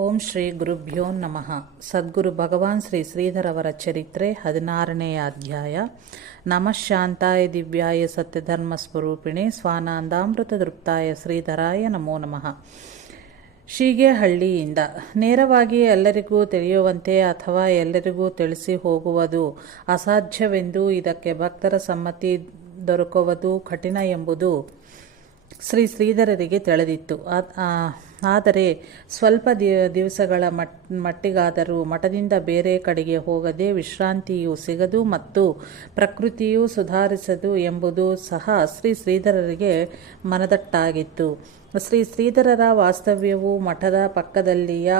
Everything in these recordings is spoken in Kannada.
ಓಂ ಶ್ರೀ ಗುರುಭ್ಯೋ ನಮಃ. ಸದ್ಗುರು ಭಗವಾನ್ ಶ್ರೀ ಶ್ರೀಧರವರ ಚರಿತ್ರೆ 16ನೇ ಅಧ್ಯಾಯ. ನಮಃ ಶಾಂತಾಯ ದಿವ್ಯಾಯ ಸತ್ಯಧರ್ಮ ಸ್ವರೂಪಿಣಿ ಸ್ವಾನಂದಾಮೃತ ತೃಪ್ತಾಯ ಶ್ರೀಧರಾಯ ನಮೋ ನಮಃ. ಶೀಗೆಹಳ್ಳಿಯಿಂದ ನೇರವಾಗಿ ಎಲ್ಲರಿಗೂ ತಿಳಿಯುವಂತೆ ಅಥವಾ ಎಲ್ಲರಿಗೂ ತಿಳಿಸಿ ಹೋಗುವುದು ಅಸಾಧ್ಯವೆಂದು, ಇದಕ್ಕೆ ಭಕ್ತರ ಸಮ್ಮತಿ ದೊರಕುವುದು ಕಠಿಣ ಎಂಬುದು ಶ್ರೀ ಶ್ರೀಧರರಿಗೆ ತಿಳಿದಿತ್ತು. ಆದರೆ ಸ್ವಲ್ಪ ದಿವಸಗಳ ಮಟ್ಟಿಗಾದರೂ ಮಠದಿಂದ ಬೇರೆ ಕಡೆಗೆ ಹೋಗದೆ ವಿಶ್ರಾಂತಿಯೂ ಸಿಗದು ಮತ್ತು ಪ್ರಕೃತಿಯೂ ಸುಧಾರಿಸದು ಎಂಬುದು ಸಹ ಶ್ರೀ ಶ್ರೀಧರರಿಗೆ ಮನದಟ್ಟಾಗಿತ್ತು. ಶ್ರೀ ಶ್ರೀಧರರ ವಾಸ್ತವ್ಯವು ಮಠದ ಪಕ್ಕದಲ್ಲಿಯ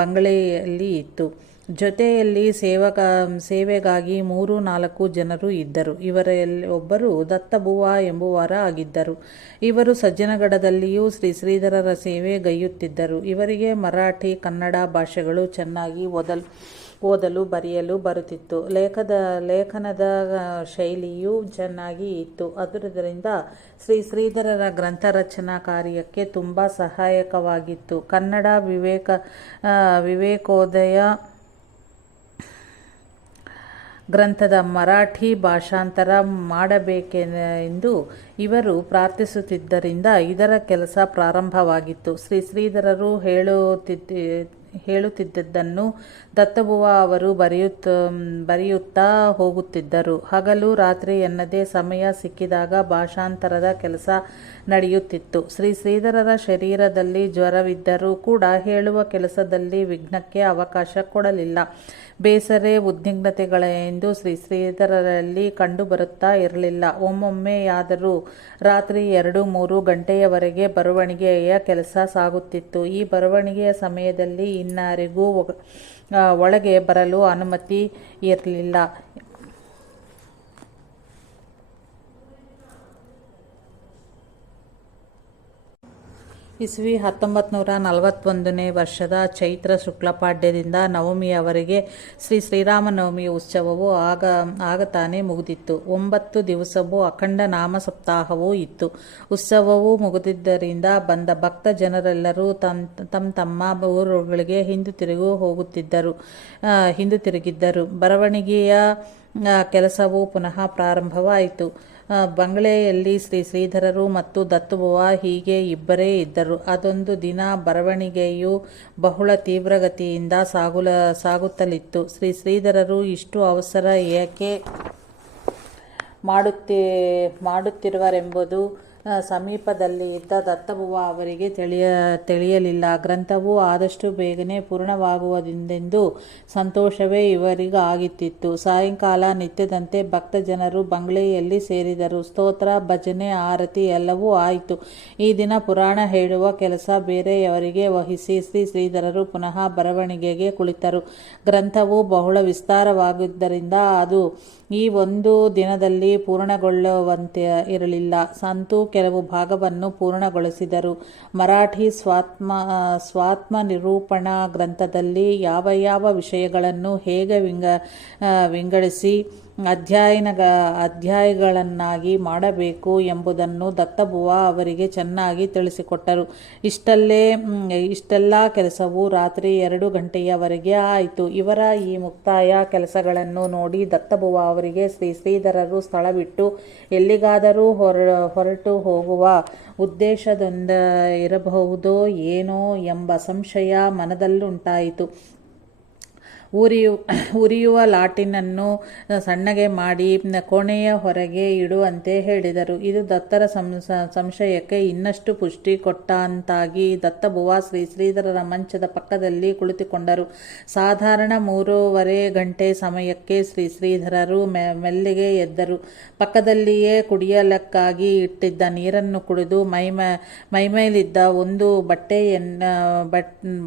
ಬಂಗಲೆಯಲ್ಲಿ ಇತ್ತು. ಜೊತೆಯಲ್ಲಿ ಸೇವೆಗಾಗಿ 3-4 ಜನರು ಇದ್ದರು. ಇವರಲ್ಲಿ ಒಬ್ಬರು ದತ್ತಬುವ ಎಂಬುವರ ಆಗಿದ್ದರು. ಇವರು ಸಜ್ಜನಗಡದಲ್ಲಿಯೂ ಶ್ರೀ ಶ್ರೀಧರರ ಸೇವೆಗೈಯುತ್ತಿದ್ದರು. ಇವರಿಗೆ ಮರಾಠಿ, ಕನ್ನಡ ಭಾಷೆಗಳು ಚೆನ್ನಾಗಿ ಓದಲು ಬರೆಯಲು ಬರುತ್ತಿತ್ತು. ಲೇಖನದ ಶೈಲಿಯೂ ಚೆನ್ನಾಗಿ ಇತ್ತು. ಅದರಿಂದ ಶ್ರೀ ಶ್ರೀಧರರ ಗ್ರಂಥ ರಚನಾ ಕಾರ್ಯಕ್ಕೆ ತುಂಬ ಸಹಾಯಕವಾಗಿತ್ತು. ಕನ್ನಡ ವಿವೇಕೋದಯ ಗ್ರಂಥದ ಮರಾಠಿ ಭಾಷಾಂತರ ಮಾಡಬೇಕೆಂದು ಇವರು ಪ್ರಾರ್ಥಿಸುತ್ತಿದ್ದರಿಂದ ಇದರ ಕೆಲಸ ಪ್ರಾರಂಭವಾಗಿತ್ತು. ಶ್ರೀ ಶ್ರೀಧರರು ಹೇಳುತ್ತಿದ್ದದ್ದನ್ನು ದತ್ತಬುವ ಅವರು ಬರೆಯುತ್ತಾ ಹೋಗುತ್ತಿದ್ದರು. ಹಗಲು ರಾತ್ರಿ ಎನ್ನದೇ ಸಮಯ ಸಿಕ್ಕಿದಾಗ ಭಾಷಾಂತರದ ಕೆಲಸ ನಡೆಯುತ್ತಿತ್ತು. ಶ್ರೀ ಶ್ರೀಧರರ ಶರೀರದಲ್ಲಿ ಜ್ವರವಿದ್ದರೂ ಕೂಡ ಹೇಳುವ ಕೆಲಸದಲ್ಲಿ ವಿಘ್ನಕ್ಕೆ ಅವಕಾಶ ಕೊಡಲಿಲ್ಲ. ಬೇಸರ ಉದ್ವಿಗ್ನತೆಗಳೆಂದು ಶ್ರೀ ಶ್ರೀಧರರಲ್ಲಿ ಕಂಡುಬರುತ್ತಾ ಇರಲಿಲ್ಲ. ಒಮ್ಮೊಮ್ಮೆಯಾದರೂ ರಾತ್ರಿ 2-3 ಗಂಟೆಯವರೆಗೆ ಬರವಣಿಗೆಯ ಕೆಲಸ ಸಾಗುತ್ತಿತ್ತು. ಈ ಬರವಣಿಗೆಯ ಸಮಯದಲ್ಲಿ ಇನ್ನಾರಿಗೂ ಒಳಗೆ ಬರಲು ಅನುಮತಿ ಇರಲಿಲ್ಲ. ಇಸ್ವಿ 1941ನೇ ವರ್ಷದ ಚೈತ್ರ ಶುಕ್ಲಪಾಡ್ಯದಿಂದ ನವಮಿಯವರೆಗೆ ಶ್ರೀ ಶ್ರೀರಾಮನವಮಿ ಉತ್ಸವವು ಆಗತಾನೆ ಮುಗಿದಿತ್ತು. 9 ದಿವಸವೂ ಅಖಂಡ ನಾಮ ಸಪ್ತಾಹವೂ ಇತ್ತು. ಉತ್ಸವವು ಮುಗಿದಿದ್ದರಿಂದ ಬಂದ ಭಕ್ತ ಜನರೆಲ್ಲರೂ ತಮ್ಮ ಊರುಗಳಿಗೆ ಹಿಂದಿರುಗಿದ್ದರು. ಬರವಣಿಗೆಯ ಕೆಲಸವು ಪುನಃ ಪ್ರಾರಂಭವಾಯಿತು. ಬಂಗಲೆಯಲ್ಲಿ ಶ್ರೀ ಶ್ರೀಧರರು ಮತ್ತು ದತ್ತಬುವ ಹೀಗೆ ಇಬ್ಬರೇ ಇದ್ದರು. ಅದೊಂದು ದಿನ ಬರವಣಿಗೆಯು ಬಹಳ ತೀವ್ರಗತಿಯಿಂದ ಸಾಗುತ್ತಲಿತ್ತು. ಶ್ರೀ ಶ್ರೀಧರರು ಇಷ್ಟು ಅವಸರ ಏಕೆ ಮಾಡುತ್ತಿರುವರೆಂಬುದು ಸಮೀಪದಲ್ಲಿ ಇದ್ದ ದತ್ತಬುವ ಅವರಿಗೆ ತಿಳಿಯಲಿಲ್ಲ. ಗ್ರಂಥವು ಆದಷ್ಟು ಬೇಗನೆ ಪೂರ್ಣವಾಗುವುದೆಂದು ಸಂತೋಷವೇ ಇವರಿಗಾಗುತ್ತಿತ್ತು. ಸಾಯಂಕಾಲ ನಿತ್ಯದಂತೆ ಭಕ್ತ ಜನರು ಬಂಗಲೆಯಲ್ಲಿ ಸೇರಿದರು. ಸ್ತೋತ್ರ, ಭಜನೆ, ಆರತಿ ಎಲ್ಲವೂ ಆಯಿತು. ಈ ದಿನ ಪುರಾಣ ಹೇಳುವ ಕೆಲಸ ಬೇರೆಯವರಿಗೆ ವಹಿಸಿ ಶ್ರೀ ಶ್ರೀಧರರು ಪುನಃ ಬರವಣಿಗೆಗೆ ಕುಳಿತರು. ಗ್ರಂಥವು ಬಹಳ ವಿಸ್ತಾರವಾಗಿದ್ದರಿಂದ ಅದು ಈ ಒಂದು ದಿನದಲ್ಲಿ ಪೂರ್ಣಗೊಳ್ಳುವಂತೆ ಇರಲಿಲ್ಲ. ಸಂತೂ ಕೆಲವು ಭಾಗವನ್ನು ಪೂರ್ಣಗೊಳಿಸಿದರು. ಮರಾಠಿ ಸ್ವಾತ್ಮ ನಿರೂಪಣಾ ಗ್ರಂಥದಲ್ಲಿ ಯಾವ ವಿಷಯಗಳನ್ನು ಹೇಗೆ ವಿಂಗಡಿಸಿ ಅಧ್ಯಾಯಗಳನ್ನಾಗಿ ಮಾಡಬೇಕು ಎಂಬುದನ್ನು ದತ್ತಬುವ ಅವರಿಗೆ ಚೆನ್ನಾಗಿ ತಿಳಿಸಿಕೊಟ್ಟರು. ಇಷ್ಟೆಲ್ಲ ಕೆಲಸವು ರಾತ್ರಿ 2 ಗಂಟೆಯವರೆಗೆ ಆಯಿತು. ಇವರ ಈ ಮುಕ್ತಾಯ ಕೆಲಸಗಳನ್ನು ನೋಡಿ ದತ್ತಬುವ ಅವರಿಗೆ ಶ್ರೀ ಶ್ರೀಧರರು ಸ್ಥಳ ಬಿಟ್ಟು ಎಲ್ಲಿಗಾದರೂ ಹೊರಟು ಹೋಗುವ ಉದ್ದೇಶದಿಂದ ಇರಬಹುದೋ ಏನೋ ಎಂಬ ಸಂಶಯ ಮನದಲ್ಲುಂಟಾಯಿತು. ಉರಿಯುವ ಲಾಟಿನನ್ನು ಸಣ್ಣಗೆ ಮಾಡಿ ಕೋಣೆಯ ಹೊರಗೆ ಇಡುವಂತೆ ಹೇಳಿದರು. ಇದು ದತ್ತರ ಸಂಶಯಕ್ಕೆ ಇನ್ನಷ್ಟು ಪುಷ್ಟಿ ಕೊಟ್ಟಂತಾಗಿ ದತ್ತಬುವ ಶ್ರೀ ಶ್ರೀಧರರ ಮಂಚದ ಪಕ್ಕದಲ್ಲಿ ಕುಳಿತುಕೊಂಡರು. ಸಾಧಾರಣ 3:15 ಗಂಟೆ ಸಮಯಕ್ಕೆ ಶ್ರೀ ಶ್ರೀಧರರು ಮೆಲ್ಲಿಗೆ ಎದ್ದರು. ಪಕ್ಕದಲ್ಲಿಯೇ ಕುಡಿಯಲಕ್ಕಾಗಿ ಇಟ್ಟಿದ್ದ ನೀರನ್ನು ಕುಡಿದು ಮೈಮೇಲಿದ್ದ ಒಂದು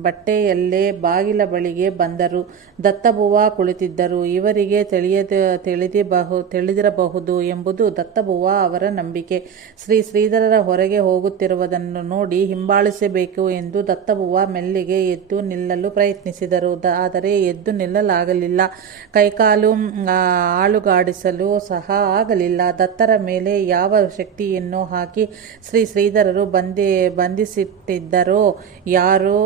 ಬಟ್ಟೆಯಲ್ಲೇ ಬಾಗಿಲ ಬಳಿಗೆ ಬಂದರು. ದತ್ತಬುವ ಕುಳಿತಿದ್ದರು. ಇವರಿಗೆ ತಿಳಿದಿರಬಹುದು ಎಂಬುದು ದತ್ತಬುವ ಅವರ ನಂಬಿಕೆ. ಶ್ರೀಧರರ ಹೊರಗೆ ಹೋಗುತ್ತಿರುವುದನ್ನು ನೋಡಿ ಹಿಂಬಾಲಿಸಬೇಕು ಎಂದು ದತ್ತಬುವ ಮೆಲ್ಲಿಗೆ ಎದ್ದು ನಿಲ್ಲಲು ಪ್ರಯತ್ನಿಸಿದರು. ಆದರೆ ಎದ್ದು ನಿಲ್ಲಲಾಗಲಿಲ್ಲ. ಕೈಕಾಲು ಆಳುಗಾಡಿಸಲು ಸಹ ಆಗಲಿಲ್ಲ. ದತ್ತರ ಮೇಲೆ ಯಾವ ಶಕ್ತಿಯನ್ನು ಹಾಕಿ ಶ್ರೀಧರರು ಬಂಧಿಸಿಟ್ಟಿದ್ದರೋ ಯಾರೋ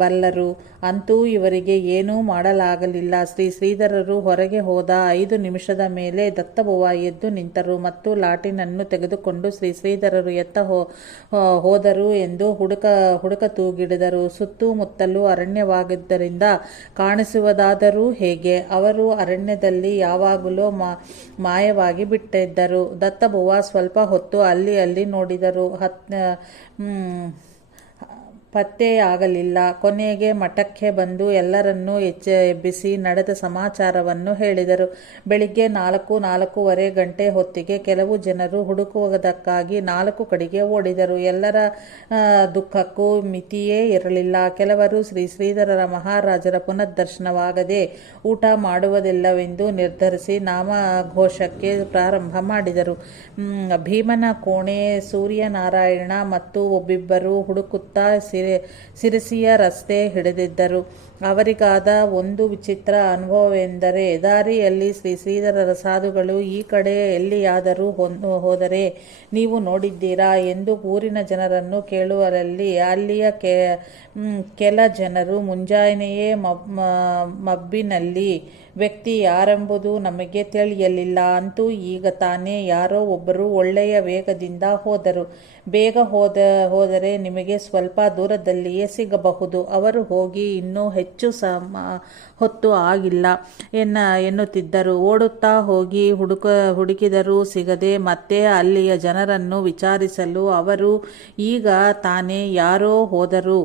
ಬಲ್ಲರು. ಅಂತೂ ಇವರಿಗೆ ಏನೂ ಮಾಡಲಾಗಲಿಲ್ಲ. ಶ್ರೀಧರರು ಹೊರಗೆ ಹೋದ 5 ನಿಮಿಷದ ಮೇಲೆ ದತ್ತಬುವ ಎದ್ದು ನಿಂತರು ಮತ್ತು ಲಾಟಿನನ್ನು ತೆಗೆದುಕೊಂಡು ಶ್ರೀಧರರು ಎತ್ತ ಹೋದರು ಎಂದು ಹುಡುಕತೂಗಿಡಿದರು. ಸುತ್ತಮುತ್ತಲೂ ಅರಣ್ಯವಾಗಿದ್ದರಿಂದ ಕಾಣಿಸುವುದಾದರೂ ಹೇಗೆ? ಅವರು ಅರಣ್ಯದಲ್ಲಿ ಯಾವಾಗಲೂ ಮಾಯವಾಗಿ ಬಿಟ್ಟಿದ್ದರು. ದತ್ತಬುವ ಸ್ವಲ್ಪ ಹೊತ್ತು ಅಲ್ಲಿ ನೋಡಿದರು. ಪತ್ತೆಯಾಗಲಿಲ್ಲ. ಕೊನೆಗೆ ಮಠಕ್ಕೆ ಬಂದು ಎಲ್ಲರನ್ನೂ ಎಬ್ಬಿಸಿ ನಡೆದ ಸಮಾಚಾರವನ್ನು ಹೇಳಿದರು. ಬೆಳಿಗ್ಗೆ 4:30 ಗಂಟೆ ಹೊತ್ತಿಗೆ ಕೆಲವು ಜನರು ಹುಡುಕುವುದಕ್ಕಾಗಿ 4 ಕಡೆಗೆ ಓಡಿದರು. ಎಲ್ಲರ ದುಃಖಕ್ಕೂ ಮಿತಿಯೇ ಇರಲಿಲ್ಲ. ಕೆಲವರು ಶ್ರೀಧರರ ಮಹಾರಾಜರ ಪುನರ್ದರ್ಶನವಾಗದೆ ಊಟ ಮಾಡುವುದಿಲ್ಲವೆಂದು ನಿರ್ಧರಿಸಿ ನಾಮಘೋಷಕ್ಕೆ ಪ್ರಾರಂಭ ಮಾಡಿದರು. ಭೀಮನ ಕೋಣೆ, ಸೂರ್ಯನಾರಾಯಣ ಮತ್ತು ಒಬ್ಬಿಬ್ಬರು ಹುಡುಕುತ್ತಾ ಸಿರಸಿಯ ರಸ್ತೆ ಹಿಡಿದಿದ್ದರು. ಅವರಿಗಾದ ಒಂದು ವಿಚಿತ್ರ ಅನುಭವವೆಂದರೆ ದಾರಿಯಲ್ಲಿ ಶ್ರೀಧರರ ಸಾಧುಗಳು ಈ ಕಡೆ ಎಲ್ಲಿಯಾದರೂ ಹೋದರೆ ನೀವು ನೋಡಿದ್ದೀರಾ ಎಂದು ಊರಿನ ಜನರನ್ನು ಕೇಳುವರಲ್ಲಿ ಅಲ್ಲಿಯ ಕೆಲ ಜನರು ಮುಂಜಾನೆಯೇ ಮಬ್ಬಿನಲ್ಲಿ ವ್ಯಕ್ತಿ ಯಾರೆಂಬುದು ನಮಗೆ ತಿಳಿಯಲಿಲ್ಲ. ಅಂತೂ ಈಗ ತಾನೇ ಯಾರೋ ಒಬ್ಬರು ಒಳ್ಳೆಯ ವೇಗದಿಂದ ಹೋದರು. ಬೇಗ ಹೋದರೆ ನಿಮಗೆ ಸ್ವಲ್ಪ ದೂರದಲ್ಲಿಯೇ ಸಿಗಬಹುದು. ಅವರು ಹೋಗಿ ಇನ್ನೂ ಹೆಚ್ಚು ಹೊತ್ತು ಆಗಿಲ್ಲ ಎನ್ನುತ್ತಿದ್ದರು. ಓಡುತ್ತಾ ಹೋಗಿ ಹುಡುಕಿದರೂ ಸಿಗದೆ ಮತ್ತೆ ಅಲ್ಲಿಯ ಜನರನ್ನು ವಿಚಾರಿಸಲು ಅವರು ಈಗ ತಾನೇ ಯಾರೋ ಹೋದರು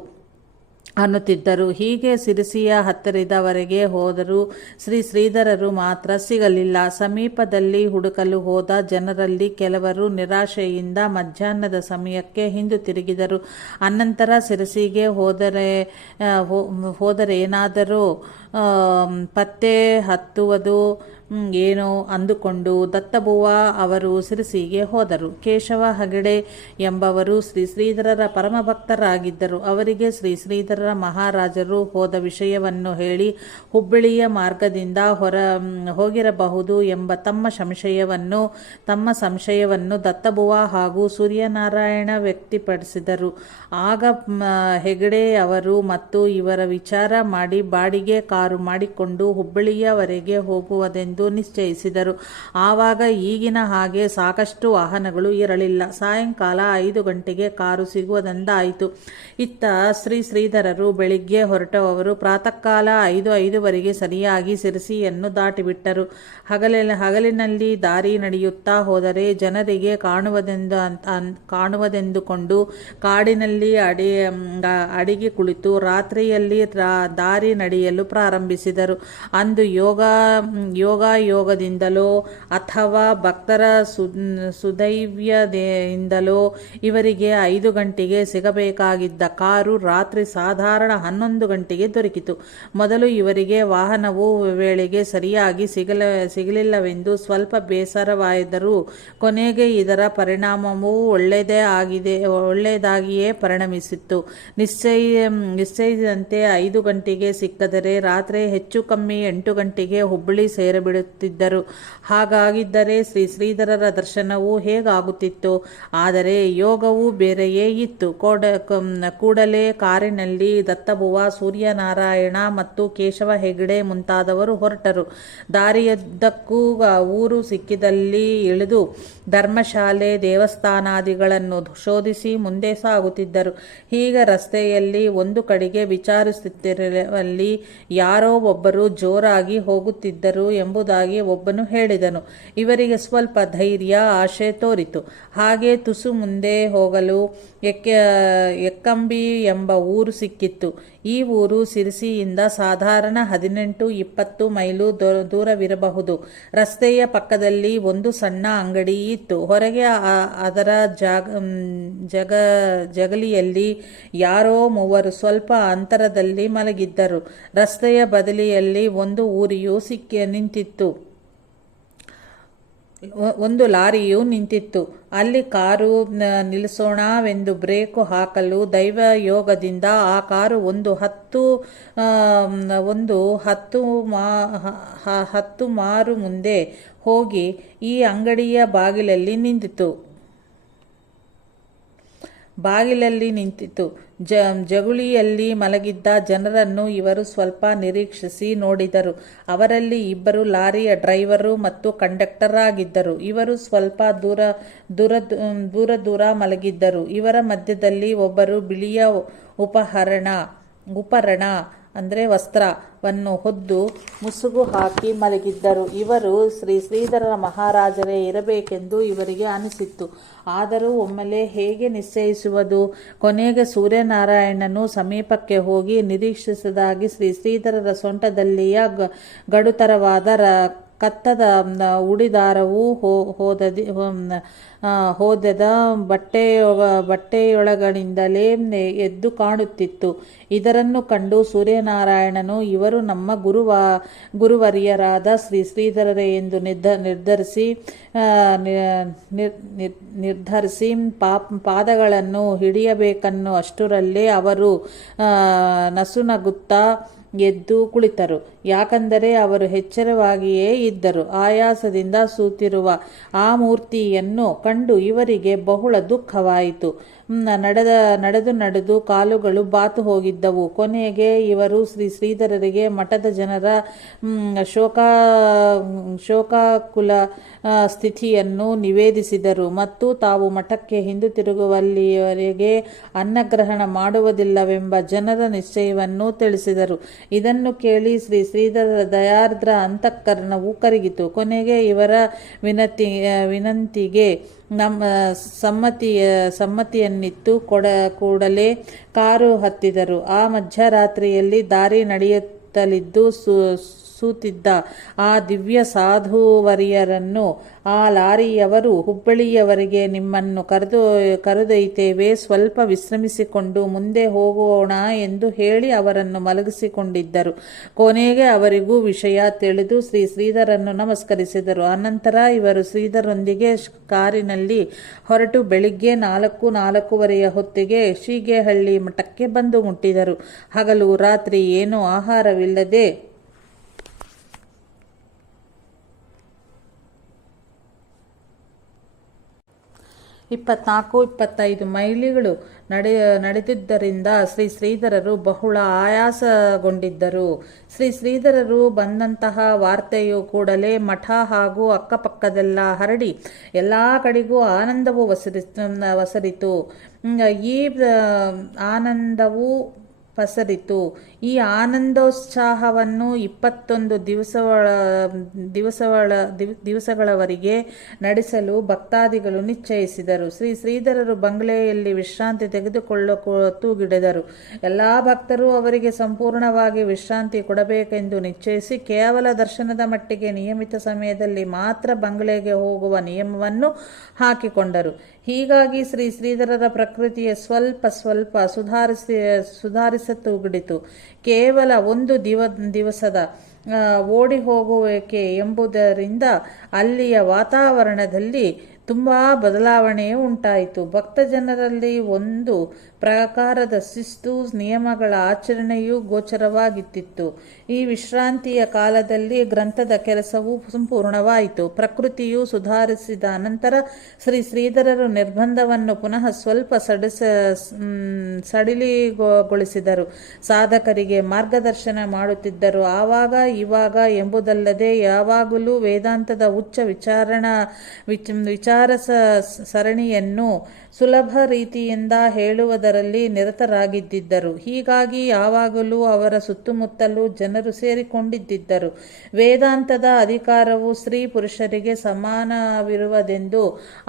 ಅನ್ನುತ್ತಿದ್ದರು. ಹೀಗೆ ಸಿರಸಿಯ ಹತ್ತಿರದವರೆಗೆ ಹೋದರೂ ಶ್ರೀಧರರು ಮಾತ್ರ ಸಿಗಲಿಲ್ಲ. ಸಮೀಪದಲ್ಲಿ ಹುಡುಕಲು ಹೋದ ಜನರಲ್ಲಿ ಕೆಲವರು ನಿರಾಶೆಯಿಂದ ಮಧ್ಯಾಹ್ನದ ಸಮಯಕ್ಕೆ ಹಿಂದಿರುಗಿದರು. ಅನಂತರ ಸಿರಸಿಗೆ ಹೋದರೇನಾದರೂ ಪತ್ತೆ ಹತ್ತುವುದು ಏನೋ ಅಂದುಕೊಂಡು ದತ್ತಬುವ ಅವರು ಸಿರಸಿಗೆ ಹೋದರು. ಕೇಶವ ಹೆಗಡೆ ಎಂಬವರು ಶ್ರೀಧರರ ಪರಮಭಕ್ತರಾಗಿದ್ದರು. ಅವರಿಗೆ ಶ್ರೀಧರರ ಮಹಾರಾಜರು ಹೋದ ವಿಷಯವನ್ನು ಹೇಳಿ ಹುಬ್ಬಳ್ಳಿಯ ಮಾರ್ಗದಿಂದ ಹೋಗಿರಬಹುದು ಎಂಬ ತಮ್ಮ ಸಂಶಯವನ್ನು ದತ್ತಬುವ ಹಾಗೂ ಸೂರ್ಯನಾರಾಯಣ ವ್ಯಕ್ತಪಡಿಸಿದರು. ಆಗ ಹೆಗಡೆ ಅವರು ಮತ್ತು ಇವರ ವಿಚಾರ ಮಾಡಿ ಬಾಡಿಗೆ ಕಾರು ಮಾಡಿಕೊಂಡು ಹುಬ್ಬಳ್ಳಿಯವರೆಗೆ ಹೋಗುವುದೆಂದು ನಿಶ್ಚಯಿಸಿದರು. ಆವಾಗ ಈಗಿನ ಹಾಗೆ ಸಾಕಷ್ಟು ವಾಹನಗಳು ಇರಲಿಲ್ಲ. ಸಾಯಂಕಾಲ 5 ಗಂಟೆಗೆ ಕಾರು ಸಿಗುವುದೆಂದಾಯಿತು. ಇತ್ತ ಶ್ರೀಧರರು ಬೆಳಿಗ್ಗೆ ಹೊರಟವರು ಪ್ರಾತಃ ಕಾಲ 5:05 ಸರಿಯಾಗಿ ಸಿರಸಿಯನ್ನು ದಾಟಿಬಿಟ್ಟರು. ಹಗಲಿನಲ್ಲಿ ದಾರಿ ನಡೆಯುತ್ತಾ ಹೋದರೆ ಜನರಿಗೆ ಕಾಣುವುದೆಂದುಕೊಂಡು ಕಾಡಿನಲ್ಲಿ ಅಡಿಗೆ ಕುಳಿತು ರಾತ್ರಿಯಲ್ಲಿ ದಾರಿ ನಡೆಯಲು ಪ್ರಾರಂಭಿಸಿದರು. ಅಂದು ಯೋಗದಿಂದಲೋ ಅಥವಾ ಭಕ್ತರ ಸುದೈವ್ಯದಿಂದಲೋ ಇವರಿಗೆ 5 ಗಂಟೆಗೆ ಸಿಗಬೇಕಾಗಿದ್ದ ಕಾರು ರಾತ್ರಿ ಸಾಧಾರಣ 11 ಗಂಟೆಗೆ ದೊರಕಿತು. ಮೊದಲು ಇವರಿಗೆ ವಾಹನವು ವೇಳೆಗೆ ಸರಿಯಾಗಿ ಸಿಗಲಿಲ್ಲವೆಂದು ಸ್ವಲ್ಪ ಬೇಸರವಾದರೂ ಕೊನೆಗೆ ಇದರ ಪರಿಣಾಮವು ಒಳ್ಳೆಯದಾಗಿಯೇ ಪರಿಣಮಿಸಿತ್ತು. ನಿಶ್ಚಯಿಸಿದಂತೆ 5 ಗಂಟೆಗೆ ಸಿಕ್ಕದರೆ ರಾತ್ರಿ ಹೆಚ್ಚು ಕಮ್ಮಿ 8 ಗಂಟೆಗೆ ಹುಬ್ಬಳ್ಳಿ ಸೇರಿಬಿಡುತ್ತಿದ್ದರು. ಹಾಗಾಗಿದ್ದರೆ ಶ್ರೀಧರರ ದರ್ಶನವು ಹೇಗಾಗುತ್ತಿತ್ತು? ಆದರೆ ಯೋಗವು ಬೇರೆಯೇ ಇತ್ತು. ಕೂಡಲೇ ಕಾರಿನಲ್ಲಿ ದತ್ತಬುವ, ಸೂರ್ಯನಾರಾಯಣ ಮತ್ತು ಕೇಶವ ಹೆಗಡೆ ಮುಂತಾದವರು ಹೊರಟರು. ದಾರಿಯುದ್ದಕ್ಕೂ ಊರು ಸಿಕ್ಕಿದಲ್ಲಿ ಇಳಿದು ಧರ್ಮಶಾಲೆ, ದೇವಸ್ಥಾನಾದಿಗಳನ್ನು ಶೋಧಿಸಿ ಮುಂದೆ ಸಾಗುತ್ತಿದ್ದರು. ಹೀಗೆ ರಸ್ತೆಯಲ್ಲಿ ಒಂದು ಕಡೆಗೆ ವಿಚಾರಿಸುತ್ತಿರುವಲ್ಲಿ ಯಾರೋ ಒಬ್ಬರು ಜೋರಾಗಿ ಹೋಗುತ್ತಿದ್ದರು ಎಂಬುದು ಎಂಬುದಾಗಿ ಒಬ್ಬನು ಹೇಳಿದನು. ಇವರಿಗೆ ಸ್ವಲ್ಪ ಧೈರ್ಯ, ಆಶೆ ತೋರಿತು. ಹಾಗೆ ತುಸು ಮುಂದೆ ಹೋಗಲು ಎಕ್ಕಂಬಿ ಎಂಬ ಊರು ಸಿಕ್ಕಿತ್ತು. ಈ ಊರು ಸಿರಿಸಿಯಿಂದ ಸಾಧಾರಣ 18-20 ಮೈಲು ದೂರವಿರಬಹುದು. ರಸ್ತೆಯ ಪಕ್ಕದಲ್ಲಿ ಒಂದು ಸಣ್ಣ ಅಂಗಡಿ ಇತ್ತು. ಹೊರಗೆ ಅದರ ಜಗಲಿಯಲ್ಲಿ ಯಾರೋ ಮೂವರು ಸ್ವಲ್ಪ ಅಂತರದಲ್ಲಿ ಮಲಗಿದ್ದರು. ರಸ್ತೆಯ ಬದಲಿಯಲ್ಲಿ ಒಂದು ಊರಿಯು ನಿಂತಿತ್ತು. ಒಂದು ಲಾರಿಯು ನಿಂತಿತ್ತು. ಅಲ್ಲಿ ಕಾರು ನಿಲ್ಲಿಸೋಣವೆಂದು ಬ್ರೇಕು ಹಾಕಲು ದೈವಯೋಗದಿಂದ ಆ ಕಾರು ಒಂದು ಹತ್ತು ಮಾರು ಮುಂದೆ ಹೋಗಿ ಈ ಅಂಗಡಿಯ ಬಾಗಿಲಲ್ಲಿ ನಿಂತಿತು. ಜಗುಳಿಯಲ್ಲಿ ಮಲಗಿದ್ದ ಜನರನ್ನು ಇವರು ಸ್ವಲ್ಪ ನಿರೀಕ್ಷಿಸಿ ನೋಡಿದರು. ಅವರಲ್ಲಿ ಇಬ್ಬರು ಲಾರಿಯ ಡ್ರೈವರು ಮತ್ತು ಕಂಡಕ್ಟರ್ ಆಗಿದ್ದರು. ಇವರು ಸ್ವಲ್ಪ ದೂರ ಮಲಗಿದ್ದರು. ಇವರ ಮಧ್ಯದಲ್ಲಿ ಒಬ್ಬರು ಬಿಳಿಯ ಉಪರಣ ಅಂದರೆ ವಸ್ತ್ರವನ್ನು ಹೊದ್ದು ಮುಸುಗು ಹಾಕಿ ಮಲಗಿದ್ದರು. ಇವರು ಶ್ರೀಧರ ಮಹಾರಾಜರೇ ಇರಬೇಕೆಂದು ಇವರಿಗೆ ಅನಿಸಿತ್ತು. ಆದರೂ ಒಮ್ಮೆಲೆ ಹೇಗೆ ನಿಶ್ಚಯಿಸುವುದು? ಕೊನೆಗೆ ಸೂರ್ಯನಾರಾಯಣನು ಸಮೀಪಕ್ಕೆ ಹೋಗಿ ನಿರೀಕ್ಷಿಸಿದಾಗಿ ಶ್ರೀಧರರ ಸೊಂಟದಲ್ಲಿಯ ಗಡುತರವಾದ ಕತ್ತದ ಉಡಿದಾರವು ಹೋದದ ಬಟ್ಟೆಯೊಳಗಣಿಂದಲೇ ಎದ್ದು ಕಾಣುತ್ತಿತ್ತು. ಇದನ್ನು ಕಂಡು ಸೂರ್ಯನಾರಾಯಣನು ಇವರು ನಮ್ಮ ಗುರುವರ್ಯರಾದ ಶ್ರೀಧರರೇ ಎಂದು ನಿರ್ಧರಿಸಿ ಪಾದಗಳನ್ನು ಹಿಡಿಯಬೇಕನ್ನು ಅಷ್ಟರಲ್ಲೇ ಅವರು ನಸುನಗುತ್ತಾ ಎದ್ದು ಕುಳಿತರು. ಯಾಕಂದರೆ ಅವರು ಎಚ್ಚರವಾಗಿಯೇ ಇದ್ದರು. ಆಯಾಸದಿಂದ ಸೂತಿರುವ ಆ ಮೂರ್ತಿಯನ್ನು ಕಂಡು ಇವರಿಗೆ ಬಹಳ ದುಃಖವಾಯಿತು. ನಡೆದು ಕಾಲುಗಳು ಬಾತು ಹೋಗಿದ್ದವು. ಕೊನೆಗೆ ಇವರು ಶ್ರೀಧರರಿಗೆ ಮಠದ ಜನರ ಶೋಕಾಕುಲ ಸ್ಥಿತಿಯನ್ನು ನಿವೇದಿಸಿದರು ಮತ್ತು ತಾವು ಮಠಕ್ಕೆ ಹಿಂದಿರುಗುವಲ್ಲಿಯವರೆಗೆ ಅನ್ನಗ್ರಹಣ ಮಾಡುವುದಿಲ್ಲವೆಂಬ ಜನರ ನಿಶ್ಚಯವನ್ನು ತಿಳಿಸಿದರು. ಇದನ್ನು ಕೇಳಿ ಶ್ರೀಧರರ ದಯಾರ್ದ್ರ ಅಂತಃಕರಣವು ಕರಗಿತು. ಕೊನೆಗೆ ಇವರ ವಿನಂತಿಗೆ ಸಮ್ಮತಿಯನ್ನಿತ್ತು. ಕೂಡಲೇ ಕಾರು ಹತ್ತಿದರು. ಆ ಮಧ್ಯರಾತ್ರಿಯಲ್ಲಿ ದಾರಿ ನಡೆಯುತ್ತಲಿದ್ದು ಸೂತಿದ್ದ ಆ ದಿವ್ಯ ಸಾಧುವರಿಯರನ್ನು ಆ ಲಾರಿಯವರು ಹುಬ್ಬಳ್ಳಿಯವರೆಗೆ ನಿಮ್ಮನ್ನು ಕರೆದೊಯ್ತೇವೆ, ಸ್ವಲ್ಪ ವಿಶ್ರಮಿಸಿಕೊಂಡು ಮುಂದೆ ಹೋಗೋಣ ಎಂದು ಹೇಳಿ ಅವರನ್ನು ಮಲಗಿಸಿಕೊಂಡಿದ್ದರು. ಕೊನೆಗೆ ಅವರಿಗೂ ವಿಷಯ ತಿಳಿದು ಶ್ರೀಧರನ್ನು ನಮಸ್ಕರಿಸಿದರು. ಅನಂತರ ಇವರು ಶ್ರೀಧರರೊಂದಿಗೆ ಕಾರಿನಲ್ಲಿ ಹೊರಟು ಬೆಳಿಗ್ಗೆ 4-4:30 ಹೊತ್ತಿಗೆ ಶೀಗೇಹಳ್ಳಿ ಮಠಕ್ಕೆ ಬಂದು ಮುಟ್ಟಿದರು. ಹಗಲು ರಾತ್ರಿ ಏನೂ ಆಹಾರವಿಲ್ಲದೆ 24-25 ಮೈಲಿಗಳು ನಡೆದಿದ್ದರಿಂದ ಶ್ರೀಧರರು ಬಹಳ ಆಯಾಸಗೊಂಡಿದ್ದರು. ಶ್ರೀಧರರು ಬಂದಂತಹ ವಾರ್ತೆಯು ಕೂಡಲೇ ಮಠ ಹಾಗೂ ಅಕ್ಕಪಕ್ಕದೆಲ್ಲ ಹರಡಿ ಎಲ್ಲ ಕಡೆಗೂ ಆನಂದವು ವಸರಿತು. ಈ ಆನಂದೋತ್ಸಾಹವನ್ನು 21 ದಿವಸಗಳವರೆಗೆ ನಡೆಸಲು ಭಕ್ತಾದಿಗಳು ನಿಶ್ಚಯಿಸಿದರು. ಶ್ರೀಧರರು ಬಂಗಲೆಯಲ್ಲಿ ವಿಶ್ರಾಂತಿ ತೂಗಿಡಿದರು. ಎಲ್ಲ ಭಕ್ತರು ಅವರಿಗೆ ಸಂಪೂರ್ಣವಾಗಿ ವಿಶ್ರಾಂತಿ ಕೊಡಬೇಕೆಂದು ನಿಶ್ಚಯಿಸಿ ಕೇವಲ ದರ್ಶನದ ಮಟ್ಟಿಗೆ ನಿಯಮಿತ ಸಮಯದಲ್ಲಿ ಮಾತ್ರ ಬಂಗಲೆಗೆ ಹೋಗುವ ನಿಯಮವನ್ನು ಹಾಕಿಕೊಂಡರು. ಹೀಗಾಗಿ ಶ್ರೀಧರರ ಪ್ರಕೃತಿಯ ಸ್ವಲ್ಪ ಸುಧಾರಿಸತೊಡಗಿತು. ಕೇವಲ ಒಂದು ದಿವಸದ ಓಡಿ ಹೋಗುವಿಕೆ ಎಂಬುದರಿಂದ ಅಲ್ಲಿಯ ವಾತಾವರಣದಲ್ಲಿ ತುಂಬ ಬದಲಾವಣೆಯೂ ಉಂಟಾಯಿತು. ಭಕ್ತ ಜನರಲ್ಲಿ ಒಂದು ಪ್ರಕಾರದ ಶಿಸ್ತು ನಿಯಮಗಳ ಆಚರಣೆಯೂ ಗೋಚರವಾಗಿತ್ತು. ಈ ವಿಶ್ರಾಂತಿಯ ಕಾಲದಲ್ಲಿ ಗ್ರಂಥದ ಕೆಲಸವು ಸಂಪೂರ್ಣವಾಯಿತು. ಪ್ರಕೃತಿಯು ಸುಧಾರಿಸಿದ ನಂತರ ಶ್ರೀಧರರು ನಿರ್ಬಂಧವನ್ನು ಪುನಃ ಸ್ವಲ್ಪ ಸಡಿಲಿಗೊಳಿಸಿದರು. ಸಾಧಕರಿಗೆ ಮಾರ್ಗದರ್ಶನ ಮಾಡುತ್ತಿದ್ದರು. ಆವಾಗ ಇವಾಗ ಎಂಬುದಲ್ಲದೆ ಯಾವಾಗಲೂ ವೇದಾಂತದ ಉಚ್ಚ ವಿಚಾರ ಸರಣಿಯನ್ನು ಸುಲಭ ರೀತಿಯಿಂದ ಹೇಳುವುದರ ಮಾಡುವುದರಲ್ಲಿ ನಿರತರಾಗಿದ್ದರು. ಹೀಗಾಗಿ ಯಾವಾಗಲೂ ಅವರ ಸುತ್ತಮುತ್ತಲೂ ಜನರು ಸೇರಿಕೊಂಡಿದ್ದರು. ವೇದಾಂತದ ಅಧಿಕಾರವು ಸ್ತ್ರೀ ಪುರುಷರಿಗೆ ಸಮಾನವಿರುವುದೆಂದು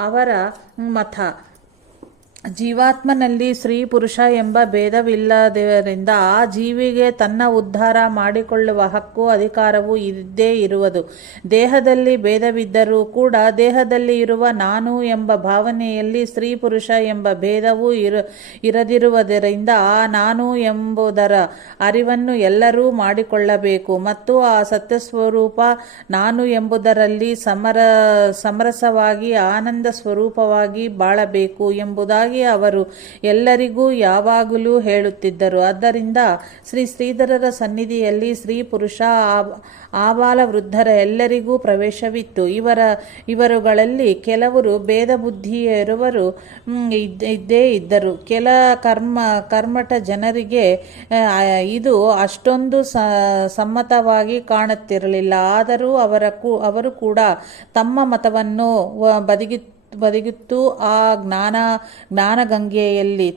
ಅವರ ಮತ. ಜೀವಾತ್ಮನಲ್ಲಿ ಸ್ತ್ರೀ ಪುರುಷ ಎಂಬ ಭೇದವಿಲ್ಲದರಿಂದ ಆ ಜೀವಿಗೆ ತನ್ನ ಉದ್ಧಾರ ಮಾಡಿಕೊಳ್ಳುವ ಹಕ್ಕು ಅಧಿಕಾರವೂ ಇದ್ದೇ ಇರುವುದು. ದೇಹದಲ್ಲಿ ಭೇದವಿದ್ದರೂ ಕೂಡ ದೇಹದಲ್ಲಿ ಇರುವ ನಾನು ಎಂಬ ಭಾವನೆಯಲ್ಲಿ ಸ್ತ್ರೀ ಪುರುಷ ಎಂಬ ಭೇದವೂ ಇರದಿರುವುದರಿಂದ ಆ ನಾನು ಎಂಬುದರ ಅರಿವನ್ನು ಎಲ್ಲರೂ ಮಾಡಿಕೊಳ್ಳಬೇಕು ಮತ್ತು ಆ ಸತ್ಯಸ್ವರೂಪ ನಾನು ಎಂಬುದರಲ್ಲಿ ಸಮರಸವಾಗಿ ಆನಂದ ಸ್ವರೂಪವಾಗಿ ಬಾಳಬೇಕು ಎಂಬುದಾಗಿ ಅವರು ಎಲ್ಲರಿಗೂ ಯಾವಾಗಲೂ ಹೇಳುತ್ತಿದ್ದರು. ಆದ್ದರಿಂದ ಶ್ರೀ ಶ್ರೀಧರರ ಸನ್ನಿಧಿಯಲ್ಲಿ ಸ್ತ್ರೀ ಪುರುಷ ಆಬಾಲ ವೃದ್ಧರ ಎಲ್ಲರಿಗೂ ಪ್ರವೇಶವಿತ್ತು. ಇವರುಗಳಲ್ಲಿ ಕೆಲವರು ಭೇದ ಬುದ್ಧಿಯಿರುವರು ಇದ್ದೇ ಇದ್ದರು. ಕೆಲ ಕರ್ಮಠ ಜನರಿಗೆ ಇದು ಅಷ್ಟೊಂದು ಸಮ್ಮತವಾಗಿ ಕಾಣುತ್ತಿರಲಿಲ್ಲ. ಆದರೂ ಅವರು ಕೂಡ ತಮ್ಮ ಮತವನ್ನು ಬದಿಗಿತ್ತು ಆ ಜ್ಞಾನಗಂಗೆಯಲ್ಲಿ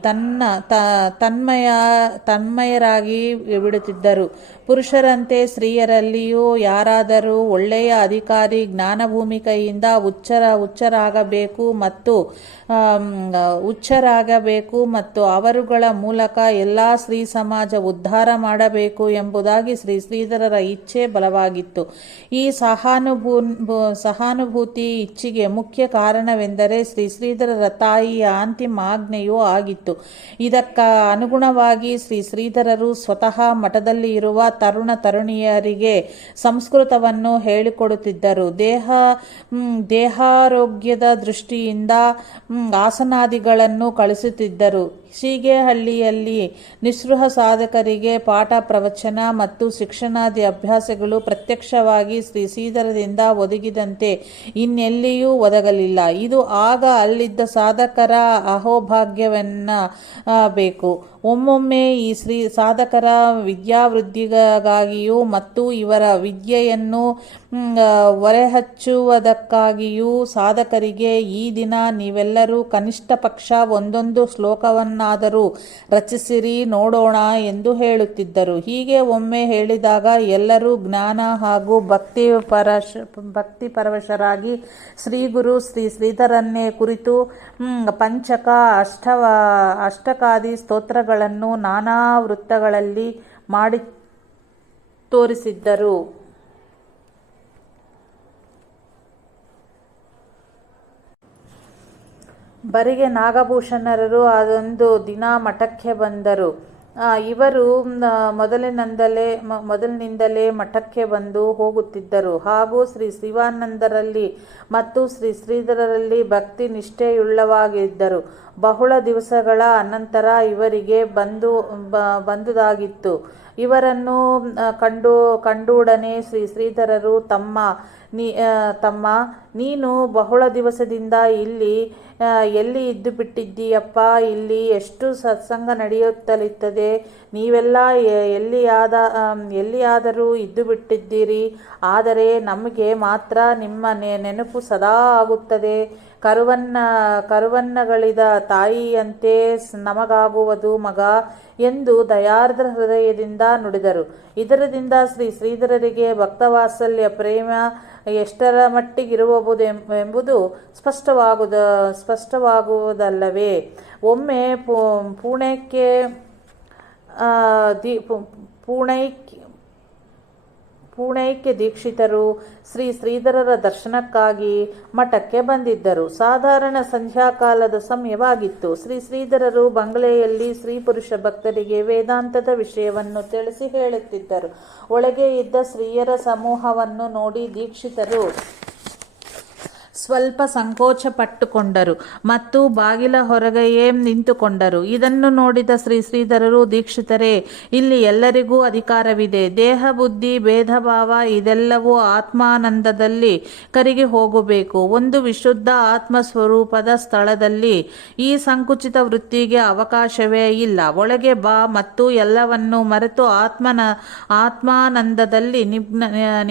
ತನ್ಮಯರಾಗಿ ಬಿಡುತ್ತಿದ್ದರು. ಪುರುಷರಂತೆ ಸ್ತ್ರೀಯರಲ್ಲಿಯೂ ಯಾರಾದರೂ ಒಳ್ಳೆಯ ಅಧಿಕಾರಿ ಜ್ಞಾನಭೂಮಿಕೆಯಿಂದ ಹುಚ್ಚರಾಗಬೇಕು ಮತ್ತು ಅವರುಗಳ ಮೂಲಕ ಎಲ್ಲ ಸ್ತ್ರೀ ಸಮಾಜ ಉದ್ಧಾರ ಮಾಡಬೇಕು ಎಂಬುದಾಗಿ ಶ್ರೀ ಶ್ರೀಧರರ ಇಚ್ಛೆ ಬಲವಾಗಿತ್ತು. ಈ ಸಹಾನುಭೂತಿ ಇಚ್ಛೆಗೆ ಮುಖ್ಯ ಕಾರಣವೆಂದರೆ ಶ್ರೀ ಶ್ರೀಧರರ ತಾಯಿಯ ಅಂತಿಮ ಆಜ್ಞೆಯೂ ಆಗಿತ್ತು. ಇದಕ್ಕ ಅನುಗುಣವಾಗಿ ಶ್ರೀ ಶ್ರೀಧರರು ಸ್ವತಃ ಮಠದಲ್ಲಿ ಇರುವ ತರುಣ ತರುಣಿಯರಿಗೆ ಸಂಸ್ಕೃತವನ್ನು ಹೇಳಿಕೊಡುತ್ತಿದ್ದರು. ದೇಹಾರೋಗ್ಯದ ದೃಷ್ಟಿಯಿಂದ ಆಸನಾದಿಗಳನ್ನು ಕಳಿಸುತ್ತಿದ್ದರು. ಶೀಗೆಹಳ್ಳಿಯಲ್ಲಿ ನಿಸ್ಪೃಹ ಸಾಧಕರಿಗೆ ಪಾಠ ಪ್ರವಚನ ಮತ್ತು ಶಿಕ್ಷಣಾದಿ ಅಭ್ಯಾಸಗಳು ಪ್ರತ್ಯಕ್ಷವಾಗಿ ಶ್ರೀ ಶ್ರೀಧರದಿಂದ ಒದಗಿದಂತೆ ಇನ್ನೆಲ್ಲಿಯೂ ಒದಗಲಿಲ್ಲ. ಇದು ಆಗ ಅಲ್ಲಿದ್ದ ಸಾಧಕರ ಅಹೋಭಾಗ್ಯವೆನ್ನಬೇಕು. ಒಮ್ಮೊಮ್ಮೆ ಈ ಸಾಧಕರ ವಿದ್ಯಾವೃದ್ಧಿಗಾಗಿಯೂ ಮತ್ತು ಇವರ ವಿದ್ಯೆಯನ್ನು ಹೊರೆಹಚ್ಚುವುದಕ್ಕಾಗಿಯೂ ಸಾಧಕರಿಗೆ ಈ ದಿನ ನೀವೆಲ್ಲರೂ ಕನಿಷ್ಠ ಪಕ್ಷ ಒಂದೊಂದು ಶ್ಲೋಕವನ್ನಾದರೂ ರಚಿಸಿರಿ ನೋಡೋಣ ಎಂದು ಹೇಳುತ್ತಿದ್ದರು. ಹೀಗೆ ಒಮ್ಮೆ ಹೇಳಿದಾಗ ಎಲ್ಲರೂ ಜ್ಞಾನ ಹಾಗೂ ಭಕ್ತಿಪರವಶರಾಗಿ ಶ್ರೀಗುರು ಶ್ರೀ ಶ್ರೀಧರನ್ನೇ ಕುರಿತು ಪಂಚಕ ಅಷ್ಟಕಾದಿ ಸ್ತೋತ್ರಗಳನ್ನು ನಾನಾ ವೃತ್ತಗಳಲ್ಲಿ ಮಾಡಿ ತೋರಿಸಿದ್ದರು. ಬರಿಗೆ ನಾಗಭೂಷಣರು ಅದೊಂದು ದಿನ ಮಠಕ್ಕೆ ಬಂದರು. ಇವರು ಮೊದಲಿನಿಂದಲೇ ಮಠಕ್ಕೆ ಬಂದು ಹೋಗುತ್ತಿದ್ದರು ಹಾಗೂ ಶ್ರೀ ಶಿವಾನಂದರಲ್ಲಿ ಮತ್ತು ಶ್ರೀ ಶ್ರೀಧರರಲ್ಲಿ ಭಕ್ತಿ ನಿಷ್ಠೆಯುಳ್ಳವಾಗಿದ್ದರು. ಬಹಳ ದಿವಸಗಳ ಅನಂತರ ಇವರಿಗೆ ಬಂದುದಾಗಿತ್ತು. ಇವರನ್ನು ಕಂಡೊಡನೆ ಶ್ರೀ ಶ್ರೀಧರರು ತಮ್ಮ ನೀನು ಬಹಳ ದಿವಸದಿಂದ ಎಲ್ಲಿ ಇದ್ದು ಬಿಟ್ಟಿದ್ದೀಯಪ್ಪ? ಇಲ್ಲಿ ಎಷ್ಟು ಸತ್ಸಂಗ ನಡೆಯುತ್ತಲಿತ್ತದೆ. ನೀವೆಲ್ಲ ಎಲ್ಲಿಯಾದರೂ ಇದ್ದು ಬಿಟ್ಟಿದ್ದೀರಿ. ಆದರೆ ನಮಗೆ ಮಾತ್ರ ನಿಮ್ಮ ನೆನಪು ಸದಾ ಆಗುತ್ತದೆ. ಕರುವನ್ನಗಳಿದ ತಾಯಿಯಂತೆ ನಮಗಾಗುವುದು ಮಗ ಎಂದು ದಯಾರ್ದ್ರ ಹೃದಯದಿಂದ ನುಡಿದರು. ಇದರಿಂದ ಶ್ರೀ ಶ್ರೀಧರರಿಗೆ ಭಕ್ತವಾತ್ಸಲ್ಯ ಪ್ರೇಮ ಎಷ್ಟರ ಮಟ್ಟಿಗಿರುವುದೆಂಬುದು ಸ್ಪಷ್ಟವಾಗುವುದಲ್ಲವೇ? ಒಮ್ಮೆ ಪೂಣೈಕ್ಯ ದೀಕ್ಷಿತರು ಶ್ರೀ ಶ್ರೀಧರರ ದರ್ಶನಕ್ಕಾಗಿ ಮಠಕ್ಕೆ ಬಂದಿದ್ದರು. ಸಾಧಾರಣ ಸಂಧ್ಯಾಕಾಲದ ಸಮಯವಾಗಿತ್ತು. ಶ್ರೀ ಶ್ರೀಧರರು ಬಂಗಲೆಯಲ್ಲಿ ಸ್ತ್ರೀ ಪುರುಷ ಭಕ್ತರಿಗೆ ವೇದಾಂತದ ವಿಷಯವನ್ನು ತಿಳಿಸಿ ಹೇಳುತ್ತಿದ್ದರು. ಒಳಗೆ ಇದ್ದ ಸ್ತ್ರೀಯರ ಸಮೂಹವನ್ನು ನೋಡಿ ದೀಕ್ಷಿತರು ಸ್ವಲ್ಪ ಸಂಕೋಚ ಪಟ್ಟುಕೊಂಡರು ಮತ್ತು ಬಾಗಿಲ ಹೊರಗೆಯೇ ನಿಂತುಕೊಂಡರು. ಇದನ್ನು ನೋಡಿದ ಶ್ರೀ ಶ್ರೀಧರರು, ದೀಕ್ಷಿತರೇ, ಇಲ್ಲಿ ಎಲ್ಲರಿಗೂ ಅಧಿಕಾರವಿದೆ. ದೇಹ ಬುದ್ಧಿ ಭೇದ ಭಾವ ಇದೆಲ್ಲವೂ ಆತ್ಮಾನಂದದಲ್ಲಿ ಕರಗಿ ಹೋಗಬೇಕು. ಒಂದು ವಿಶುದ್ಧ ಆತ್ಮಸ್ವರೂಪದ ಸ್ಥಳದಲ್ಲಿ ಈ ಸಂಕುಚಿತ ವೃತ್ತಿಗೆ ಅವಕಾಶವೇ ಇಲ್ಲ. ಒಳಗೆ ಬಾ ಮತ್ತು ಎಲ್ಲವನ್ನೂ ಮರೆತು ಆತ್ಮಾನಂದದಲ್ಲಿ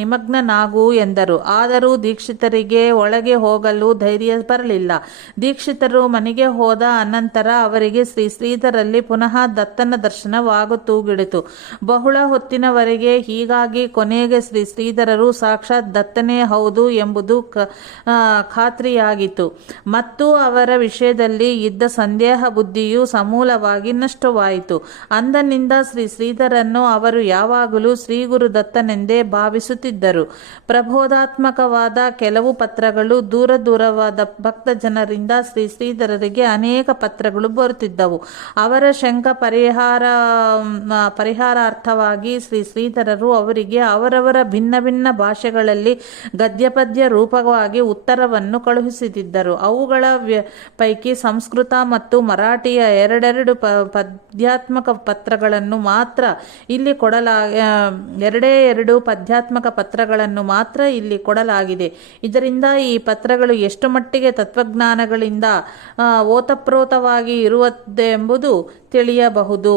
ನಿಮಗ್ನನಾಗು ಎಂದರು. ಆದರೂ ದೀಕ್ಷಿತರಿಗೆ ಒಳಗೆ ಹೋಗಲು ಧೈರ್ಯ ಬರಲಿಲ್ಲ. ದೀಕ್ಷಿತರು ಮನೆಗೆ ಹೋದ ಅನಂತರ ಅವರಿಗೆ ಶ್ರೀ ಶ್ರೀಧರಲ್ಲಿ ಪುನಃ ದತ್ತನ ದರ್ಶನವಾಗುತ್ತೂಗಿಡಿತು. ಬಹಳ ಹೊತ್ತಿನವರೆಗೆ ಹೀಗಾಗಿ ಕೊನೆಗೆ ಶ್ರೀ ಶ್ರೀಧರರು ಸಾಕ್ಷಾತ್ ದತ್ತನೇ ಹೌದು ಎಂಬುದು ಖಾತ್ರಿಯಾಗಿತು. ಮತ್ತು ಅವರ ವಿಷಯದಲ್ಲಿ ಇದ್ದ ಸಂದೇಹ ಬುದ್ಧಿಯು ಸಮೂಲವಾಗಿ ನಷ್ಟವಾಯಿತು. ಅಂದಿನಿಂದ ಶ್ರೀ ಶ್ರೀಧರನ್ನು ಅವರು ಯಾವಾಗಲೂ ಶ್ರೀ ಗುರು ದತ್ತನೆಂದೇ ಭಾವಿಸುತ್ತಿದ್ದರು. ಪ್ರಬೋಧಾತ್ಮಕವಾದ ಕೆಲವು ಪತ್ರಗಳು, ದೂರವಾದ ಭಕ್ತ ಜನರಿಂದ ಶ್ರೀ ಶ್ರೀಧರರಿಗೆ ಅನೇಕ ಪತ್ರಗಳು ಬರುತ್ತಿದ್ದವು. ಅವರ ಶಂಕ ಪರಿಹಾರಾರ್ಥವಾಗಿ ಶ್ರೀ ಶ್ರೀಧರರು ಅವರಿಗೆ ಅವರವರ ಭಿನ್ನ ಭಿನ್ನ ಭಾಷೆಗಳಲ್ಲಿ ಗದ್ಯಪದ್ಯ ರೂಪವಾಗಿ ಉತ್ತರವನ್ನು ಕಳುಹಿಸುತ್ತಿದ್ದರು. ಅವುಗಳ ಪೈಕಿ ಸಂಸ್ಕೃತ ಮತ್ತು ಮರಾಠಿಯ ಎರಡೆರಡು ಪದ್ಯಾತ್ಮಕ ಪತ್ರಗಳನ್ನು ಮಾತ್ರ ಇಲ್ಲಿ ಕೊಡಲಾಗಿದೆ. ಇದರಿಂದ ಈ ಪತ್ರಗಳು ಎಷ್ಟು ಮಟ್ಟಿಗೆ ತತ್ವಜ್ಞಾನಗಳಿಂದ ಓತಪ್ರೋತವಾಗಿ ಇರುವುದೆಂಬುದು ತಿಳಿಯಬಹುದು.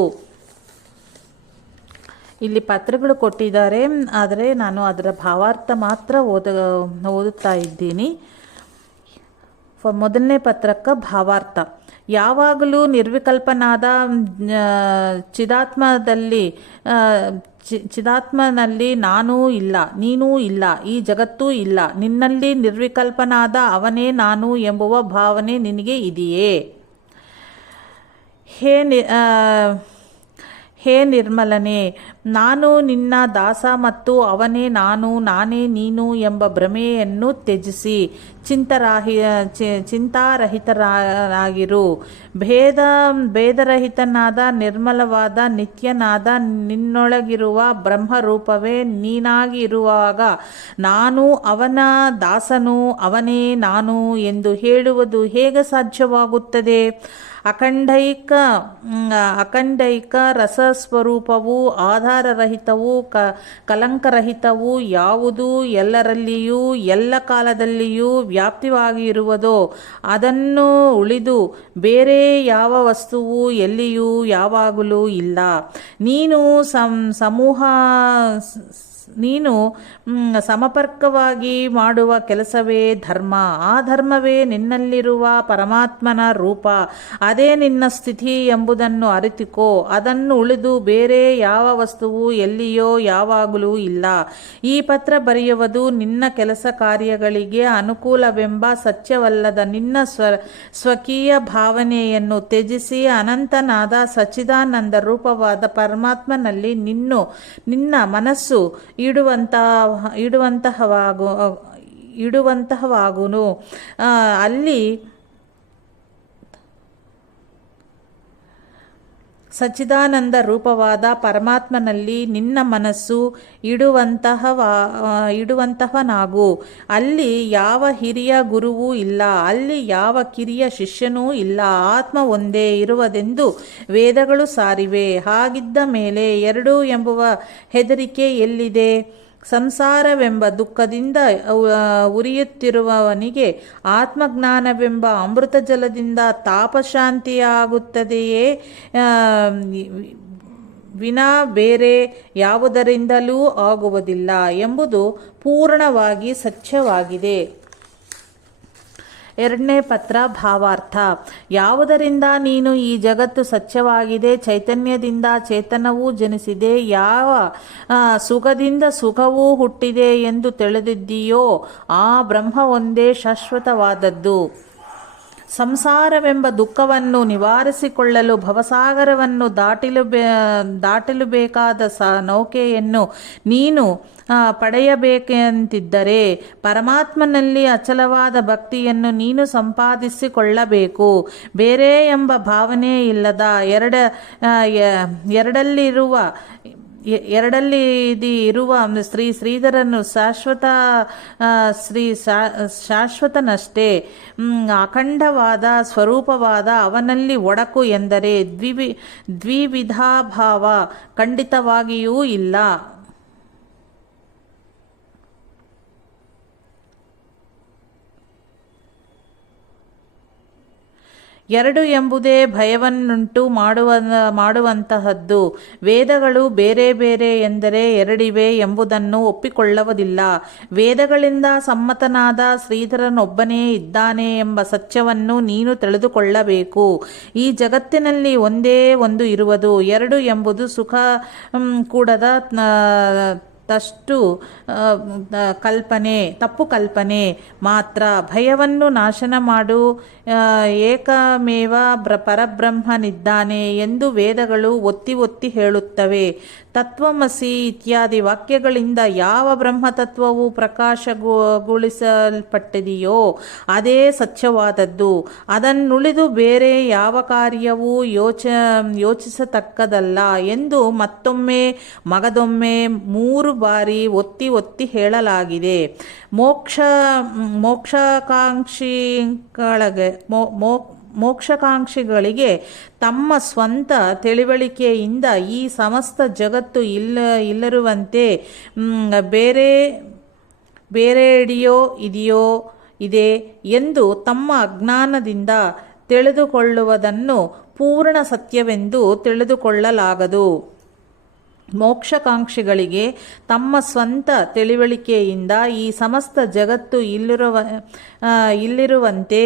ಇಲ್ಲಿ ಪತ್ರಗಳು ಕೊಟ್ಟಿದ್ದಾರೆ, ಆದರೆ ನಾನು ಅದರ ಭಾವಾರ್ಥ ಮಾತ್ರ ಓದುತ್ತಾ ಇದ್ದೀನಿ. ಮೊದಲನೇ ಪತ್ರಕ್ಕೆ ಭಾವಾರ್ಥ. ಯಾವಾಗಲೂ ನಿರ್ವಿಕಲ್ಪನಾದ ಚಿದಾತ್ಮನಲ್ಲಿ ನಾನೂ ಇಲ್ಲ, ನೀನೂ ಇಲ್ಲ, ಈ ಜಗತ್ತೂ ಇಲ್ಲ. ನಿನ್ನಲ್ಲಿ ನಿರ್ವಿಕಲ್ಪನಾದ ಅವನೇ ನಾನು ಎಂಬುವ ಭಾವನೆ ನಿನಗೆ ಇದೆಯೇ? ಹೇ ನಿರ್ಮಲನೇ, ನಾನು ನಿನ್ನ ದಾಸ ಮತ್ತು ಅವನೇ ನಾನು, ನಾನೇ ನೀನು ಎಂಬ ಭ್ರಮೆಯನ್ನು ತ್ಯಜಿಸಿ ಚಿಂತಾರಹಿತರಾಗಿರು. ಭೇದರಹಿತನಾದ ನಿರ್ಮಲವಾದ ನಿತ್ಯನಾದ ನಿನ್ನೊಳಗಿರುವ ಬ್ರಹ್ಮರೂಪವೇ ನೀನಾಗಿರುವಾಗ ನಾನು ಅವನ ದಾಸನು, ಅವನೇ ನಾನು ಎಂದು ಹೇಳುವುದು ಹೇಗೆ ಸಾಧ್ಯವಾಗುತ್ತದೆ? ಅಖಂಡೈಕ ರಸಸ್ವರೂಪವು ಆಧಾರರಹಿತವೂ ಕಲಂಕರಹಿತವೂ ಯಾವುದು ಎಲ್ಲರಲ್ಲಿಯೂ ಎಲ್ಲ ಕಾಲದಲ್ಲಿಯೂ ವ್ಯಾಪ್ತಿಯಾಗಿರುವುದೋ ಅದನ್ನು ಉಳಿದು ಬೇರೆ ಯಾವ ವಸ್ತುವು ಎಲ್ಲಿಯೂ ಯಾವಾಗಲೂ ಇಲ್ಲ. ನೀನು ಸಮರ್ಪಕವಾಗಿ ಮಾಡುವ ಕೆಲಸವೇ ಧರ್ಮ. ಆ ಧರ್ಮವೇ ನಿನ್ನಲ್ಲಿರುವ ಪರಮಾತ್ಮನ ರೂಪ. ಅದೇ ನಿನ್ನ ಸ್ಥಿತಿ ಎಂಬುದನ್ನು ಅರಿತುಕೋ. ಅದನ್ನು ಉಳಿದು ಬೇರೆ ಯಾವ ವಸ್ತುವು ಎಲ್ಲಿಯೋ ಯಾವಾಗಲೂ ಇಲ್ಲ. ಈ ಪತ್ರ ಬರೆಯುವುದು ನಿನ್ನ ಕೆಲಸ ಕಾರ್ಯಗಳಿಗೆ ಅನುಕೂಲವೆಂಬ ಸತ್ಯವಲ್ಲದ ನಿನ್ನ ಸ್ವಕೀಯ ಭಾವನೆಯನ್ನು ತ್ಯಜಿಸಿ ಅನಂತನಾದ ಸಚ್ಚಿದಾನಂದ ರೂಪವಾದ ಪರಮಾತ್ಮನಲ್ಲಿ ನಿನ್ನ ಮನಸ್ಸು ಇಡುವಂತಹವಾಗುನು. ಅಲ್ಲಿ ಸಚ್ಚಿದಾನಂದ ರೂಪವಾದ ಪರಮಾತ್ಮನಲ್ಲಿ ನಿನ್ನ ಮನಸ್ಸು ಇಡುವಂತಹನಾಗು. ಅಲ್ಲಿ ಯಾವ ಹಿರಿಯ ಗುರುವೂ ಇಲ್ಲ, ಅಲ್ಲಿ ಯಾವ ಕಿರಿಯ ಶಿಷ್ಯನೂ ಇಲ್ಲ. ಆತ್ಮ ಒಂದೇ ಇರುವುದೆಂದು ವೇದಗಳು ಸಾರಿವೆ. ಹಾಗಿದ್ದ ಮೇಲೆ ಎರಡು ಎಂಬುವ ಹೆದರಿಕೆ ಎಲ್ಲಿದೆ? ಸಂಸಾರವೆಂಬ ದುಃಖದಿಂದ ಉರಿಯುತ್ತಿರುವವನಿಗೆ ಆತ್ಮಜ್ಞಾನವೆಂಬ ಅಮೃತ ಜಲದಿಂದ ತಾಪಶಾಂತಿಯಾಗುತ್ತದೆಯೇ ವಿನಾ ಬೇರೆ ಯಾವುದರಿಂದಲೂ ಆಗುವುದಿಲ್ಲ ಎಂಬುದು ಪೂರ್ಣವಾಗಿ ಸತ್ಯವಾಗಿದೆ. ಎರಡನೇ ಪತ್ರ ಭಾವಾರ್ಥ. ಯಾವುದರಿಂದ ನೀನು ಈ ಜಗತ್ತು ಸತ್ಯವಾಗಿದೆ, ಚೈತನ್ಯದಿಂದ ಚೇತನವೂ ಜನಿಸಿದೆ, ಯಾವ ಸುಖದಿಂದ ಸುಖವೂ ಹುಟ್ಟಿದೆ ಎಂದು ತಿಳಿದಿದ್ದೀಯೋ ಆ ಬ್ರಹ್ಮ ಒಂದೇ ಶಾಶ್ವತವಾದದ್ದು. ಸಂಸಾರವೆಂಬ ದುಃಖವನ್ನು ನಿವಾರಿಸಿಕೊಳ್ಳಲು ಭವಸಾಗರವನ್ನು ದಾಟಲು ಬೇಕಾದ ನೌಕೆಯನ್ನು ನೀನು ಪಡೆಯಬೇಕೆಂತಿದ್ದರೆ ಪರಮಾತ್ಮನಲ್ಲಿ ಅಚಲವಾದ ಭಕ್ತಿಯನ್ನು ನೀನು ಸಂಪಾದಿಸಿಕೊಳ್ಳಬೇಕು. ಬೇರೆ ಎಂಬ ಭಾವನೆ ಇಲ್ಲದ ಎರಡಲ್ಲಿರುವ ಶ್ರೀ ಶ್ರೀಧರನು ಶಾಶ್ವತನಷ್ಟೇ. ಅಖಂಡವಾದ ಸ್ವರೂಪವಾದ ಅವನಲ್ಲಿ ಒಡಕು ಎಂದರೆ ದ್ವಿವಿಧಾಭಾವ ಖಂಡಿತವಾಗಿಯೂ ಇಲ್ಲ. ಎರಡು ಎಂಬುದೇ ಭಯವನ್ನುಂಟು ಮಾಡುವಂತಹದ್ದು. ವೇದಗಳು ಬೇರೆ ಬೇರೆ ಎಂದರೆ ಎರಡಿವೆ ಎಂಬುದನ್ನು ಒಪ್ಪಿಕೊಳ್ಳುವುದಿಲ್ಲ. ವೇದಗಳಿಂದ ಸಮ್ಮತನಾದ ಶ್ರೀಧರನೊಬ್ಬನೇ ಇದ್ದಾನೆ ಎಂಬ ಸತ್ಯವನ್ನು ನೀನು ತಿಳಿದುಕೊಳ್ಳಬೇಕು. ಈ ಜಗತ್ತಿನಲ್ಲಿ ಒಂದೇ ಒಂದು ಇರುವುದು. ಎರಡು ಎಂಬುದು ಸುಖ ಕೂಡದ ತಪ್ಪು ಕಲ್ಪನೆ ಮಾತ್ರ. ಭಯವನ್ನು ನಾಶನ ಮಾಡು ಏಕಮೇವ ಪರಬ್ರಹ್ಮನಿದ್ದಾನೆ ಎಂದು ವೇದಗಳು ಒತ್ತಿ ಒತ್ತಿ ಹೇಳುತ್ತವೆ. ತತ್ವಮಸಿ ಇತ್ಯಾದಿ ವಾಕ್ಯಗಳಿಂದ ಯಾವ ಬ್ರಹ್ಮತತ್ವವು ಪ್ರಕಾಶಗೊಳಿಸಲ್ಪಟ್ಟಿದೆಯೋ ಅದೇ ಸತ್ಯವಾದದ್ದು. ಅದನ್ನುಳಿದು ಬೇರೆ ಯಾವ ಕಾರ್ಯವೂ ಯೋಚಿಸತಕ್ಕದಲ್ಲ ಎಂದು ಮತ್ತೊಮ್ಮೆ ಮಗದೊಮ್ಮೆ 3 ಬಾರಿ ಒತ್ತಿ ಒತ್ತಿ ಹೇಳಲಾಗಿದೆ. ಮೋಕ್ಷಕಾಂಕ್ಷಿಗಳಿಗೆ ತಮ್ಮ ಸ್ವಂತ ತಿಳಿವಳಿಕೆಯಿಂದ ಈ ಸಮಸ್ತ ಜಗತ್ತು ಇಲ್ಲರುವಂತೆ ಬೇರೆಡೆಯೋ ಇದೆ ಎಂದು ತಮ್ಮ ಅಜ್ಞಾನದಿಂದ ತಿಳಿದುಕೊಳ್ಳುವುದನ್ನು ಪೂರ್ಣ ಸತ್ಯವೆಂದು ತಿಳಿದುಕೊಳ್ಳಲಾಗದು. ಮೋಕ್ಷಕಾಂಕ್ಷಿಗಳಿಗೆ ತಮ್ಮ ಸ್ವಂತ ತಿಳಿವಳಿಕೆಯಿಂದ ಈ ಸಮಸ್ತ ಜಗತ್ತು ಇಲ್ಲಿರುವಂತೆ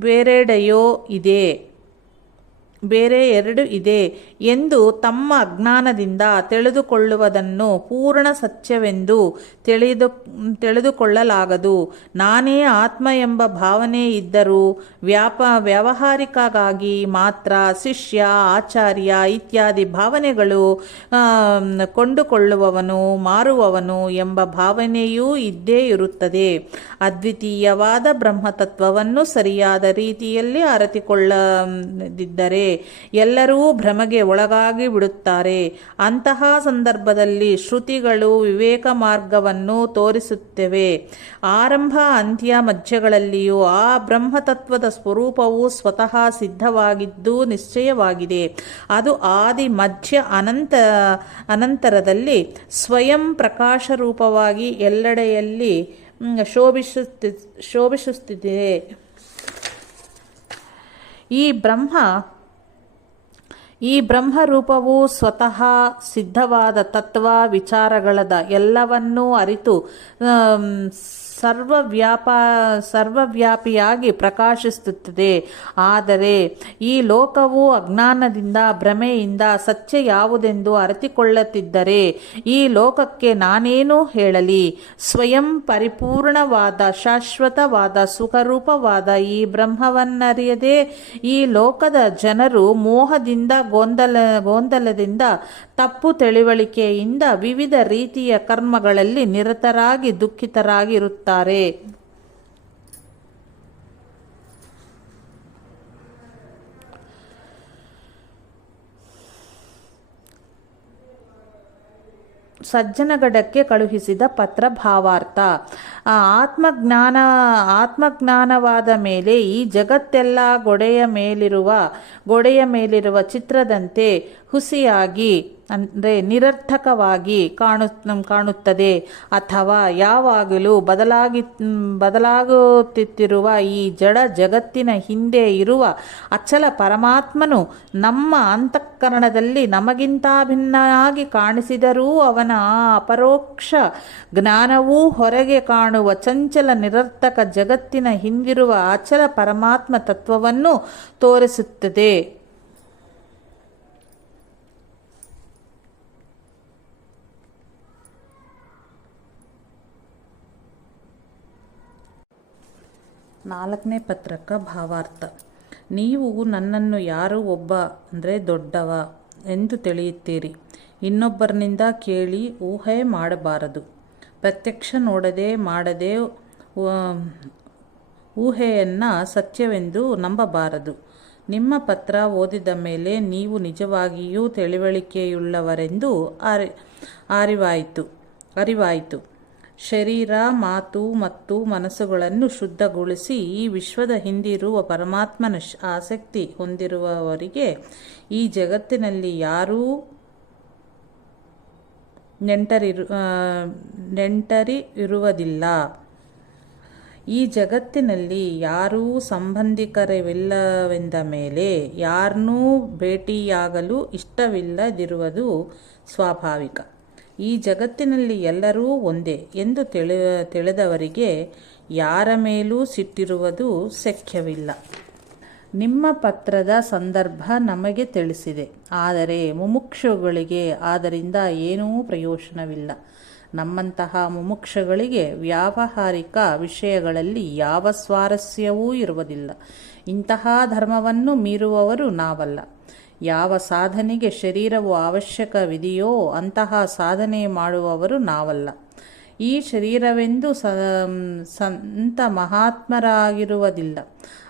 ಬೇರೆಡೆಯೋ ಬೇರೆ ಎರಡು ಇದೆ ಎಂದು ತಮ್ಮ ಅಜ್ಞಾನದಿಂದ ತಿಳಿದುಕೊಳ್ಳುವುದನ್ನು ಪೂರ್ಣ ಸತ್ಯವೆಂದು ತಿಳಿದುಕೊಳ್ಳಲಾಗದು. ನಾನೇ ಆತ್ಮ ಎಂಬ ಭಾವನೆ ಇದ್ದರೂ ವ್ಯಾವಹಾರಿಕವಾಗಿ ಮಾತ್ರ ಶಿಷ್ಯ, ಆಚಾರ್ಯ ಇತ್ಯಾದಿ ಭಾವನೆಗಳು, ಕೊಂಡುಕೊಳ್ಳುವವನು, ಮಾರುವವನು ಎಂಬ ಭಾವನೆಯೂ ಇದ್ದೇ ಇರುತ್ತದೆ. ಅದ್ವಿತೀಯವಾದ ಬ್ರಹ್ಮತತ್ವವನ್ನು ಸರಿಯಾದ ರೀತಿಯಲ್ಲಿ ಅರಿತುಕೊಳ್ಳದಿದ್ದರೆ ಎಲ್ಲರೂ ಭ್ರಮೆಗೆ ಒಳಗಾಗಿ ಬಿಡುತ್ತಾರೆ. ಅಂತಹ ಸಂದರ್ಭದಲ್ಲಿ ಶ್ರುತಿಗಳು ವಿವೇಕ ಮಾರ್ಗವನ್ನು ತೋರಿಸುತ್ತವೆ. ಆರಂಭ, ಅಂತ್ಯ, ಮಧ್ಯಗಳಲ್ಲಿಯೂ ಆ ಬ್ರಹ್ಮತತ್ವದ ಸ್ವರೂಪವು ಸ್ವತಃ ಸಿದ್ಧವಾಗಿದ್ದು ನಿಶ್ಚಯವಾಗಿದೆ. ಅದು ಆದಿ, ಮಧ್ಯ, ಅನಂತರದಲ್ಲಿ ಸ್ವಯಂ ಪ್ರಕಾಶರೂಪವಾಗಿ ಎಲ್ಲೆಡೆಯಲ್ಲಿ ಶೋಭಿಸುತ್ತಿದೆ. ಈ ಬ್ರಹ್ಮರೂಪವು ಸ್ವತಃ ಸಿದ್ಧವಾದ ತತ್ವ ವಿಚಾರಗಳದ ಎಲ್ಲವನ್ನೂ ಅರಿತು ಸರ್ವವ್ಯಾಪಿಯಾಗಿ ಪ್ರಕಾಶಿಸುತ್ತದೆ. ಆದರೆ ಈ ಲೋಕವು ಅಜ್ಞಾನದಿಂದ, ಭ್ರಮೆಯಿಂದ ಸತ್ಯ ಯಾವುದೆಂದು ಅರಿತುಕೊಳ್ಳುತ್ತಿದ್ದರೆ ಈ ಲೋಕಕ್ಕೆ ನಾನೇನು ಹೇಳಲಿ? ಸ್ವಯಂ ಪರಿಪೂರ್ಣವಾದ ಶಾಶ್ವತವಾದ ಸುಖರೂಪವಾದ ಈ ಬ್ರಹ್ಮವನ್ನರಿಯದೆ ಈ ಲೋಕದ ಜನರು ಮೋಹದಿಂದ, ಗೊಂದಲದಿಂದ, ತಪ್ಪು ತಿಳಿವಳಿಕೆಯಿಂದ ವಿವಿಧ ರೀತಿಯ ಕರ್ಮಗಳಲ್ಲಿ ನಿರತರಾಗಿ ದುಃಖಿತರಾಗಿರುತ್ತಾರೆ. ಸಜ್ಜನಗಡಕ್ಕೆ ಕಳುಹಿಸಿದ ಪತ್ರ ಭಾವಾರ್ಥ. ಆತ್ಮಜ್ಞಾನವಾದ ಮೇಲೆ ಈ ಜಗತ್ತೆಲ್ಲ ಗೋಡೆಯ ಮೇಲಿರುವ ಚಿತ್ರದಂತೆ ಹುಸಿಯಾಗಿ ಅಂದರೆ ನಿರರ್ಥಕವಾಗಿ ಕಾಣುತ್ತದೆ. ಅಥವಾ ಯಾವಾಗಲೂ ಬದಲಾಗುತ್ತಿರುವ ಈ ಜಡ ಜಗತ್ತಿನ ಹಿಂದೆ ಇರುವ ಅಚಲ ಪರಮಾತ್ಮನು ನಮ್ಮ ಅಂತಃಕರಣದಲ್ಲಿ ನಮಗಿಂತ ಭಿನ್ನನಾಗಿ ಕಾಣಿಸಿದರೂ ಅವನ ಅಪರೋಕ್ಷ ಜ್ಞಾನವೂ ಹೊರಗೆ ಕಾಣುವ ಚಂಚಲ ನಿರರ್ಥಕ ಜಗತ್ತಿನ ಹಿಂದಿರುವ ಅಚಲ ಪರಮಾತ್ಮ ತತ್ವವನ್ನು ತೋರಿಸುತ್ತದೆ. ನಾಲ್ಕನೇ ಪತ್ರಕ ಭಾವಾರ್ಥ. ನೀವು ನನ್ನನ್ನು ಯಾರು ಒಬ್ಬ ಅಂದರೆ ದೊಡ್ಡವ ಎಂದು ತಿಳಿಯುತ್ತೀರಿ. ಇನ್ನೊಬ್ಬರಿನಿಂದ ಕೇಳಿ ಊಹೆ ಮಾಡಬಾರದು. ಪ್ರತ್ಯಕ್ಷ ನೋಡದೆ ಮಾಡದೆ ಊಹೆಯನ್ನು ಸತ್ಯವೆಂದು ನಂಬಬಾರದು. ನಿಮ್ಮ ಪತ್ರ ಓದಿದ ಮೇಲೆ ನೀವು ನಿಜವಾಗಿಯೂ ತಿಳಿವಳಿಕೆಯುಳ್ಳವರೆಂದು ಅರಿವಾಯಿತು. ಶರೀರ, ಮಾತು ಮತ್ತು ಮನಸ್ಸುಗಳನ್ನು ಶುದ್ಧಗೊಳಿಸಿ ಈ ವಿಶ್ವದ ಹಿಂದಿರುವ ಪರಮಾತ್ಮನ ಆಸಕ್ತಿ ಹೊಂದಿರುವವರಿಗೆ ಈ ಜಗತ್ತಿನಲ್ಲಿ ಯಾರೂ ನೆಂಟರಿರುವುದಿಲ್ಲ. ಈ ಜಗತ್ತಿನಲ್ಲಿ ಯಾರೂ ಸಂಬಂಧಿಕರಿಲ್ಲವೆಂದ ಮೇಲೆ ಯಾರನ್ನೂ ಭೇಟಿಯಾಗಲು ಇಷ್ಟವಿಲ್ಲದಿರುವುದು ಸ್ವಾಭಾವಿಕ. ಈ ಜಗತ್ತಿನಲ್ಲಿ ಎಲ್ಲರೂ ಒಂದೇ ಎಂದು ತಿಳಿದವರಿಗೆ ಯಾರ ಮೇಲೂ ಸಿಟ್ಟಿರುವುದು ಶಕ್ಯವಿಲ್ಲ. ನಿಮ್ಮ ಪತ್ರದ ಸಂದರ್ಭ ನಮಗೆ ತಿಳಿಸಿದೆ, ಆದರೆ ಮುಮುಕ್ಷುಗಳಿಗೆ ಅದರಿಂದ ಏನೂ ಪ್ರಯೋಜನವಿಲ್ಲ. ನಮ್ಮಂತಹ ಮುಮುಕ್ಷುಗಳಿಗೆ ವ್ಯಾವಹಾರಿಕ ವಿಷಯಗಳಲ್ಲಿ ಯಾವ ಸ್ವಾರಸ್ಯವೂ ಇರುವುದಿಲ್ಲ. ಇಂತಹ ಧರ್ಮವನ್ನು ಮೀರುವವರು ನಾವಲ್ಲ. ಯಾವ ಸಾಧನೆಗೆ ಶರೀರವು ಅವಶ್ಯಕವಿದೆಯೋ ಅಂತಹ ಸಾಧನೆ ಮಾಡುವವರು ನಾವಲ್ಲ. ಈ ಶರೀರವೆಂದು ಸಂತ ಮಹಾತ್ಮರಾಗಿರುವುದಿಲ್ಲ.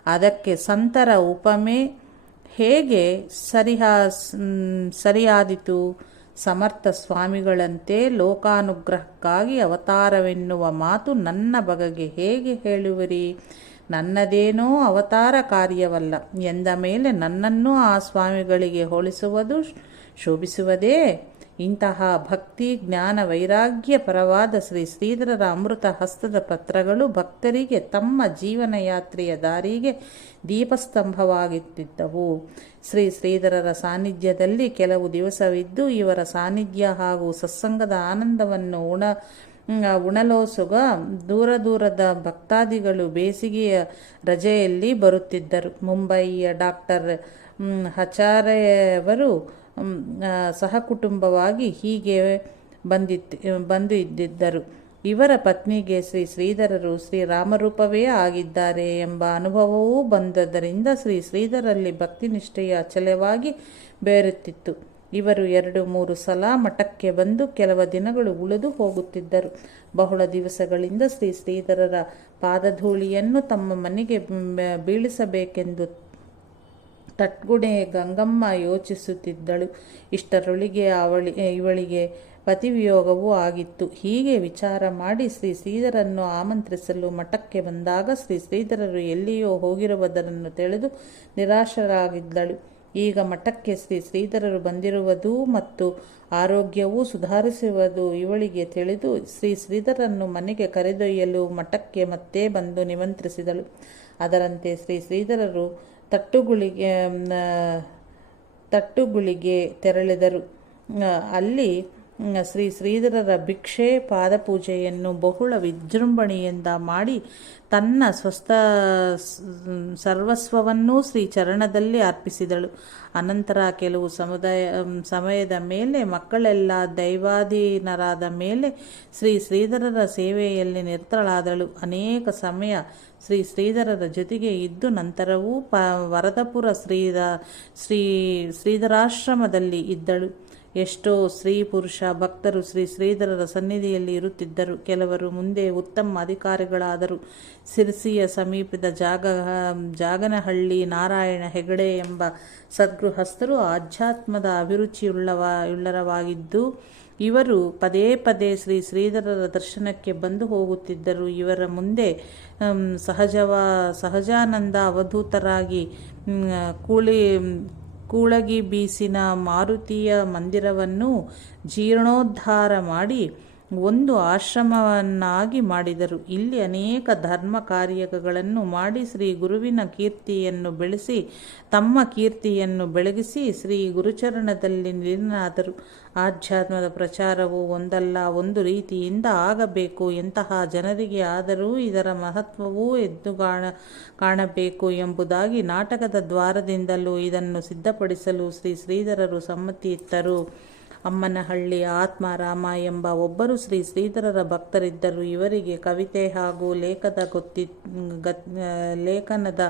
ಅದಕ್ಕೆ ಸಂತರ ಉಪಮೆ ಹೇಗೆ ಸರಿಯಾದೀತು? ಸಮರ್ಥ ಸ್ವಾಮಿಗಳಂತೆ ಲೋಕಾನುಗ್ರಹಕ್ಕಾಗಿ ಅವತಾರವೆನ್ನುವ ಮಾತು ನನ್ನ ಬಗೆಗೆ ಹೇಗೆ ಹೇಳುವಿರಿ? ನನ್ನದೇನೋ ಅವತಾರ ಕಾರ್ಯವಲ್ಲ ಎಂದ ಮೇಲೆ ನನ್ನನ್ನು ಆ ಸ್ವಾಮಿಗಳಿಗೆ ಹೋಲಿಸುವುದು ಶೋಭಿಸುವುದೇ? ಇಂತಹ ಭಕ್ತಿ ಜ್ಞಾನ ವೈರಾಗ್ಯ ಪರವಾದ ಶ್ರೀ ಶ್ರೀಧರರ ಅಮೃತ ಹಸ್ತದ ಪತ್ರಗಳು ಭಕ್ತರಿಗೆ ತಮ್ಮ ಜೀವನ ಯಾತ್ರೆಯ ದಾರಿಗೆ ದೀಪಸ್ತಂಭವಾಗುತ್ತಿದ್ದವು. ಶ್ರೀ ಶ್ರೀಧರರ ಸಾನ್ನಿಧ್ಯದಲ್ಲಿ ಕೆಲವು ದಿವಸವಿದ್ದು ಇವರ ಸಾನ್ನಿಧ್ಯ ಹಾಗೂ ಸತ್ಸಂಗದ ಆನಂದವನ್ನು ಉಣಲೋಸುಗ ದೂರದ ಭಕ್ತಾದಿಗಳು ಬೇಸಿಗೆಯ ರಜೆಯಲ್ಲಿ ಬರುತ್ತಿದ್ದರು. ಮುಂಬಯಿಯ ಡಾಕ್ಟರ್ ಹಚಾರೆಯವರು ಸಹಕುಟುಂಬವಾಗಿ ಹೀಗೆ ಬಂದು ಇದ್ದಿದ್ದರು. ಇವರ ಪತ್ನಿಗೆ ಶ್ರೀ ಶ್ರೀಧರರು ಶ್ರೀರಾಮರೂಪವೇ ಆಗಿದ್ದಾರೆ ಎಂಬ ಅನುಭವವೂ ಬಂದದ್ದರಿಂದ ಶ್ರೀ ಶ್ರೀಧರಲ್ಲಿ ಭಕ್ತಿನಿಷ್ಠೆಯ ಅಚಲವಾಗಿ ಬೇರುತ್ತಿತ್ತು. ಇವರು 2-3 ಸಲ ಮಠಕ್ಕೆ ಬಂದು ಕೆಲವು ದಿನಗಳು ಉಳಿದು ಹೋಗುತ್ತಿದ್ದರು. ಬಹಳ ದಿವಸಗಳಿಂದ ಶ್ರೀ ಶ್ರೀಧರರ ಪಾದಧೂಳಿಯನ್ನು ತಮ್ಮ ಮನೆಗೆ ಬೀಳಿಸಬೇಕೆಂದು ತಟ್ಗುಣೆ ಗಂಗಮ್ಮ ಯೋಚಿಸುತ್ತಿದ್ದಳು. ಇಷ್ಟರೊಳಗೆ ಇವಳಿಗೆ ಪತಿವಿಯೋಗವೂ ಆಗಿತ್ತು. ಹೀಗೆ ವಿಚಾರ ಮಾಡಿ ಶ್ರೀ ಶ್ರೀಧರನ್ನು ಆಮಂತ್ರಿಸಲು ಮಠಕ್ಕೆ ಬಂದಾಗ ಶ್ರೀ ಶ್ರೀಧರರು ಎಲ್ಲಿಯೋ ಹೋಗಿರುವುದನ್ನು ತಿಳಿದು ನಿರಾಶರಾಗಿದ್ದಳು. ಈಗ ಮಠಕ್ಕೆ ಶ್ರೀ ಶ್ರೀಧರರು ಬಂದಿರುವುದು ಮತ್ತು ಆರೋಗ್ಯವೂ ಸುಧಾರಿಸುವುದು ಇವಳಿಗೆ ತಿಳಿದು ಶ್ರೀ ಶ್ರೀಧರನ್ನು ಮನೆಗೆ ಕರೆದೊಯ್ಯಲು ಮಠಕ್ಕೆ ಮತ್ತೆ ಬಂದು ನಿಮಂತ್ರಿಸಿದಳು. ಅದರಂತೆ ಶ್ರೀ ಶ್ರೀಧರರು ತಟ್ಟುಗುಳಿಗೆ ತೆರಳಿದರು. ಅಲ್ಲಿ ಶ್ರೀ ಶ್ರೀಧರರ ಭಿಕ್ಷೆ ಪಾದಪೂಜೆಯನ್ನು ಬಹುಳ ವಿಜೃಂಭಣೆಯಿಂದ ಮಾಡಿ ತನ್ನ ಸರ್ವಸ್ವವನ್ನೂ ಶ್ರೀ ಚರಣದಲ್ಲಿ ಅರ್ಪಿಸಿದಳು. ಅನಂತರ ಕೆಲವು ಸಮಯದ ಮೇಲೆ ಮಕ್ಕಳೆಲ್ಲ ದೈವಾಧೀನರಾದ ಮೇಲೆ ಶ್ರೀ ಶ್ರೀಧರರ ಸೇವೆಯಲ್ಲಿ ನಿರತಳಾದಳು. ಅನೇಕ ಸಮಯ ಶ್ರೀ ಶ್ರೀಧರರ ಜೊತೆಗೆ ಇದ್ದು ನಂತರವೂ ವರದಪುರ ಶ್ರೀಧರಾಶ್ರಮದಲ್ಲಿ ಇದ್ದಳು. ಎಷ್ಟೋ ಸ್ತ್ರೀ ಪುರುಷ ಭಕ್ತರು ಶ್ರೀ ಶ್ರೀಧರರ ಸನ್ನಿಧಿಯಲ್ಲಿ ಇರುತ್ತಿದ್ದರು. ಕೆಲವರು ಮುಂದೆ ಉತ್ತಮ ಅಧಿಕಾರಿಗಳಾದರು. ಸಿರ್ಸಿಯ ಸಮೀಪದ ಜಾಗನಹಳ್ಳಿ ನಾರಾಯಣ ಹೆಗಡೆ ಎಂಬ ಸದ್ಗೃಹಸ್ಥರು ಆಧ್ಯಾತ್ಮದ ಅಭಿರುಚಿಯುಳ್ಳವರಾಗಿದ್ದು ಇವರು ಪದೇ ಪದೇ ಶ್ರೀ ಶ್ರೀಧರರ ದರ್ಶನಕ್ಕೆ ಬಂದು ಹೋಗುತ್ತಿದ್ದರು. ಇವರ ಮುಂದೆ ಸಹಜಾನಂದ ಅವಧೂತರಾಗಿ ಕೂಳಗಿ ಬೀಸಿನ ಮಾರುತಿಯ ಮಂದಿರವನ್ನು ಜೀರ್ಣೋದ್ಧಾರ ಮಾಡಿ ಒಂದು ಆಶ್ರಮವನ್ನಾಗಿ ಮಾಡಿದರು. ಇಲ್ಲಿ ಅನೇಕ ಧರ್ಮ ಕಾರ್ಯಗಳನ್ನು ಮಾಡಿ ಶ್ರೀ ಗುರುವಿನ ಕೀರ್ತಿಯನ್ನು ಬೆಳೆಸಿ ತಮ್ಮ ಕೀರ್ತಿಯನ್ನು ಬೆಳಗಿಸಿ ಶ್ರೀ ಗುರುಚರಣದಲ್ಲಿ ನಿಲೀನರಾದರು. ಆಧ್ಯಾತ್ಮದ ಪ್ರಚಾರವು ಒಂದಲ್ಲ ಒಂದು ರೀತಿಯಿಂದ ಆಗಬೇಕು. ಎಂತಹ ಜನರಿಗೆ ಆದರೂ ಇದರ ಮಹತ್ವವೂ ಎದ್ದು ಕಾಣಬೇಕು ಎಂಬುದಾಗಿ ನಾಟಕದ ದ್ವಾರದಿಂದಲೂ ಇದನ್ನು ಸಿದ್ಧಪಡಿಸಲು ಶ್ರೀ ಶ್ರೀಧರರು ಸಮ್ಮತಿಯಿತ್ತರು. ಅಮ್ಮನಹಳ್ಳಿ ಆತ್ಮಾರಾಮ ಎಂಬ ಒಬ್ಬರು ಶ್ರೀ ಶ್ರೀಧರರ ಭಕ್ತರಿದ್ದರು. ಇವರಿಗೆ ಕವಿತೆ ಹಾಗೂ ಲೇಖನದ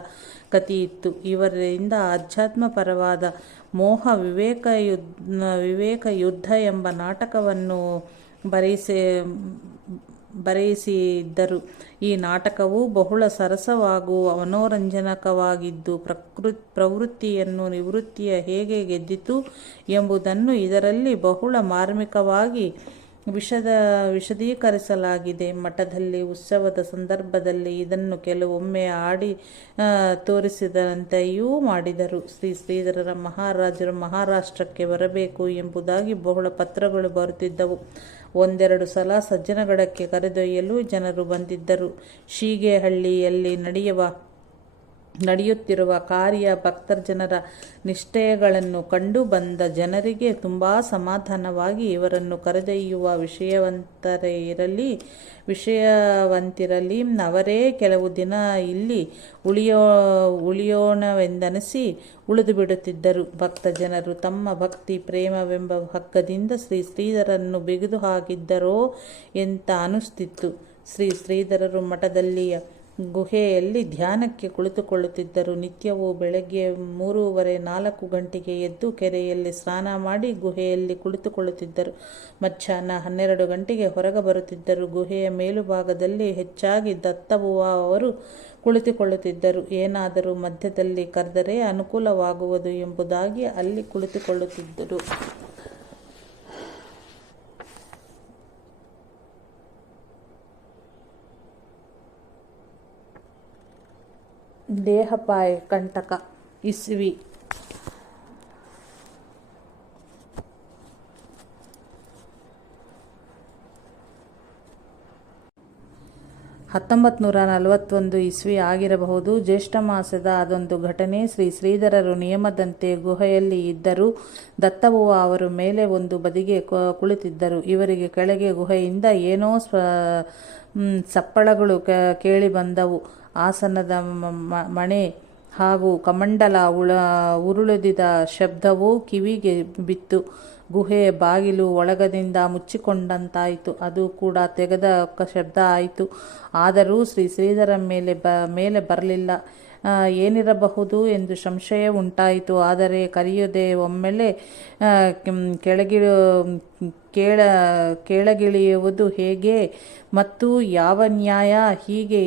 ಗತಿಯಿತ್ತು. ಇವರಿಂದ ಆಧ್ಯಾತ್ಮಪರವಾದ ಮೋಹ ವಿವೇಕ ಯುದ್ಧ ಎಂಬ ನಾಟಕವನ್ನು ಬರೆಯಿಸಿದ್ದರು. ಈ ನಾಟಕವು ಬಹಳ ಸರಸವಾಗೂ ಮನೋರಂಜನಕವಾಗಿದ್ದು ಪ್ರವೃತ್ತಿಯನ್ನು ನಿವೃತ್ತಿಯ ಹೇಗೆ ಗೆದ್ದಿತು ಎಂಬುದನ್ನು ಇದರಲ್ಲಿ ಬಹಳ ಮಾರ್ಮಿಕವಾಗಿ ವಿಶದೀಕರಿಸಲಾಗಿದೆ. ಮಠದಲ್ಲಿ ಉತ್ಸವದ ಸಂದರ್ಭದಲ್ಲಿ ಇದನ್ನು ಕೆಲವೊಮ್ಮೆ ಆಡಿ ತೋರಿಸಿದಂತೆಯೂ ಮಾಡಿದರು. ಶ್ರೀಧರರ ಮಹಾರಾಜರು ಮಹಾರಾಷ್ಟ್ರಕ್ಕೆ ಬರಬೇಕು ಎಂಬುದಾಗಿ ಬಹಳ ಪತ್ರಗಳು ಬರುತ್ತಿದ್ದವು. ಒಂದೆರಡು ಸಲ ಸಜ್ಜನಗಡಕ್ಕೆ ಕರೆದೊಯ್ಯಲು ಜನರು ಬಂದಿದ್ದರು. ಶೀಗೇಹಳ್ಳಿಯಲ್ಲಿ ನಡೆಯುತ್ತಿರುವ ಕಾರ್ಯ ಭಕ್ತಜನರ ನಿಷ್ಠೆಗಳನ್ನು ಕಂಡು ಬಂದ ಜನರಿಗೆ ತುಂಬ ಸಮಾಧಾನವಾಗಿ ಇವರನ್ನು ಕರೆದೊಯ್ಯುವ ವಿಷಯವಂತಿರಲಿ, ಅವರೇ ಕೆಲವು ದಿನ ಇಲ್ಲಿ ಉಳಿಯೋಣವೆಂದನಿಸಿ ಉಳಿದು ಬಿಡುತ್ತಿದ್ದರು. ಭಕ್ತಜನರು ತಮ್ಮ ಭಕ್ತಿ ಪ್ರೇಮವೆಂಬ ಹಗ್ಗದಿಂದ ಶ್ರೀಧರರನ್ನು ಬಿಗಿದು ಹಾಕಿದ್ದರೋ ಎಂತ ಅನಿಸ್ತಿತ್ತು. ಶ್ರೀಧರರು ಮಠದಲ್ಲಿಯ ಗುಹೆಯಲ್ಲಿ ಧ್ಯಾನಕ್ಕೆ ಕುಳಿತುಕೊಳ್ಳುತ್ತಿದ್ದರು. ನಿತ್ಯವೂ ಬೆಳಗ್ಗೆ 3:30-4 ಗಂಟೆಗೆ ಎದ್ದು ಕೆರೆಯಲ್ಲಿ ಸ್ನಾನ ಮಾಡಿ ಗುಹೆಯಲ್ಲಿ ಕುಳಿತುಕೊಳ್ಳುತ್ತಿದ್ದರು. ಮಧ್ಯಾಹ್ನ 12 ಗಂಟೆಗೆ ಹೊರಗೆ ಬರುತ್ತಿದ್ದರು. ಗುಹೆಯ ಮೇಲುಭಾಗದಲ್ಲಿ ಹೆಚ್ಚಾಗಿ ದತ್ತಬುವ ಅವರು ಕುಳಿತುಕೊಳ್ಳುತ್ತಿದ್ದರು. ಏನಾದರೂ ಮಧ್ಯದಲ್ಲಿ ಕರೆದರೆ ಅನುಕೂಲವಾಗುವುದು ಎಂಬುದಾಗಿ ಅಲ್ಲಿ ಕುಳಿತುಕೊಳ್ಳುತ್ತಿದ್ದರು. ದೇಹಪಾಯ ಕಂಟಕ ಇಸ್ವಿ 1941 ಇಸ್ವಿ ಆಗಿರಬಹುದು. ಜ್ಯೇಷ್ಠ ಮಾಸದ ಅದೊಂದು ಘಟನೆ. ಶ್ರೀಧರರು ನಿಯಮದಂತೆ ಗುಹೆಯಲ್ಲಿ ಇದ್ದರು. ದತ್ತಬುವ ಅವರು ಮೇಲೆ ಒಂದು ಬದಿಗೆ ಕುಳಿತಿದ್ದರು. ಇವರಿಗೆ ಕೆಳಗೆ ಗುಹೆಯಿಂದ ಏನೋ ಸಪ್ಪಳಗಳು ಕೇಳಿ ಬಂದವು. ಆಸನದ ಮಣೆ ಹಾಗೂ ಕಮಂಡಲ ಉರುಳಿದ ಶಬ್ದವೂ ಕಿವಿಗೆ ಬಿತ್ತು. ಗುಹೆಯ ಬಾಗಿಲು ಒಳಗದಿಂದ ಮುಚ್ಚಿಕೊಂಡಂತಾಯಿತು. ಅದು ಕೂಡ ತೆಗೆದ ಶಬ್ದ ಆಯಿತು. ಆದರೂ ಶ್ರೀಧರ ಮೇಲೆ ಬರಲಿಲ್ಲ. ಏನಿರಬಹುದು ಎಂದು ಸಂಶಯ ಉಂಟಾಯಿತು. ಆದರೆ ಕರೆಯದೆ ಒಮ್ಮೆಲೆ ಕೆಳಗಿಳಿಯುವುದು ಹೇಗೆ ಮತ್ತು ಯಾವ ನ್ಯಾಯ? ಹೀಗೆ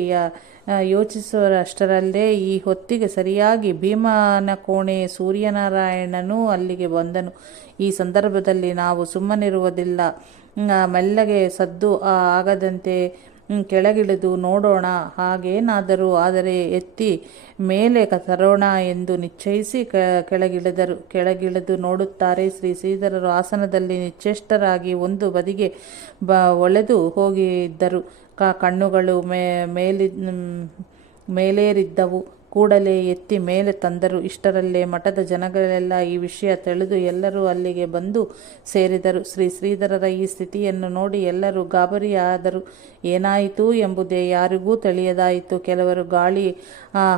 ಯೋಚಿಸುವಷ್ಟರಲ್ಲೇ ಈ ಹೊತ್ತಿಗೆ ಸರಿಯಾಗಿ ಭೀಮನಕೋಣೆ ಸೂರ್ಯನಾರಾಯಣನು ಅಲ್ಲಿಗೆ ಬಂದನು. ಈ ಸಂದರ್ಭದಲ್ಲಿ ನಾವು ಸುಮ್ಮನಿರುವುದಿಲ್ಲ. ಮೆಲ್ಲಗೆ ಸದ್ದು ಆಗದಂತೆ ಕೆಳಗಿಳಿದು ನೋಡೋಣ, ಹಾಗೇನಾದರೂ ಆದರೆ ಎತ್ತಿ ಮೇಲೆ ತರೋಣ ಎಂದು ನಿಶ್ಚಯಿಸಿ ಕೆಳಗಿಳಿದು ನೋಡುತ್ತಾರೆ. ಶ್ರೀಧರರು ಆಸನದಲ್ಲಿ ನಿಶ್ಚೇಷ್ಟರಾಗಿ ಒಂದು ಬದಿಗೆ ಒಳೆದು ಹೋಗಿದ್ದರು. ಕಣ್ಣುಗಳು ಮೇಲೇರಿದ್ದವು. ಕೂಡಲೇ ಎತ್ತಿ ಮೇಲೆ ತಂದರು. ಇಷ್ಟರಲ್ಲೇ ಮಠದ ಜನಗಳೆಲ್ಲ ಈ ವಿಷಯ ತಿಳಿದು ಎಲ್ಲರೂ ಅಲ್ಲಿಗೆ ಬಂದು ಸೇರಿದರು. ಶ್ರೀಧರರ ಈ ಸ್ಥಿತಿಯನ್ನು ನೋಡಿ ಎಲ್ಲರೂ ಗಾಬರಿಯಾದರು. ಏನಾಯಿತು ಎಂಬುದೇ ಯಾರಿಗೂ ತಿಳಿಯದಾಯಿತು. ಕೆಲವರು ಗಾಳಿ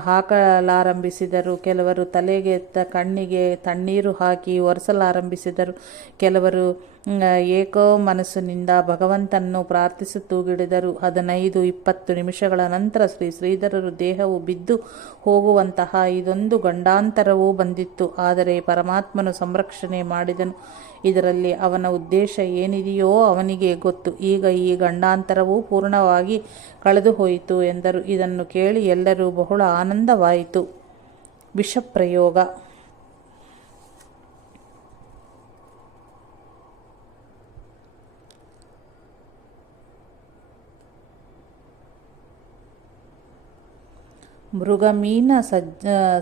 ಹಾಕಲಾರಂಭಿಸಿದರು. ಕೆಲವರು ತಲೆಗೆ ಕಣ್ಣಿಗೆ ತಣ್ಣೀರು ಹಾಕಿ ಒರೆಸಲಾರಂಭಿಸಿದರು. ಕೆಲವರು ಏಕೋ ಮನಸ್ಸಿನಿಂದ ಭಗವಂತನನ್ನು ಪ್ರಾರ್ಥಿಸಿ ತೂಗಿಡಿದರು. 15-20 ನಿಮಿಷಗಳ ನಂತರ ಶ್ರೀಧರರು ದೇಹವು ಬಿದ್ದು ಹೋಗುವಂತಹ ಇದೊಂದು ಗಂಡಾಂತರವೂ ಬಂದಿತ್ತು. ಆದರೆ ಪರಮಾತ್ಮನು ಸಂರಕ್ಷಣೆ ಮಾಡಿದನು. ಇದರಲ್ಲಿ ಅವನ ಉದ್ದೇಶ ಏನಿದೆಯೋ ಅವನಿಗೆ ಗೊತ್ತು. ಈಗ ಈ ಗಂಡಾಂತರವೂ ಪೂರ್ಣವಾಗಿ ಕಳೆದು ಹೋಯಿತು ಎಂದರು. ಇದನ್ನು ಕೇಳಿ ಎಲ್ಲರೂ ಬಹಳ ಆನಂದವಾಯಿತು. ವಿಷಪ್ರಯೋಗ. ಮೃಗಮೀನ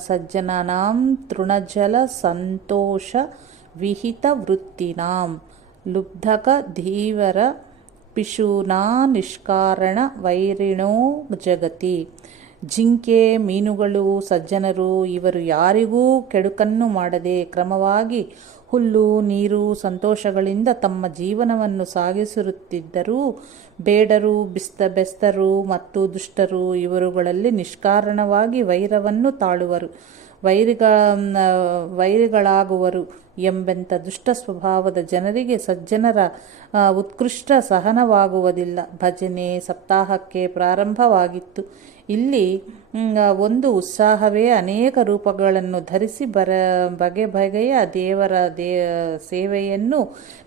ಸಜ್ಜನಾನಾಂ ತೃಣಜಲ ಸಂತೋಷ ವಿಹಿತ ವೃತ್ತಿನಾಂ ಲುಬ್ಧಕ ಧೀವರ ಪಿಶೂನಾ ನಿಷ್ಕಾರಣ ವೈರಿಣೋ ಜಗತಿ. ಜಿಂಕೆ, ಮೀನುಗಳು, ಸಜ್ಜನರು ಇವರು ಯಾರಿಗೂ ಕೆಡುಕನ್ನು ಮಾಡದೆ ಕ್ರಮವಾಗಿ ಹುಲ್ಲು, ನೀರು, ಸಂತೋಷಗಳಿಂದ ತಮ್ಮ ಜೀವನವನ್ನು ಸಾಗಿಸುತ್ತಿದ್ದರೂ ಬೇಡರು, ಬೆಸ್ತರು ಮತ್ತು ದುಷ್ಟರು ಇವರುಗಳಲ್ಲಿ ನಿಷ್ಕಾರಣವಾಗಿ ವೈರವನ್ನು ತಾಳುವರು, ವೈರಿಗಳಾಗುವರು ಎಂಬಂಥ ದುಷ್ಟ ಸ್ವಭಾವದ ಜನರಿಗೆ ಸಜ್ಜನರ ಉತ್ಕೃಷ್ಟ ಸಹನವಾಗುವುದಿಲ್ಲ. ಭಜನೆ ಸಪ್ತಾಹಕ್ಕೆ ಪ್ರಾರಂಭವಾಗಿತ್ತು. ಇಲ್ಲಿ ಒಂದು ಉತ್ಸಾಹವೇ ಅನೇಕ ರೂಪಗಳನ್ನು ಧರಿಸಿ ಬಗೆಬಗೆಯ ದೇವರ ಸೇವೆಯನ್ನು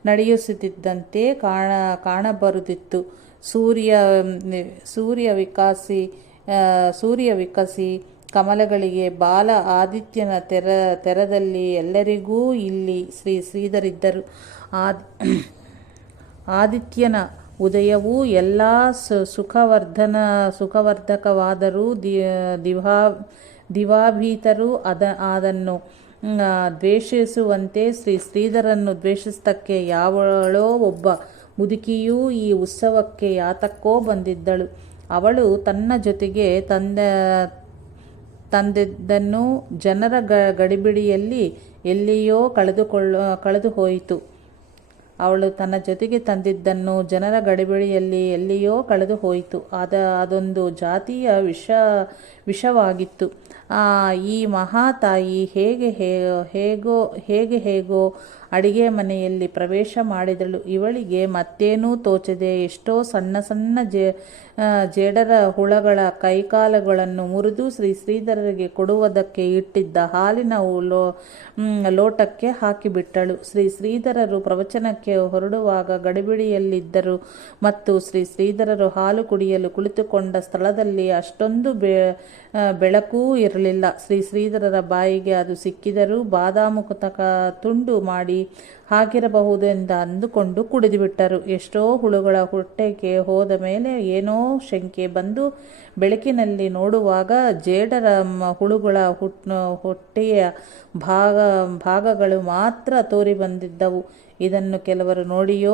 ನಡೆಯುತ್ತಿದ್ದಂತೆ ಕಾಣಬರುತ್ತಿತ್ತು. ಸೂರ್ಯ ವಿಕಸಿ ಕಮಲಗಳಿಗೆ ಬಾಲ ಆದಿತ್ಯನ ತೆರದಲ್ಲಿ ಎಲ್ಲರಿಗೂ ಇಲ್ಲಿ ಶ್ರೀಧರಿದ್ದರು. ಆದಿತ್ಯನ ಉದಯವೂ ಎಲ್ಲ ಸುಖವರ್ಧಕವಾದರೂ ದಿವಾಭೀತರು ಅದನ್ನು ದ್ವೇಷಿಸುವಂತೆ ಶ್ರೀಧರನ್ನು ದ್ವೇಷಿಸತಕ್ಕೆ ಯಾವಳೋ ಒಬ್ಬ ಮುದುಕಿಯೂ ಈ ಉತ್ಸವಕ್ಕೆ ಯಾತಕ್ಕೋ ಬಂದಿದ್ದಳು. ಅವಳು ತನ್ನ ಜೊತೆಗೆ ತಂದಿದ್ದನ್ನು ಜನರ ಗಡಿಬಿಡಿಯಲ್ಲಿ ಎಲ್ಲಿಯೋ ಕಳೆದು ಹೋಯಿತು. ಅವಳು ತನ್ನ ಜೊತೆಗೆ ತಂದಿದ್ದನ್ನು ಜನರ ಗಡಿಬಿಡಿಯಲ್ಲಿ ಎಲ್ಲಿಯೋ ಕಳೆದು ಹೋಯಿತು. ಅದೊಂದು ಜಾತಿಯ ವಿಷವಾಗಿತ್ತು. ಈ ಮಹಾತಾಯಿ ಹೇಗೋ ಅಡಿಗೆ ಮನೆಯಲ್ಲಿ ಪ್ರವೇಶ ಮಾಡಿದಳು. ಇವಳಿಗೆ ಮತ್ತೇನೂ ತೋಚದೆ ಎಷ್ಟೋ ಸಣ್ಣ ಜೇಡರ ಹುಳಗಳ ಕೈಕಾಲುಗಳನ್ನು ಮುರಿದು ಶ್ರೀಧರರಿಗೆ ಕೊಡುವುದಕ್ಕೆ ಇಟ್ಟಿದ್ದ ಹಾಲಿನ ಲೋಟಕ್ಕೆ ಹಾಕಿಬಿಟ್ಟಳು. ಶ್ರೀಧರರು ಪ್ರವಚನಕ್ಕೆ ಹೊರಡುವಾಗ ಗಡಿಬಿಡಿಯಲ್ಲಿದ್ದರು ಮತ್ತು ಶ್ರೀಧರರು ಹಾಲು ಕುಡಿಯಲು ಕುಳಿತುಕೊಂಡ ಸ್ಥಳದಲ್ಲಿ ಅಷ್ಟೊಂದು ಬೆಳಕೂ ಇರಲಿಲ್ಲ. ಶ್ರೀಧರರ ಬಾಯಿಗೆ ಅದು ಸಿಕ್ಕಿದರೂ ಬಾದಾಮು ತುಂಡು ಮಾಡಿ ಹಾಕಿರಬಹುದೆಂದು ಅಂದುಕೊಂಡು ಕುಡಿದುಬಿಟ್ಟರು. ಎಷ್ಟೋ ಹುಳುಗಳ ಹೊಟ್ಟೆಗೆ ಹೋದ ಮೇಲೆ ಏನೋ ಶಂಕೆ ಬಂದು ಬೆಳಕಿನಲ್ಲಿ ನೋಡುವಾಗ ಜೇಡರ ಹುಳುಗಳ ಹೊಟ್ಟೆಯ ಭಾಗಗಳು ಮಾತ್ರ ತೋರಿ ಬಂದಿದ್ದವು. ಇದನ್ನು ಕೆಲವರು ನೋಡಿಯೂ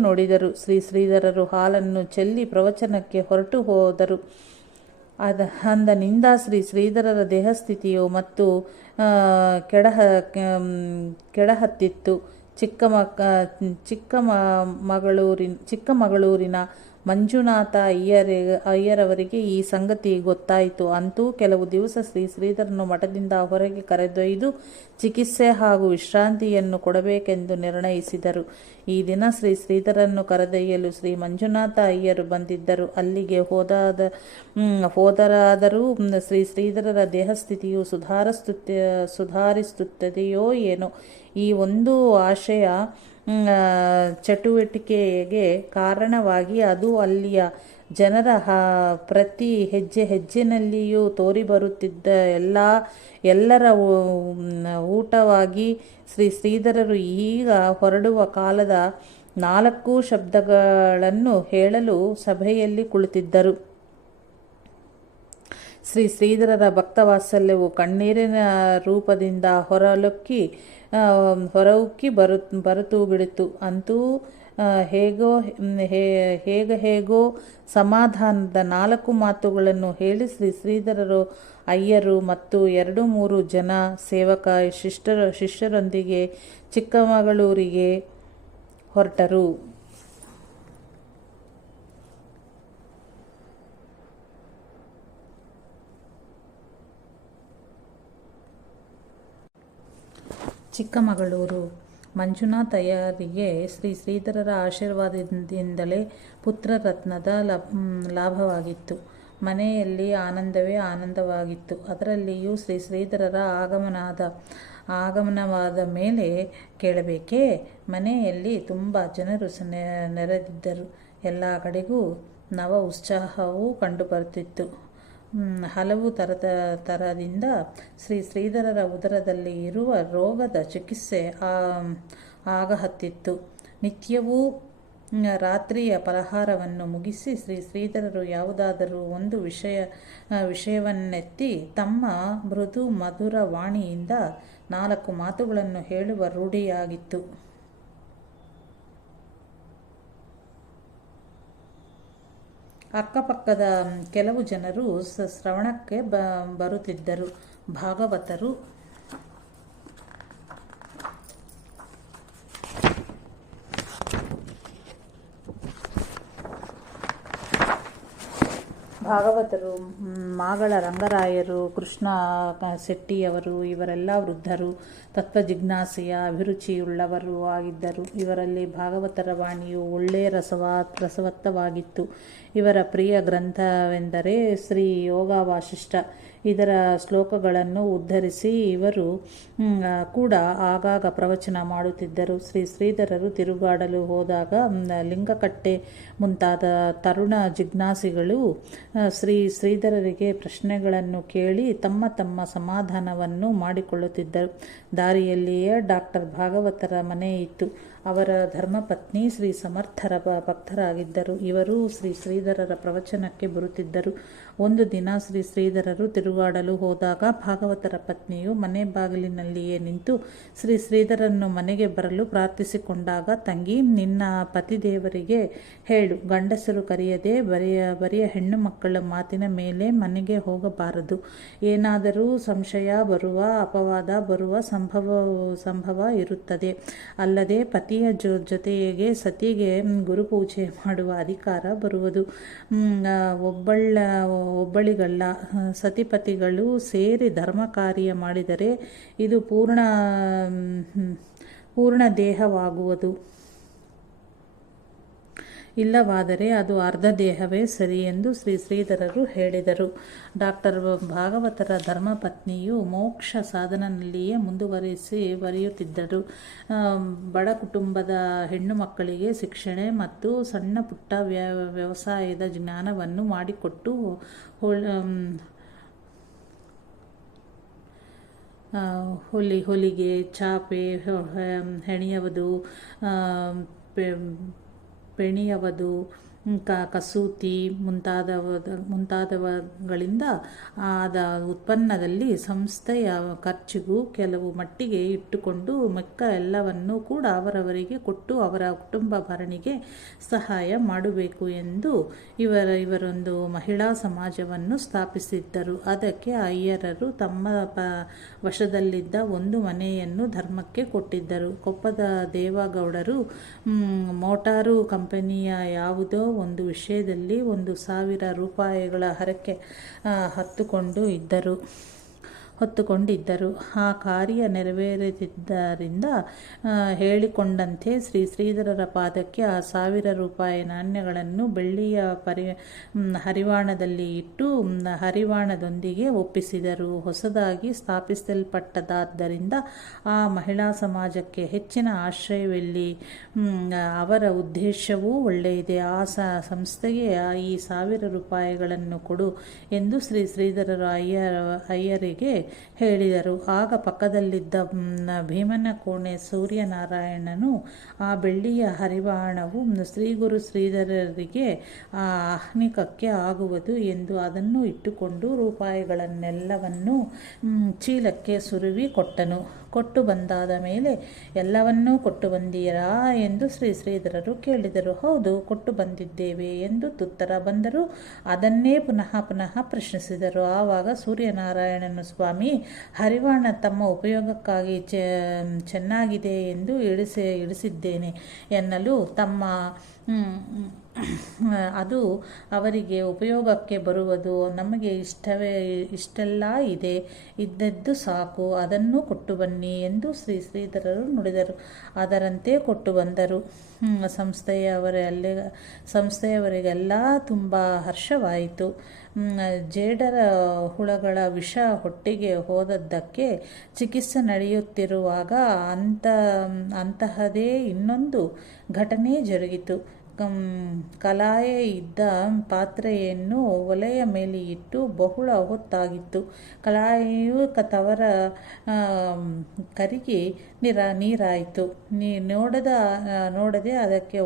ನೋಡಿದರು. ಶ್ರೀಧರರು ಹಾಲನ್ನು ಚೆಲ್ಲಿ ಪ್ರವಚನಕ್ಕೆ ಹೊರಟು ಹೋದರು. ಅಂದಿನಿಂದ ಶ್ರೀಧರರ ದೇಹಸ್ಥಿತಿಯು ಮತ್ತು ಕೆಡಹತ್ತಿತ್ತು. ಚಿಕ್ಕಮಗಳೂರಿನ ಮಂಜುನಾಥ ಅಯ್ಯರವರಿಗೆ ಈ ಸಂಗತಿ ಗೊತ್ತಾಯಿತು. ಅಂತೂ ಕೆಲವು ದಿವಸ ಶ್ರೀಧರನ್ನು ಮಠದಿಂದ ಹೊರಗೆ ಕರೆದೊಯ್ದು ಚಿಕಿತ್ಸೆ ಹಾಗೂ ವಿಶ್ರಾಂತಿಯನ್ನು ಕೊಡಬೇಕೆಂದು ನಿರ್ಣಯಿಸಿದರು. ಈ ದಿನ ಶ್ರೀಧರನ್ನು ಕರೆದೊಯ್ಯಲು ಶ್ರೀ ಮಂಜುನಾಥ ಅಯ್ಯರು ಬಂದಿದ್ದರು. ಅಲ್ಲಿಗೆ ಹೋದರಾದರೂ ಶ್ರೀಧರರ ದೇಹಸ್ಥಿತಿಯು ಸುಧಾರಿಸುತ್ತದೆಯೋ ಏನೋ ಈ ಒಂದು ಆಶಯ ಚಟುವಟಿಕೆಗೆ ಕಾರಣವಾಗಿ ಅದು ಅಲ್ಲಿಯ ಜನರ ಪ್ರತಿ ಹೆಜ್ಜೆನಲ್ಲಿಯೂ ತೋರಿಬರುತ್ತಿದ್ದ ಎಲ್ಲರ ಊಟವಾಗಿ ಶ್ರೀಧರರು ಈಗ ಹೊರಡುವ ಕಾಲದ 4 ಶಬ್ದಗಳನ್ನು ಹೇಳಲು ಸಭೆಯಲ್ಲಿ ಕುಳಿತಿದ್ದರು. ಶ್ರೀಧರರ ಭಕ್ತವಾತ್ಸಲ್ಯವು ಕಣ್ಣೀರಿನ ರೂಪದಿಂದ ಹೊರಉಕ್ಕಿ ಬರುತ್ತೂ ಬಿಡಿತು. ಅಂತೂ ಹೇಗೋ ಸಮಾಧಾನದ 4 ಮಾತುಗಳನ್ನು ಹೇಳಿ ಶ್ರೀಧರರು ಅಯ್ಯರು ಮತ್ತು 2-3 ಜನ ಸೇವಕ ಶಿಷ್ಯರೊಂದಿಗೆ ಚಿಕ್ಕಮಗಳೂರಿಗೆ ಹೊರಟರು. ಚಿಕ್ಕಮಗಳೂರು ಮಂಜುನಾಥ ಅಯ್ಯರಿಗೆ ಶ್ರೀಧರರ ಆಶೀರ್ವಾದದಿಂದಲೇ ಪುತ್ರರತ್ನದ ಲಾಭವಾಗಿತ್ತು. ಮನೆಯಲ್ಲಿ ಆನಂದವೇ ಆನಂದವಾಗಿತ್ತು. ಅದರಲ್ಲಿಯೂ ಶ್ರೀಧರರ ಆಗಮನವಾದ ಮೇಲೆ ಕೇಳಬೇಕೇ? ಮನೆಯಲ್ಲಿ ತುಂಬ ಜನರು ನೆರೆದಿದ್ದರು. ಎಲ್ಲ ಕಡೆಗೂ ನವ ಉತ್ಸಾಹವೂ ಕಂಡುಬರುತ್ತಿತ್ತು. ಹಲವು ತರದಿಂದ ಶ್ರೀಧರರ ಉದರದಲ್ಲಿ ಇರುವ ರೋಗದ ಚಿಕಿತ್ಸೆ ಆಗಹತ್ತಿತ್ತು. ನಿತ್ಯವೂ ರಾತ್ರಿಯ ಫಲಹಾರವನ್ನು ಮುಗಿಸಿ ಶ್ರೀಧರರು ಯಾವುದಾದರೂ ಒಂದು ವಿಷಯವನ್ನೆತ್ತಿ ತಮ್ಮ ಮೃದು ಮಧುರ ವಾಣಿಯಿಂದ 4 ಮಾತುಗಳನ್ನು ಹೇಳುವ ರೂಢಿಯಾಗಿತ್ತು. ಅಕ್ಕಪಕ್ಕದ ಕೆಲವು ಜನರು ಶ್ರವಣಕ್ಕೆ ಬರುತ್ತಿದ್ದರು. ಭಾಗವತರು ಮಾಗಳ ರಂಗರಾಯರು, ಕೃಷ್ಣ ಶೆಟ್ಟಿಯವರು ಇವರೆಲ್ಲ ವೃದ್ಧರು, ತತ್ವಜಿಜ್ಞಾಸೆಯ ಅಭಿರುಚಿಯುಳ್ಳವರೂ ಆಗಿದ್ದರು. ಇವರಲ್ಲಿ ಭಾಗವತರ ವಾಣಿಯು ಒಳ್ಳೆಯ ರಸವತ್ತವಾಗಿತ್ತು. ಇವರ ಪ್ರಿಯ ಗ್ರಂಥವೆಂದರೆ ಶ್ರೀ ಯೋಗ ವಾಸಿಷ್ಠ. ಇದರ ಶ್ಲೋಕಗಳನ್ನು ಉದ್ಧರಿಸಿ ಇವರು ಕೂಡ ಆಗಾಗ ಪ್ರವಚನ ಮಾಡುತ್ತಿದ್ದರು. ಶ್ರೀಧರರು ತಿರುಗಾಡಲು ಹೋದಾಗ ಲಿಂಗಕಟ್ಟೆ ಮುಂತಾದ ತರುಣ ಜಿಜ್ಞಾಸಿಗಳು ಶ್ರೀಧರರಿಗೆ ಪ್ರಶ್ನೆಗಳನ್ನು ಕೇಳಿ ತಮ್ಮ ತಮ್ಮ ಸಮಾಧಾನವನ್ನು ಮಾಡಿಕೊಳ್ಳುತ್ತಿದ್ದರು. ದಾರಿಯಲ್ಲಿಯೇ ಡಾಕ್ಟರ್ ಭಾಗವತರ ಮನೆ ಇತ್ತು. ಅವರ ಧರ್ಮಪತ್ನಿ ಶ್ರೀ ಸಮರ್ಥರ ಭಕ್ತರಾಗಿದ್ದರು. ಇವರು ಶ್ರೀಧರರ ಪ್ರವಚನಕ್ಕೆ ಬರುತ್ತಿದ್ದರು. ಒಂದು ದಿನ ಶ್ರೀಧರರು ತಿರುಗಾಡಲು ಹೋದಾಗ ಭಾಗವತರ ಪತ್ನಿಯು ಮನೆ ಬಾಗಿಲಿನಲ್ಲಿಯೇ ನಿಂತು ಶ್ರೀಧರನ್ನು ಮನೆಗೆ ಬರಲು ಪ್ರಾರ್ಥಿಸಿಕೊಂಡಾಗ, ತಂಗಿ, ನಿನ್ನ ಪತಿದೇವರಿಗೆ ಹೇಳು, ಗಂಡಸರು ಕರೆಯದೆ ಬರಿಯ ಹೆಣ್ಣು ಮಕ್ಕಳ ಮಾತಿನ ಮೇಲೆ ಮನೆಗೆ ಹೋಗಬಾರದು. ಏನಾದರೂ ಸಂಶಯ ಬರುವ, ಅಪವಾದ ಬರುವ ಸಂಭವ ಇರುತ್ತದೆ. ಅಲ್ಲದೆ ಪತಿಯ ಜೊತೆಗೆ ಸತಿಗೆ ಗುರುಪೂಜೆ ಮಾಡುವ ಅಧಿಕಾರ ಬರುವುದು. ಒಬ್ಬಳಿಗಲ್ಲ, ಸತಿಪತಿಗಳು ಸೇರಿ ಧರ್ಮ ಕಾರ್ಯ ಮಾಡಿದರೆ ಇದು ಪೂರ್ಣ ದೇಹವಾಗುವುದು. ಇಲ್ಲವಾದರೆ ಅದು ಅರ್ಧ ದೇಹವೇ ಸರಿ ಎಂದು ಶ್ರೀಧರರು ಹೇಳಿದರು. ಡಾಕ್ಟರ್ ಭಾಗವತರ ಧರ್ಮಪತ್ನಿಯು ಮೋಕ್ಷ ಸಾಧನದಲ್ಲಿಯೇ ಬರೆಯುತ್ತಿದ್ದರು. ಬಡ ಕುಟುಂಬದ ಹೆಣ್ಣು ಮಕ್ಕಳಿಗೆ ಶಿಕ್ಷಣ ಮತ್ತು ಸಣ್ಣ ಪುಟ್ಟ ವ್ಯವಸಾಯದ ಜ್ಞಾನವನ್ನು ಮಾಡಿಕೊಟ್ಟು ಹೊಲಿಗೆ, ಚಾಪೆ ಹೆಣೆಯುವುದು, ಪೆಣೆಯುವುದು, ಕಸೂತಿ ಮುಂತಾದವುಗಳಿಂದ ಆದ ಉತ್ಪನ್ನದಲ್ಲಿ ಸಂಸ್ಥೆಯ ಖರ್ಚಿಗೂ ಕೆಲವು ಮಟ್ಟಿಗೆ ಇಟ್ಟುಕೊಂಡು ಮಿಕ್ಕ ಎಲ್ಲವನ್ನೂ ಕೂಡ ಅವರವರಿಗೆ ಕೊಟ್ಟು ಅವರ ಕುಟುಂಬ ಭರಣಿಗೆ ಸಹಾಯ ಮಾಡಬೇಕು ಎಂದು ಇವರೊಂದು ಮಹಿಳಾ ಸಮಾಜವನ್ನು ಸ್ಥಾಪಿಸಿದ್ದರು. ಅದಕ್ಕೆ ಅಯ್ಯರರು ತಮ್ಮ ವಶದಲ್ಲಿದ್ದ ಒಂದು ಮನೆಯನ್ನು ಧರ್ಮಕ್ಕೆ ಕೊಟ್ಟಿದ್ದರು. ಕೊಪ್ಪದ ದೇವಗೌಡರು ಮೋಟಾರು ಕಂಪನಿಯ ಯಾವುದೋ ಒಂದು ವಿಷಯದಲ್ಲಿ 1,000 ರೂಪಾಯಿಗಳ ಹರಕೆ ಹೊತ್ತುಕೊಂಡಿದ್ದರು. ಆ ಕಾರ್ಯ ನೆರವೇರಿದ್ದರಿಂದ ಹೇಳಿಕೊಂಡಂತೆ ಶ್ರೀಧರರ ಪಾದಕ್ಕೆ ಆ 1,000 ರೂಪಾಯಿ ನಾಣ್ಯಗಳನ್ನು ಬೆಳ್ಳಿಯ ಹರಿವಾಣದಲ್ಲಿ ಇಟ್ಟು ಹರಿವಾಣದೊಂದಿಗೆ ಒಪ್ಪಿಸಿದರು. ಹೊಸದಾಗಿ ಸ್ಥಾಪಿಸಲ್ಪಟ್ಟದಾದ್ದರಿಂದ ಆ ಮಹಿಳಾ ಸಮಾಜಕ್ಕೆ ಹೆಚ್ಚಿನ ಆಶ್ರಯವಿಲ್ಲಿ. ಅವರ ಉದ್ದೇಶವೂ ಒಳ್ಳೆಯದೇ. ಆ ಸಂಸ್ಥೆಗೆ ಈ 1,000 ರೂಪಾಯಿಗಳನ್ನು ಕೊಡು ಎಂದು ಶ್ರೀಧರರು ಅಯ್ಯರಿಗೆ ಹೇಳಿದರು. ಆಗ ಪಕ್ಕದಲ್ಲಿದ್ದ ಭೀಮನ ಕೋಣೆ ಸೂರ್ಯನಾರಾಯಣನು ಆ ಬೆಳ್ಳಿಯ ಹರಿವಾಣವು ಶ್ರೀಧರರಿಗೆ ಆಹ್ನಿಕಕ್ಕೆ ಆಗುವುದು ಎಂದು ಅದನ್ನು ಇಟ್ಟುಕೊಂಡು ರೂಪಾಯಿಗಳನ್ನೆಲ್ಲವನ್ನೂ ಚೀಲಕ್ಕೆ ಸುರುವಿ ಕೊಟ್ಟನು. ಕೊಟ್ಟು ಬಂದಾದ ಮೇಲೆ ಎಲ್ಲವನ್ನೂ ಕೊಟ್ಟು ಬಂದೀರಾ ಎಂದು ಶ್ರೀಧರರು ಕೇಳಿದರು. ಹೌದು, ಕೊಟ್ಟು ಬಂದಿದ್ದೇವೆ ಎಂದು ಉತ್ತರ ಬಂದರು. ಅದನ್ನೇ ಪುನಃ ಪ್ರಶ್ನಿಸಿದರು. ಆವಾಗ ಸೂರ್ಯನಾರಾಯಣನು, ಸ್ವಾಮಿ, ಹರಿವಾಣ ತಮ್ಮ ಉಪಯೋಗಕ್ಕಾಗಿ ಚೆನ್ನಾಗಿದೆ ಎಂದು ಇಳಿಸಿದ್ದೇನೆ ಎನ್ನಲು ಅದು ಅವರಿಗೆ ಉಪಯೋಗಕ್ಕೆ ಬರುವುದು. ನಮಗೆ ಇಷ್ಟೆಲ್ಲ ಇದೆ, ಇದ್ದದ್ದು ಸಾಕು, ಅದನ್ನು ಕೊಟ್ಟು ಬನ್ನಿ ಎಂದು ಶ್ರೀಧರರು ನುಡಿದರು. ಅದರಂತೆ ಕೊಟ್ಟು ಬಂದರು. ಸಂಸ್ಥೆಯವರಿಗೆಲ್ಲ ತುಂಬ ಹರ್ಷವಾಯಿತು. ಜೇಡರ ಹುಳಗಳ ವಿಷ ಹೊಟ್ಟೆಗೆ ಹೋದದ್ದಕ್ಕೆ ಚಿಕಿತ್ಸೆ ನಡೆಯುತ್ತಿರುವಾಗ ಅಂತಹದೇ ಇನ್ನೊಂದು ಘಟನೆ ಜರುಗಿತು. ಕಲಾಯೆ ಇದ್ದ ಪಾತ್ರೆಯನ್ನು ಒಲೆಯ ಮೇಲೆ ಇಟ್ಟು ಬಹಳ ಹೊತ್ತಾಗಿತ್ತು. ಕಲಾಯೆಯು ತವರ ಕರಗಿ ನೀರಾಯಿತು. ನೋಡದೆ ಅದಕ್ಕೆ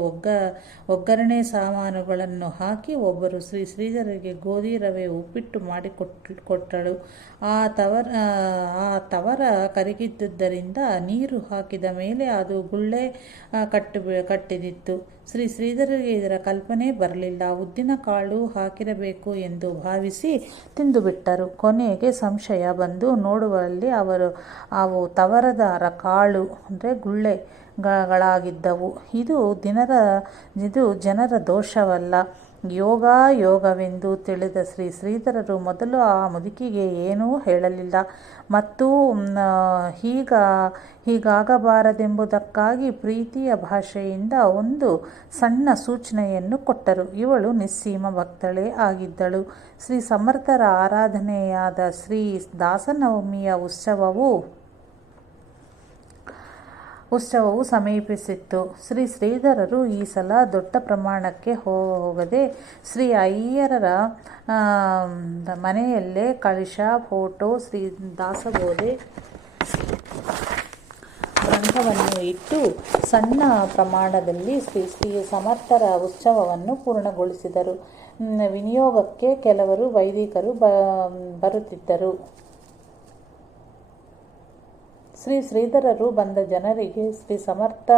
ಒಗ್ಗರಣೆ ಸಾಮಾನುಗಳನ್ನು ಹಾಕಿ ಒಬ್ಬರು ಶ್ರೀಧರರಿಗೆ ಗೋಧಿ ರವೆ ಉಪ್ಪಿಟ್ಟು ಮಾಡಿಕೊಟ್ಟಳು. ಆ ತವರ ಕರಗಿದ್ದುದರಿಂದ ನೀರು ಹಾಕಿದ ಮೇಲೆ ಅದು ಗುಳ್ಳೆ ಕಟ್ಟಿದಿತ್ತು. ಶ್ರೀಧರರಿಗೆ ಇದರ ಕಲ್ಪನೆ ಬರಲಿಲ್ಲ. ಉದ್ದಿನ ಕಾಳು ಹಾಕಿರಬೇಕು ಎಂದು ಭಾವಿಸಿ ತಿಂದುಬಿಟ್ಟರು. ಕೊನೆಗೆ ಸಂಶಯ ಬಂದು ನೋಡುವಲ್ಲಿ ಅವು ತವರದ ಕಾಳು ಅಂದರೆ ಗುಳ್ಳೆಗಳಾಗಿದ್ದವು. ಇದು ಜನರ ದೋಷವಲ್ಲ, ಯೋಗವೆಂದು ತಿಳಿದ ಶ್ರೀಧರರು ಮೊದಲು ಆ ಮುದುಕಿಗೆ ಏನೂ ಹೇಳಲಿಲ್ಲ ಮತ್ತು ಹೀಗಾಗಬಾರದೆಂಬುದಕ್ಕಾಗಿ ಪ್ರೀತಿಯ ಭಾಷೆಯಿಂದ ಒಂದು ಸಣ್ಣ ಸೂಚನೆಯನ್ನು ಕೊಟ್ಟರು. ಇವಳು ನಿಸ್ಸೀಮ ಭಕ್ತಳೇ ಆಗಿದ್ದಳು. ಶ್ರೀ ಸಮರ್ಥರ ಆರಾಧನೆಯಾದ ಶ್ರೀ ದಾಸನವಮಿಯ ಉತ್ಸವವು ಸಮೀಪಿಸಿತ್ತು. ಶ್ರೀಧರರು ಈ ಸಲ ದೊಡ್ಡ ಪ್ರಮಾಣಕ್ಕೆ ಹೋಗದೆ ಶ್ರೀ ಅಯ್ಯರರ ಮನೆಯಲ್ಲೇ ಕಳಶ, ಫೋಟೋ, ಶ್ರೀ ದಾಸಬೋಧೆ ಗ್ರಂಥವನ್ನು ಇಟ್ಟು ಸಣ್ಣ ಪ್ರಮಾಣದಲ್ಲಿ ಶ್ರೀ ಸಮರ್ಥರ ಉತ್ಸವವನ್ನು ಪೂರ್ಣಗೊಳಿಸಿದರು. ವಿನಿಯೋಗಕ್ಕೆ ಕೆಲವರು ವೈದಿಕರು ಬರುತ್ತಿದ್ದರು. ಶ್ರೀಧರರು ಬಂದ ಜನರಿಗೆ ಶ್ರೀ ಸಮರ್ಥ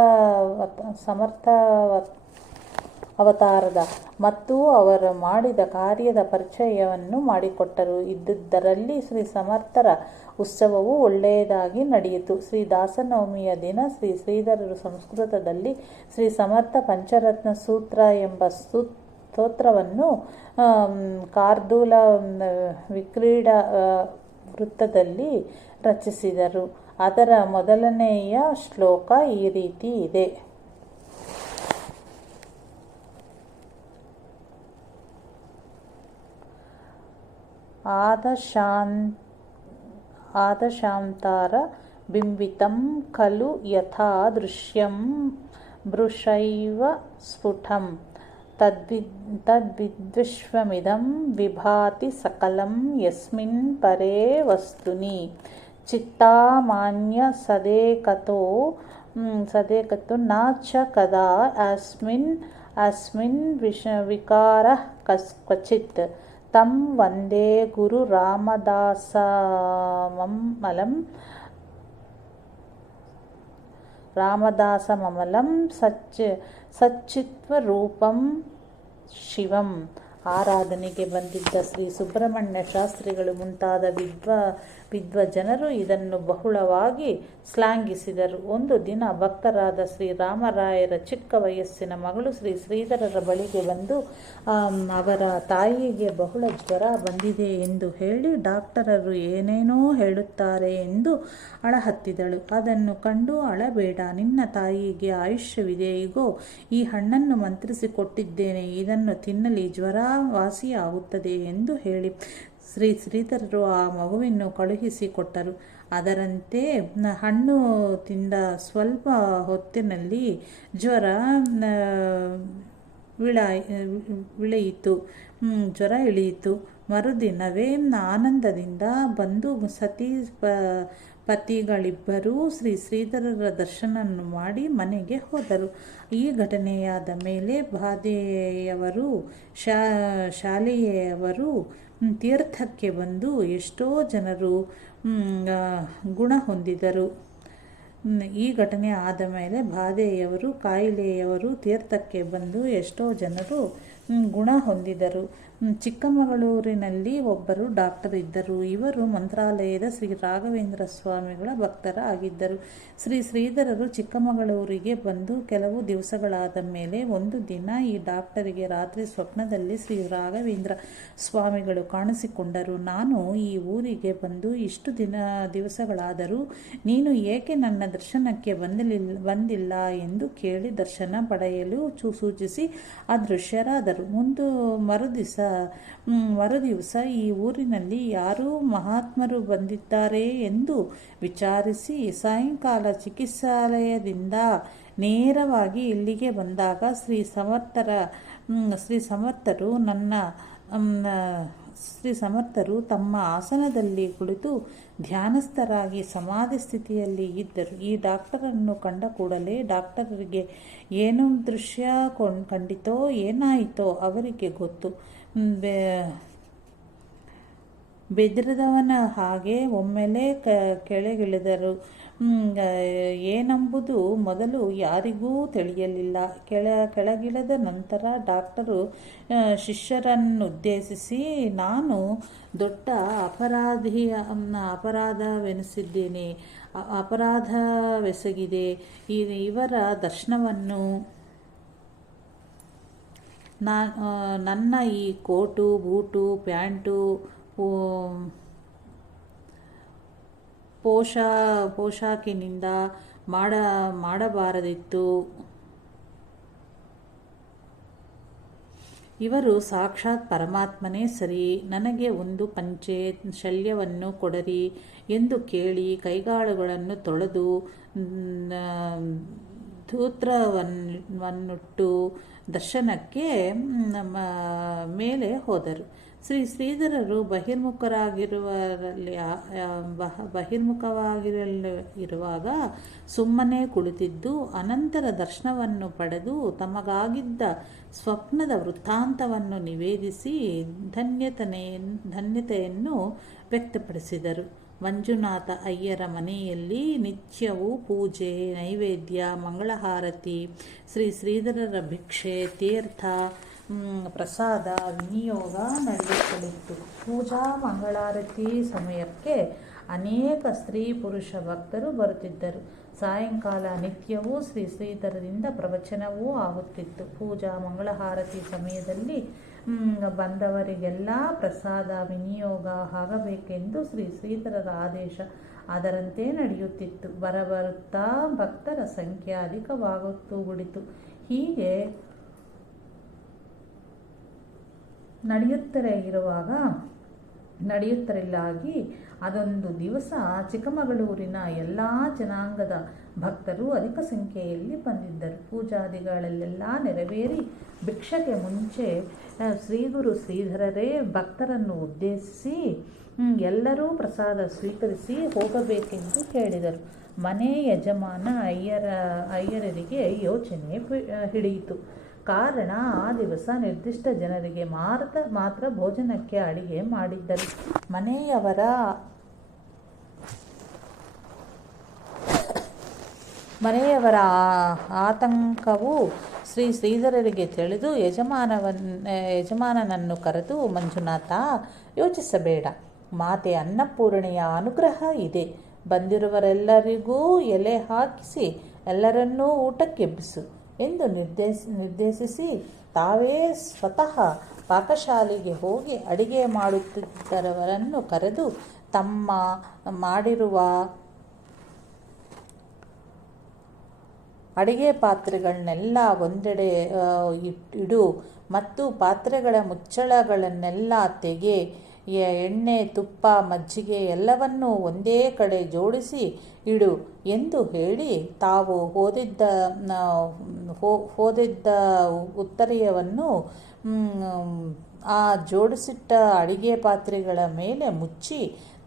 ಅವತಾರದ ಮತ್ತು ಅವರು ಮಾಡಿದ ಕಾರ್ಯದ ಪರಿಚಯವನ್ನು ಮಾಡಿಕೊಟ್ಟರು. ಇದ್ದುದರಲ್ಲಿ ಶ್ರೀ ಸಮರ್ಥರ ಉತ್ಸವವು ಒಳ್ಳೆಯದಾಗಿ ನಡೆಯಿತು. ಶ್ರೀ ದಾಸನವಮಿಯ ದಿನ ಶ್ರೀಧರರು ಸಂಸ್ಕೃತದಲ್ಲಿ ಶ್ರೀ ಸಮರ್ಥ ಪಂಚರತ್ನ ಸೂತ್ರ ಎಂಬ ಸ್ತೋತ್ರವನ್ನು ಕಾರ್ದೂಲ ವಿಕ್ರೀಡ ವೃತ್ತದಲ್ಲಿ ರಚಿಸಿದರು. ಅದರ ಮೊದಲನೆಯ ಶ್ಲೋಕ ಈ ರೀತಿ ಇದೆ. ಆದಶಾಂತಾರ ಬಿಂಬಿತಂ ಖಲು ಯಥಾ ದೃಶ್ಯಂ ಭೃಶೈವ ಸ್ಫುಟಂ ತದ್ವಿದ್ವಿಶ್ವಮಿದಂ ವಿಭಾತಿ ಸಕಲಂ ಯಸ್ಮಿನ್ ಪರೇ ವಸ್ತುನಿ ಚಿತ್ತಾಮಾನ್ಯ ಸದೇಕತೋ ನ ಚ ಕದಾ ಅಸ್ಮಿನ್ ವಿಕಾರಃ ಕ್ವಚಿತ್ ತಂ ವಂದೇ ಗುರು ರಾಮದಾಸಮಮಲಂ ಸಚ್ಚಿತ್ವರೂಪಂ ಶಿವಂ. ಆರಾಧನೆಗೆ ಬಂದಿದ್ದ ಶ್ರೀ ಸುಬ್ರಹ್ಮಣ್ಯ ಶಾಸ್ತ್ರಿಗಳು ಮುಂತಾದ ವಿದ್ವಜನರು ಇದನ್ನು ಬಹುಳವಾಗಿ ಶ್ಲಾಘಿಸಿದರು. ಒಂದು ದಿನ ಭಕ್ತರಾದ ಶ್ರೀರಾಮರಾಯರ ಚಿಕ್ಕ ವಯಸ್ಸಿನ ಮಗಳು ಶ್ರೀಧರರ ಬಳಿಗೆ ಬಂದು ಅವರ ತಾಯಿಗೆ ಬಹಳ ಜ್ವರ ಬಂದಿದೆ ಎಂದು ಹೇಳಿ ಡಾಕ್ಟರರು ಏನೇನೋ ಹೇಳುತ್ತಾರೆ ಎಂದು ಅಳಹತ್ತಿದಳು. ಅದನ್ನು ಕಂಡು ಅಳಬೇಡ, ನಿನ್ನ ತಾಯಿಗೆ ಆಯುಷ್ಯವಿದೆ, ಇಗೋ ಈ ಹಣ್ಣನ್ನು ಮಂತ್ರಿಸಿಕೊಟ್ಟಿದ್ದೇನೆ, ಇದನ್ನು ತಿನ್ನಲಿ, ಜ್ವರ ವಾಸಿಯಾಗುತ್ತದೆ ಎಂದು ಹೇಳಿ ಶ್ರೀಧರರು ಆ ಮಗುವನ್ನು ಕಳುಹಿಸಿಕೊಟ್ಟರು. ಅದರಂತೆ ಹಣ್ಣು ತಿಂದ ಸ್ವಲ್ಪ ಹೊತ್ತಿನಲ್ಲಿ ಜ್ವರ ಇಳಿಯಿತು. ಮರುದಿನವೇ ಆನಂದದಿಂದ ಬಂದು ಪತಿಗಳಿಬ್ಬರೂ ಶ್ರೀಧರರ ದರ್ಶನವನ್ನು ಮಾಡಿ ಮನೆಗೆ ಹೋದರು. ಈ ಘಟನೆಯಾದ ಮೇಲೆ ಬಾಧೆಯವರು ಶಾಲೆಯವರು ತೀರ್ಥಕ್ಕೆ ಬಂದು ಎಷ್ಟೋ ಜನರು ಗುಣ ಹೊಂದಿದರು. ಈ ಘಟನೆ ಆದ ಮೇಲೆ ಬಾಧೆಯವರು ಕಾಯಿಲೆಯವರು ತೀರ್ಥಕ್ಕೆ ಬಂದು ಎಷ್ಟೋ ಜನರು ಗುಣ ಹೊಂದಿದರು. ಚಿಕ್ಕಮಗಳೂರಿನಲ್ಲಿ ಒಬ್ಬರು ಡಾಕ್ಟರ್ ಇದ್ದರು. ಇವರು ಮಂತ್ರಾಲಯದ ಶ್ರೀ ರಾಘವೇಂದ್ರ ಸ್ವಾಮಿಗಳ ಭಕ್ತರಾಗಿದ್ದರು. ಶ್ರೀಧರರು ಚಿಕ್ಕಮಗಳೂರಿಗೆ ಬಂದು ಕೆಲವು ದಿವಸಗಳಾದ ಮೇಲೆ ಒಂದು ದಿನ ಈ ಡಾಕ್ಟರಿಗೆ ರಾತ್ರಿ ಸ್ವಪ್ನದಲ್ಲಿ ಶ್ರೀ ರಾಘವೇಂದ್ರ ಸ್ವಾಮಿಗಳು ಕಾಣಿಸಿಕೊಂಡರು. ನಾನು ಈ ಊರಿಗೆ ಬಂದು ಇಷ್ಟು ದಿವಸಗಳಾದರೂ ನೀನು ಏಕೆ ನನ್ನ ದರ್ಶನಕ್ಕೆ ಬಂದಿಲ್ಲ ಎಂದು ಕೇಳಿ ದರ್ಶನ ಪಡೆಯಲು ಸೂಚಿಸಿ ಅದೃಶ್ಯರಾದರು. ಮರುದಿವಸ ಈ ಊರಿನಲ್ಲಿ ಯಾರೂ ಮಹಾತ್ಮರು ಬಂದಿದ್ದಾರೆ ಎಂದು ವಿಚಾರಿಸಿ ಸಾಯಂಕಾಲ ಚಿಕಿತ್ಸಾಲಯದಿಂದ ನೇರವಾಗಿ ಇಲ್ಲಿಗೆ ಬಂದಾಗ ಶ್ರೀ ಸಮರ್ಥರು ತಮ್ಮ ಆಸನದಲ್ಲಿ ಕುಳಿತು ಧ್ಯಾನಸ್ಥರಾಗಿ ಸಮಾಧಿ ಸ್ಥಿತಿಯಲ್ಲಿ ಇದ್ದರು. ಈ ಡಾಕ್ಟರನ್ನು ಕಂಡ ಕೂಡಲೇ ಡಾಕ್ಟರಿಗೆ ಏನು ದೃಶ್ಯ ಕಂಡಿತೋ ಏನಾಯಿತೋ ಅವರಿಗೆ ಗೊತ್ತು. ಬೆದರಿದವನ ಹಾಗೆ ಒಮ್ಮೆಲೆ ಕೆಳಗಿಳಿದರು. ಏನೆಂಬುದು ಮೊದಲು ಯಾರಿಗೂ ತಿಳಿಯಲಿಲ್ಲ. ಕೆಳಗಿಳಿದ ನಂತರ ಡಾಕ್ಟರು ಶಿಷ್ಯರನ್ನುದ್ದೇಶಿಸಿ, ನಾನು ದೊಡ್ಡ ಅಪರಾಧವೆಸಗಿದೆ. ಇವರ ದರ್ಶನವನ್ನು ನನ್ನ ಈ ಕೋಟು ಬೂಟು ಪ್ಯಾಂಟು ಪೋಷಾಕಿನಿಂದ ಮಾಡಬಾರದಿತ್ತು. ಇವರು ಸಾಕ್ಷಾತ್ ಪರಮಾತ್ಮನೇ ಸರಿ, ನನಗೆ ಒಂದು ಪಂಚೆ ಶಲ್ಯವನ್ನು ಕೊಡರಿ ಎಂದು ಕೇಳಿ ಕೈಗಾಳುಗಳನ್ನು ತೊಳೆದು ಧೂತ್ರವನ್ನುಟ್ಟು ದರ್ಶನಕ್ಕೆ ಮೇಲೆ ಹೋದರು. ಶ್ರೀಧರರು ಬಹಿರ್ಮುಖವಾಗಿರುವಾಗ ಸುಮ್ಮನೆ ಕುಳಿತಿದ್ದು, ಅನಂತರ ದರ್ಶನವನ್ನು ಪಡೆದು ತಮಗಾಗಿದ್ದ ಸ್ವಪ್ನದ ವೃತ್ತಾಂತವನ್ನು ನಿವೇದಿಸಿ ಧನ್ಯತೆಯನ್ನು ವ್ಯಕ್ತಪಡಿಸಿದರು. ಮಂಜುನಾಥ ಅಯ್ಯರ ಮನೆಯಲ್ಲಿ ನಿತ್ಯವೂ ಪೂಜೆ, ನೈವೇದ್ಯ, ಮಂಗಳಹಾರತಿ, ಶ್ರೀಧರರ ಭಿಕ್ಷೆ, ತೀರ್ಥ, ಪ್ರಸಾದ ವಿನಿಯೋಗ ನಡೆಯುತ್ತಲಿತ್ತು. ಪೂಜಾ ಮಂಗಳಾರತಿ ಸಮಯಕ್ಕೆ ಅನೇಕ ಸ್ತ್ರೀ ಪುರುಷ ಭಕ್ತರು ಬರುತ್ತಿದ್ದರು. ಸಾಯಂಕಾಲ ನಿತ್ಯವೂ ಶ್ರೀಧರರಿಂದ ಪ್ರವಚನವೂ ಆಗುತ್ತಿತ್ತು. ಪೂಜಾ ಮಂಗಳಹಾರತಿ ಸಮಯದಲ್ಲಿ ಬಂದವರಿಗೆಲ್ಲ ಪ್ರಸಾದ ವಿನಿಯೋಗ ಆಗಬೇಕೆಂದು ಶ್ರೀಧರರ ಆದೇಶ. ಅದರಂತೆ ನಡೆಯುತ್ತಿತ್ತು. ಬರುತ್ತಾ ಭಕ್ತರ ಸಂಖ್ಯೆ ಅಧಿಕವಾಗುತ್ತೂಗುಡಿತು. ಹೀಗೆ ನಡೆಯುತ್ತಲಿರಲಾಗಿ ಅದೊಂದು ದಿವಸ ಚಿಕ್ಕಮಗಳೂರಿನ ಎಲ್ಲ ಜನಾಂಗದ ಭಕ್ತರು ಅಧಿಕ ಸಂಖ್ಯೆಯಲ್ಲಿ ಬಂದಿದ್ದರು. ಪೂಜಾದಿಗಳೆಲ್ಲ ನೆರವೇರಿ ಭಿಕ್ಷೆಗೆ ಮುಂಚೆ ಶ್ರೀಧರರೇ ಭಕ್ತರನ್ನು ಉದ್ದೇಶಿಸಿ ಎಲ್ಲರೂ ಪ್ರಸಾದ ಸ್ವೀಕರಿಸಿ ಹೋಗಬೇಕೆಂದು ಹೇಳಿದರು. ಮನೆ ಯಜಮಾನ ಅಯ್ಯರರಿಗೆ ಯೋಚನೆ ಹಿಡಿಯಿತು. ಕಾರಣ, ಆ ದಿವಸ ನಿರ್ದಿಷ್ಟ ಜನರಿಗೆ ಮಾತ್ರ ಭೋಜನಕ್ಕೆ ಅಡಿಗೆ ಮಾಡಿದ್ದರು. ಮನೆಯವರ ಆತಂಕವು ಶ್ರೀಧರರಿಗೆ ತಿಳಿದು ಯಜಮಾನನನ್ನು ಕರೆದು, ಮಂಜುನಾಥ, ಯೋಚಿಸಬೇಡ, ಮಾತೆ ಅನ್ನಪೂರ್ಣೆಯ ಅನುಗ್ರಹ ಇದೆ. ಬಂದಿರುವರೆಲ್ಲರಿಗೂ ಎಲೆ ಹಾಕಿಸಿ ಎಲ್ಲರನ್ನೂ ಊಟಕ್ಕೆಬ್ಬಿಸು ಎಂದು ನಿರ್ದೇಶಿಸಿ ತಾವೇ ಸ್ವತಃ ಪಾಕಶಾಲೆಗೆ ಹೋಗಿ ಅಡಿಗೆ ಮಾಡುತ್ತಿದ್ದವರನ್ನು ಕರೆದು, ತಮ್ಮ ಮಾಡಿರುವ ಅಡಿಗೆ ಪಾತ್ರೆಗಳನ್ನೆಲ್ಲ ಒಂದೆಡೆ ಇಡು ಮತ್ತು ಪಾತ್ರೆಗಳ ಮುಚ್ಚಳಗಳನ್ನೆಲ್ಲ ತೆಗೆ, ಎಣ್ಣೆ, ತುಪ್ಪ, ಮಜ್ಜಿಗೆ ಎಲ್ಲವನ್ನೂ ಒಂದೇ ಕಡೆ ಜೋಡಿಸಿ ಇಡು ಎಂದು ಹೇಳಿ ತಾವು ಹೋದಿದ್ದ ಉತ್ತರೀಯವನ್ನು ಆ ಜೋಡಿಸಿಟ್ಟ ಅಡಿಗೆ ಪಾತ್ರೆಗಳ ಮೇಲೆ ಮುಚ್ಚಿ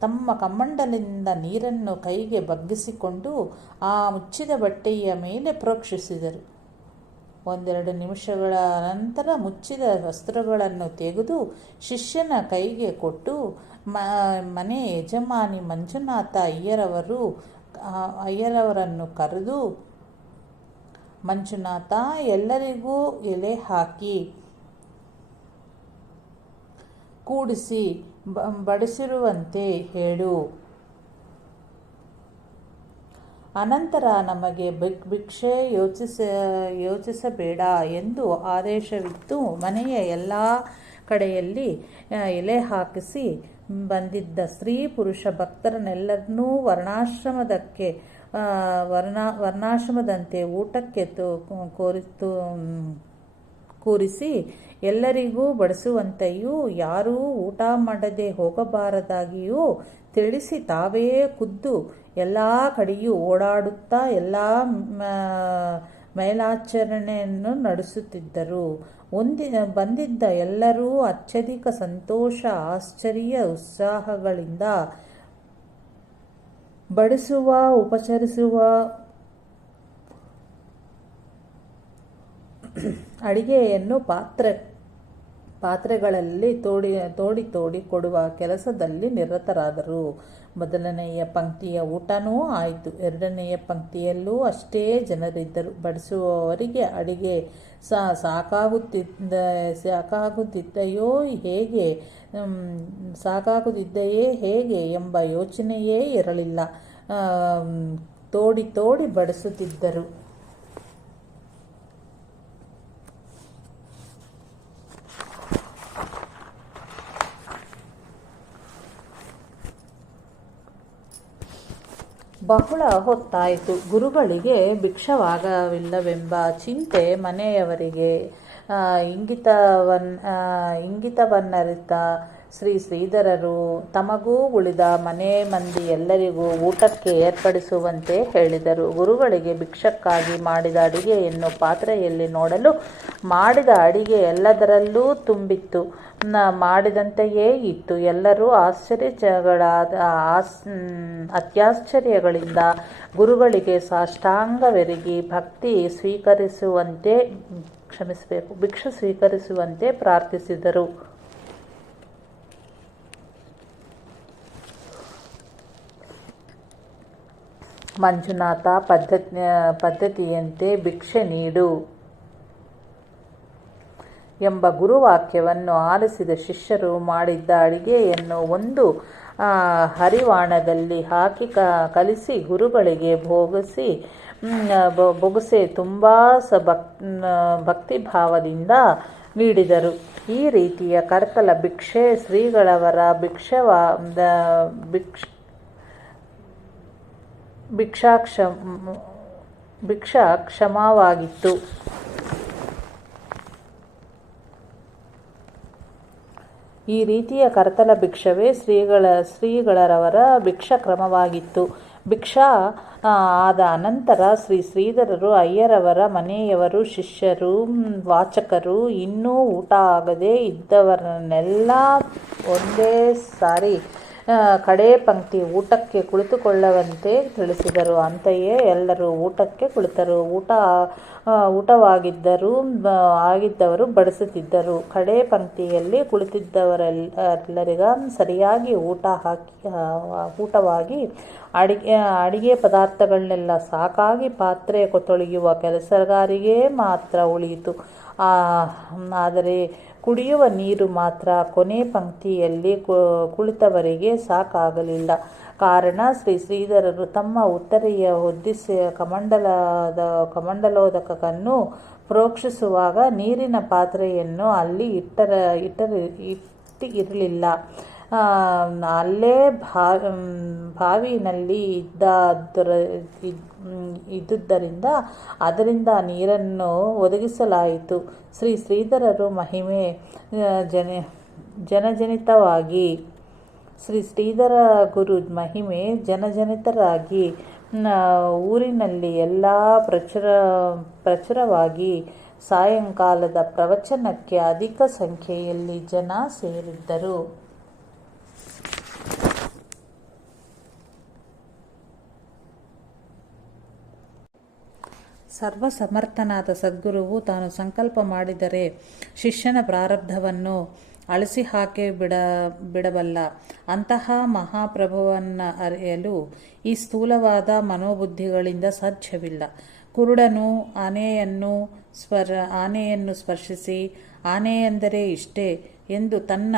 ತಮ್ಮ ಕಮ್ಮಂಡಲಿಂದ ನೀರನ್ನು ಕೈಗೆ ಬಗ್ಗಿಸಿಕೊಂಡು ಆ ಮುಚ್ಚಿದ ಬಟ್ಟೆಯ ಮೇಲೆ ಪ್ರೋಕ್ಷಿಸಿದರು. ಒಂದೆರಡು ನಿಮಿಷಗಳ ನಂತರ ಮುಚ್ಚಿದ ವಸ್ತ್ರಗಳನ್ನು ತೆಗೆದು ಶಿಷ್ಯನ ಕೈಗೆ ಕೊಟ್ಟು, ಮನೆ ಯಜಮಾನಿ ಮಂಜುನಾಥ ಅಯ್ಯರವರನ್ನು ಕರೆದು, ಮಂಜುನಾಥ, ಎಲ್ಲರಿಗೂ ಎಲೆ ಹಾಕಿ ಕೂಡಿಸಿ ಬಡಿಸಿರುವಂತೆ ಹೇಳು. ಅನಂತರ ನಮಗೆ ಭಿಕ್ಷೆ ಯೋಚಿಸಬೇಡ ಎಂದು ಆದೇಶವಿತ್ತು. ಮನೆಯ ಎಲ್ಲ ಕಡೆಯಲ್ಲಿ ಎಲೆ ಹಾಕಿಸಿ ಬಂದಿದ್ದ ಸ್ತ್ರೀ ಪುರುಷ ಭಕ್ತರನ್ನೆಲ್ಲರನ್ನೂ ವರ್ಣಾಶ್ರಮದಂತೆ ಊಟಕ್ಕೆ ಕೂರಿಸಿ ಎಲ್ಲರಿಗೂ ಬಡಿಸುವಂತೆಯೂ ಯಾರೂ ಊಟ ಮಾಡದೆ ಹೋಗಬಾರದಾಗಿಯೂ ತಿಳಿಸಿ ತಾವೇ ಖುದ್ದು ಎಲ್ಲ ಕಡೆಯೂ ಓಡಾಡುತ್ತಾ ಎಲ್ಲ ಮೇಲಾಚರಣೆಯನ್ನು ನಡೆಸುತ್ತಿದ್ದರು. ಬಂದಿದ್ದ ಎಲ್ಲರೂ ಅತ್ಯಧಿಕ ಸಂತೋಷ, ಆಶ್ಚರ್ಯ, ಉತ್ಸಾಹಗಳಿಂದ ಬಡಿಸುವ, ಉಪಚರಿಸುವ, ಅಡಿಗೆಯನ್ನು ಪಾತ್ರೆಗಳಲ್ಲಿ ತೋಡಿ ಕೊಡುವ ಕೆಲಸದಲ್ಲಿ ನಿರತರಾದರು. ಮೊದಲನೆಯ ಪಂಕ್ತಿಯ ಊಟನೂ ಆಯಿತು. ಎರಡನೆಯ ಪಂಕ್ತಿಯಲ್ಲೂ ಅಷ್ಟೇ ಜನರಿದ್ದರು. ಬಡಿಸುವವರಿಗೆ ಅಡಿಗೆ ಸಾಕಾಗುತ್ತಿದ್ದೆಯೇ ಹೇಗೆ ಎಂಬ ಯೋಚನೆಯೇ ಇರಲಿಲ್ಲ. ತೋಡಿ ಬಡಿಸುತ್ತಿದ್ದರು. ಬಹಳ ಹೊತ್ತಾಯಿತು. ಗುರುಗಳಿಗೆ ಭಿಕ್ಷವಾಗವಿಲ್ಲವೆಂಬ ಚಿಂತೆ ಮನೆಯವರಿಗೆ. ಇಂಗಿತವನ್ನರಿತ ಶ್ರೀ ಶ್ರೀಧರರು ತಮಗೂ ಉಳಿದ ಮನೆ ಮಂದಿ ಎಲ್ಲರಿಗೂ ಊಟಕ್ಕೆ ಏರ್ಪಡಿಸುವಂತೆ ಹೇಳಿದರು. ಗುರುಗಳಿಗೆ ಭಿಕ್ಷಕ್ಕಾಗಿ ಮಾಡಿದ ಅಡಿಗೆಯನ್ನು ಪಾತ್ರೆಯಲ್ಲಿ ನೋಡಲು ಮಾಡಿದ ಅಡಿಗೆ ಎಲ್ಲದರಲ್ಲೂ ತುಂಬಿತ್ತು. ಮಾಡಿದಂತೆಯೇ ಇತ್ತು. ಎಲ್ಲರೂ ಅತ್ಯಾಶ್ಚರ್ಯಗಳಿಂದ ಗುರುಗಳಿಗೆ ಸಾಷ್ಟಾಂಗವೆರಗಿ ಭಿಕ್ಷೆ ಸ್ವೀಕರಿಸುವಂತೆ ಪ್ರಾರ್ಥಿಸಿದರು. ಮಂಜುನಾಥ ಪದ್ಧತಿಯಂತೆ ಭಿಕ್ಷೆ ನೀಡು ಎಂಬ ಗುರುವಾಕ್ಯವನ್ನು ಆಲಿಸಿದ ಶಿಷ್ಯರು ಮಾಡಿದ್ದ ಅಡಿಗೆಯನ್ನು ಒಂದು ಹರಿವಾಣದಲ್ಲಿ ಹಾಕಿ ಕಲಿಸಿ ಗುರುಗಳಿಗೆ ಬೊಗಸೆ ತುಂಬ ಭಕ್ತಿಭಾವದಿಂದ ನೀಡಿದರು. ಈ ರೀತಿಯ ಕರ್ತಲ ಭಿಕ್ಷೆ ಶ್ರೀಗಳವರ ಭಿಕ್ಷಾಕ್ಷಮವಾಗಿತ್ತು. ಈ ರೀತಿಯ ಕರ್ತಲ ಭಿಕ್ಷವೇ ಶ್ರೀಗಳರವರ ಭಿಕ್ಷಾಕ್ರಮವಾಗಿತ್ತು. ಭಿಕ್ಷಾ ಆದ ಅನಂತರ ಶ್ರೀ ಶ್ರೀಧರರು ಅಯ್ಯರವರ ಮನೆಯವರು, ಶಿಷ್ಯರು, ವಾಚಕರು ಇನ್ನೂ ಊಟ ಆಗದೆ ಇದ್ದವರನ್ನೆಲ್ಲ ಒಂದೇ ಸಾರಿ ಕಡೇ ಪಂಕ್ತಿ ಊಟಕ್ಕೆ ಕುಳಿತುಕೊಳ್ಳುವಂತೆ ತಿಳಿಸಿದರು. ಅಂತೆಯೇ ಎಲ್ಲರೂ ಊಟಕ್ಕೆ ಕುಳಿತರು. ಆಗಿದ್ದವರು ಬಡಿಸುತ್ತಿದ್ದರು. ಕಡೇ ಪಂಕ್ತಿಯಲ್ಲಿ ಕುಳಿತಿದ್ದವರೆಲ್ಲರಿಗ ಸರಿಯಾಗಿ ಊಟವಾಗಿ ಅಡಿಗೆ ಪದಾರ್ಥಗಳನ್ನೆಲ್ಲ ಸಾಕಾಗಿ ಪಾತ್ರೆ ತೊಳೆಯುವ ಕೆಲಸಗಾರಿಗೆ ಮಾತ್ರ ಉಳಿಯಿತು. ಆದರೆ ಕುಡಿಯುವ ನೀರು ಮಾತ್ರ ಕೊನೆ ಪಂಕ್ತಿಯಲ್ಲಿ ಕುಳಿತವರಿಗೆ ಸಾಕಾಗಲಿಲ್ಲ. ಕಾರಣ ಶ್ರೀ ಶ್ರೀಧರರು ತಮ್ಮ ಉತ್ತರೆಯ ಹೊದಿಸಿ ಕಮಂಡಲೋದಕವನ್ನು ಪ್ರೋಕ್ಷಿಸುವಾಗ ನೀರಿನ ಪಾತ್ರೆಯನ್ನು ಅಲ್ಲಿ ಇಟ್ಟಿರಲಿಲ್ಲ. ಅಲ್ಲೇ ಬಾವಿನಲ್ಲಿ ಇದ್ದುದರಿಂದ ಅದರಿಂದ ನೀರನ್ನು ಒದಗಿಸಲಾಯಿತು. ಶ್ರೀ ಶ್ರೀಧರರು ಮಹಿಮೆ ಜನಜನಿತವಾಗಿ ಶ್ರೀ ಶ್ರೀಧರ ಗುರು ಮಹಿಮೆ ಜನಜನಿತರಾಗಿ ಊರಿನಲ್ಲಿ ಎಲ್ಲ ಪ್ರಚುರವಾಗಿ ಸಾಯಂಕಾಲದ ಪ್ರವಚನಕ್ಕೆ ಅಧಿಕ ಸಂಖ್ಯೆಯಲ್ಲಿ ಜನ ಸೇರಿದ್ದರು. ಸರ್ವಸಮರ್ಥನಾದ ಸದ್ಗುರುವು ತಾನು ಸಂಕಲ್ಪ ಮಾಡಿದರೆ ಶಿಷ್ಯನ ಪ್ರಾರಬ್ಧವನ್ನು ಅಳಿಸಿ ಹಾಕಿ ಬಿಡಬಲ್ಲ. ಅಂತಹ ಮಹಾಪ್ರಭುವನ್ನು ಅರಿಯಲು ಈ ಸ್ಥೂಲವಾದ ಮನೋಬುದ್ಧಿಗಳಿಂದ ಸಾಧ್ಯವಿಲ್ಲ. ಕುರುಡನು ಆನೆಯನ್ನು ಸ್ಪರ್ಶಿಸಿ ಆನೆಯೆಂದರೆ ಇಷ್ಟೇ ಎಂದು ತನ್ನ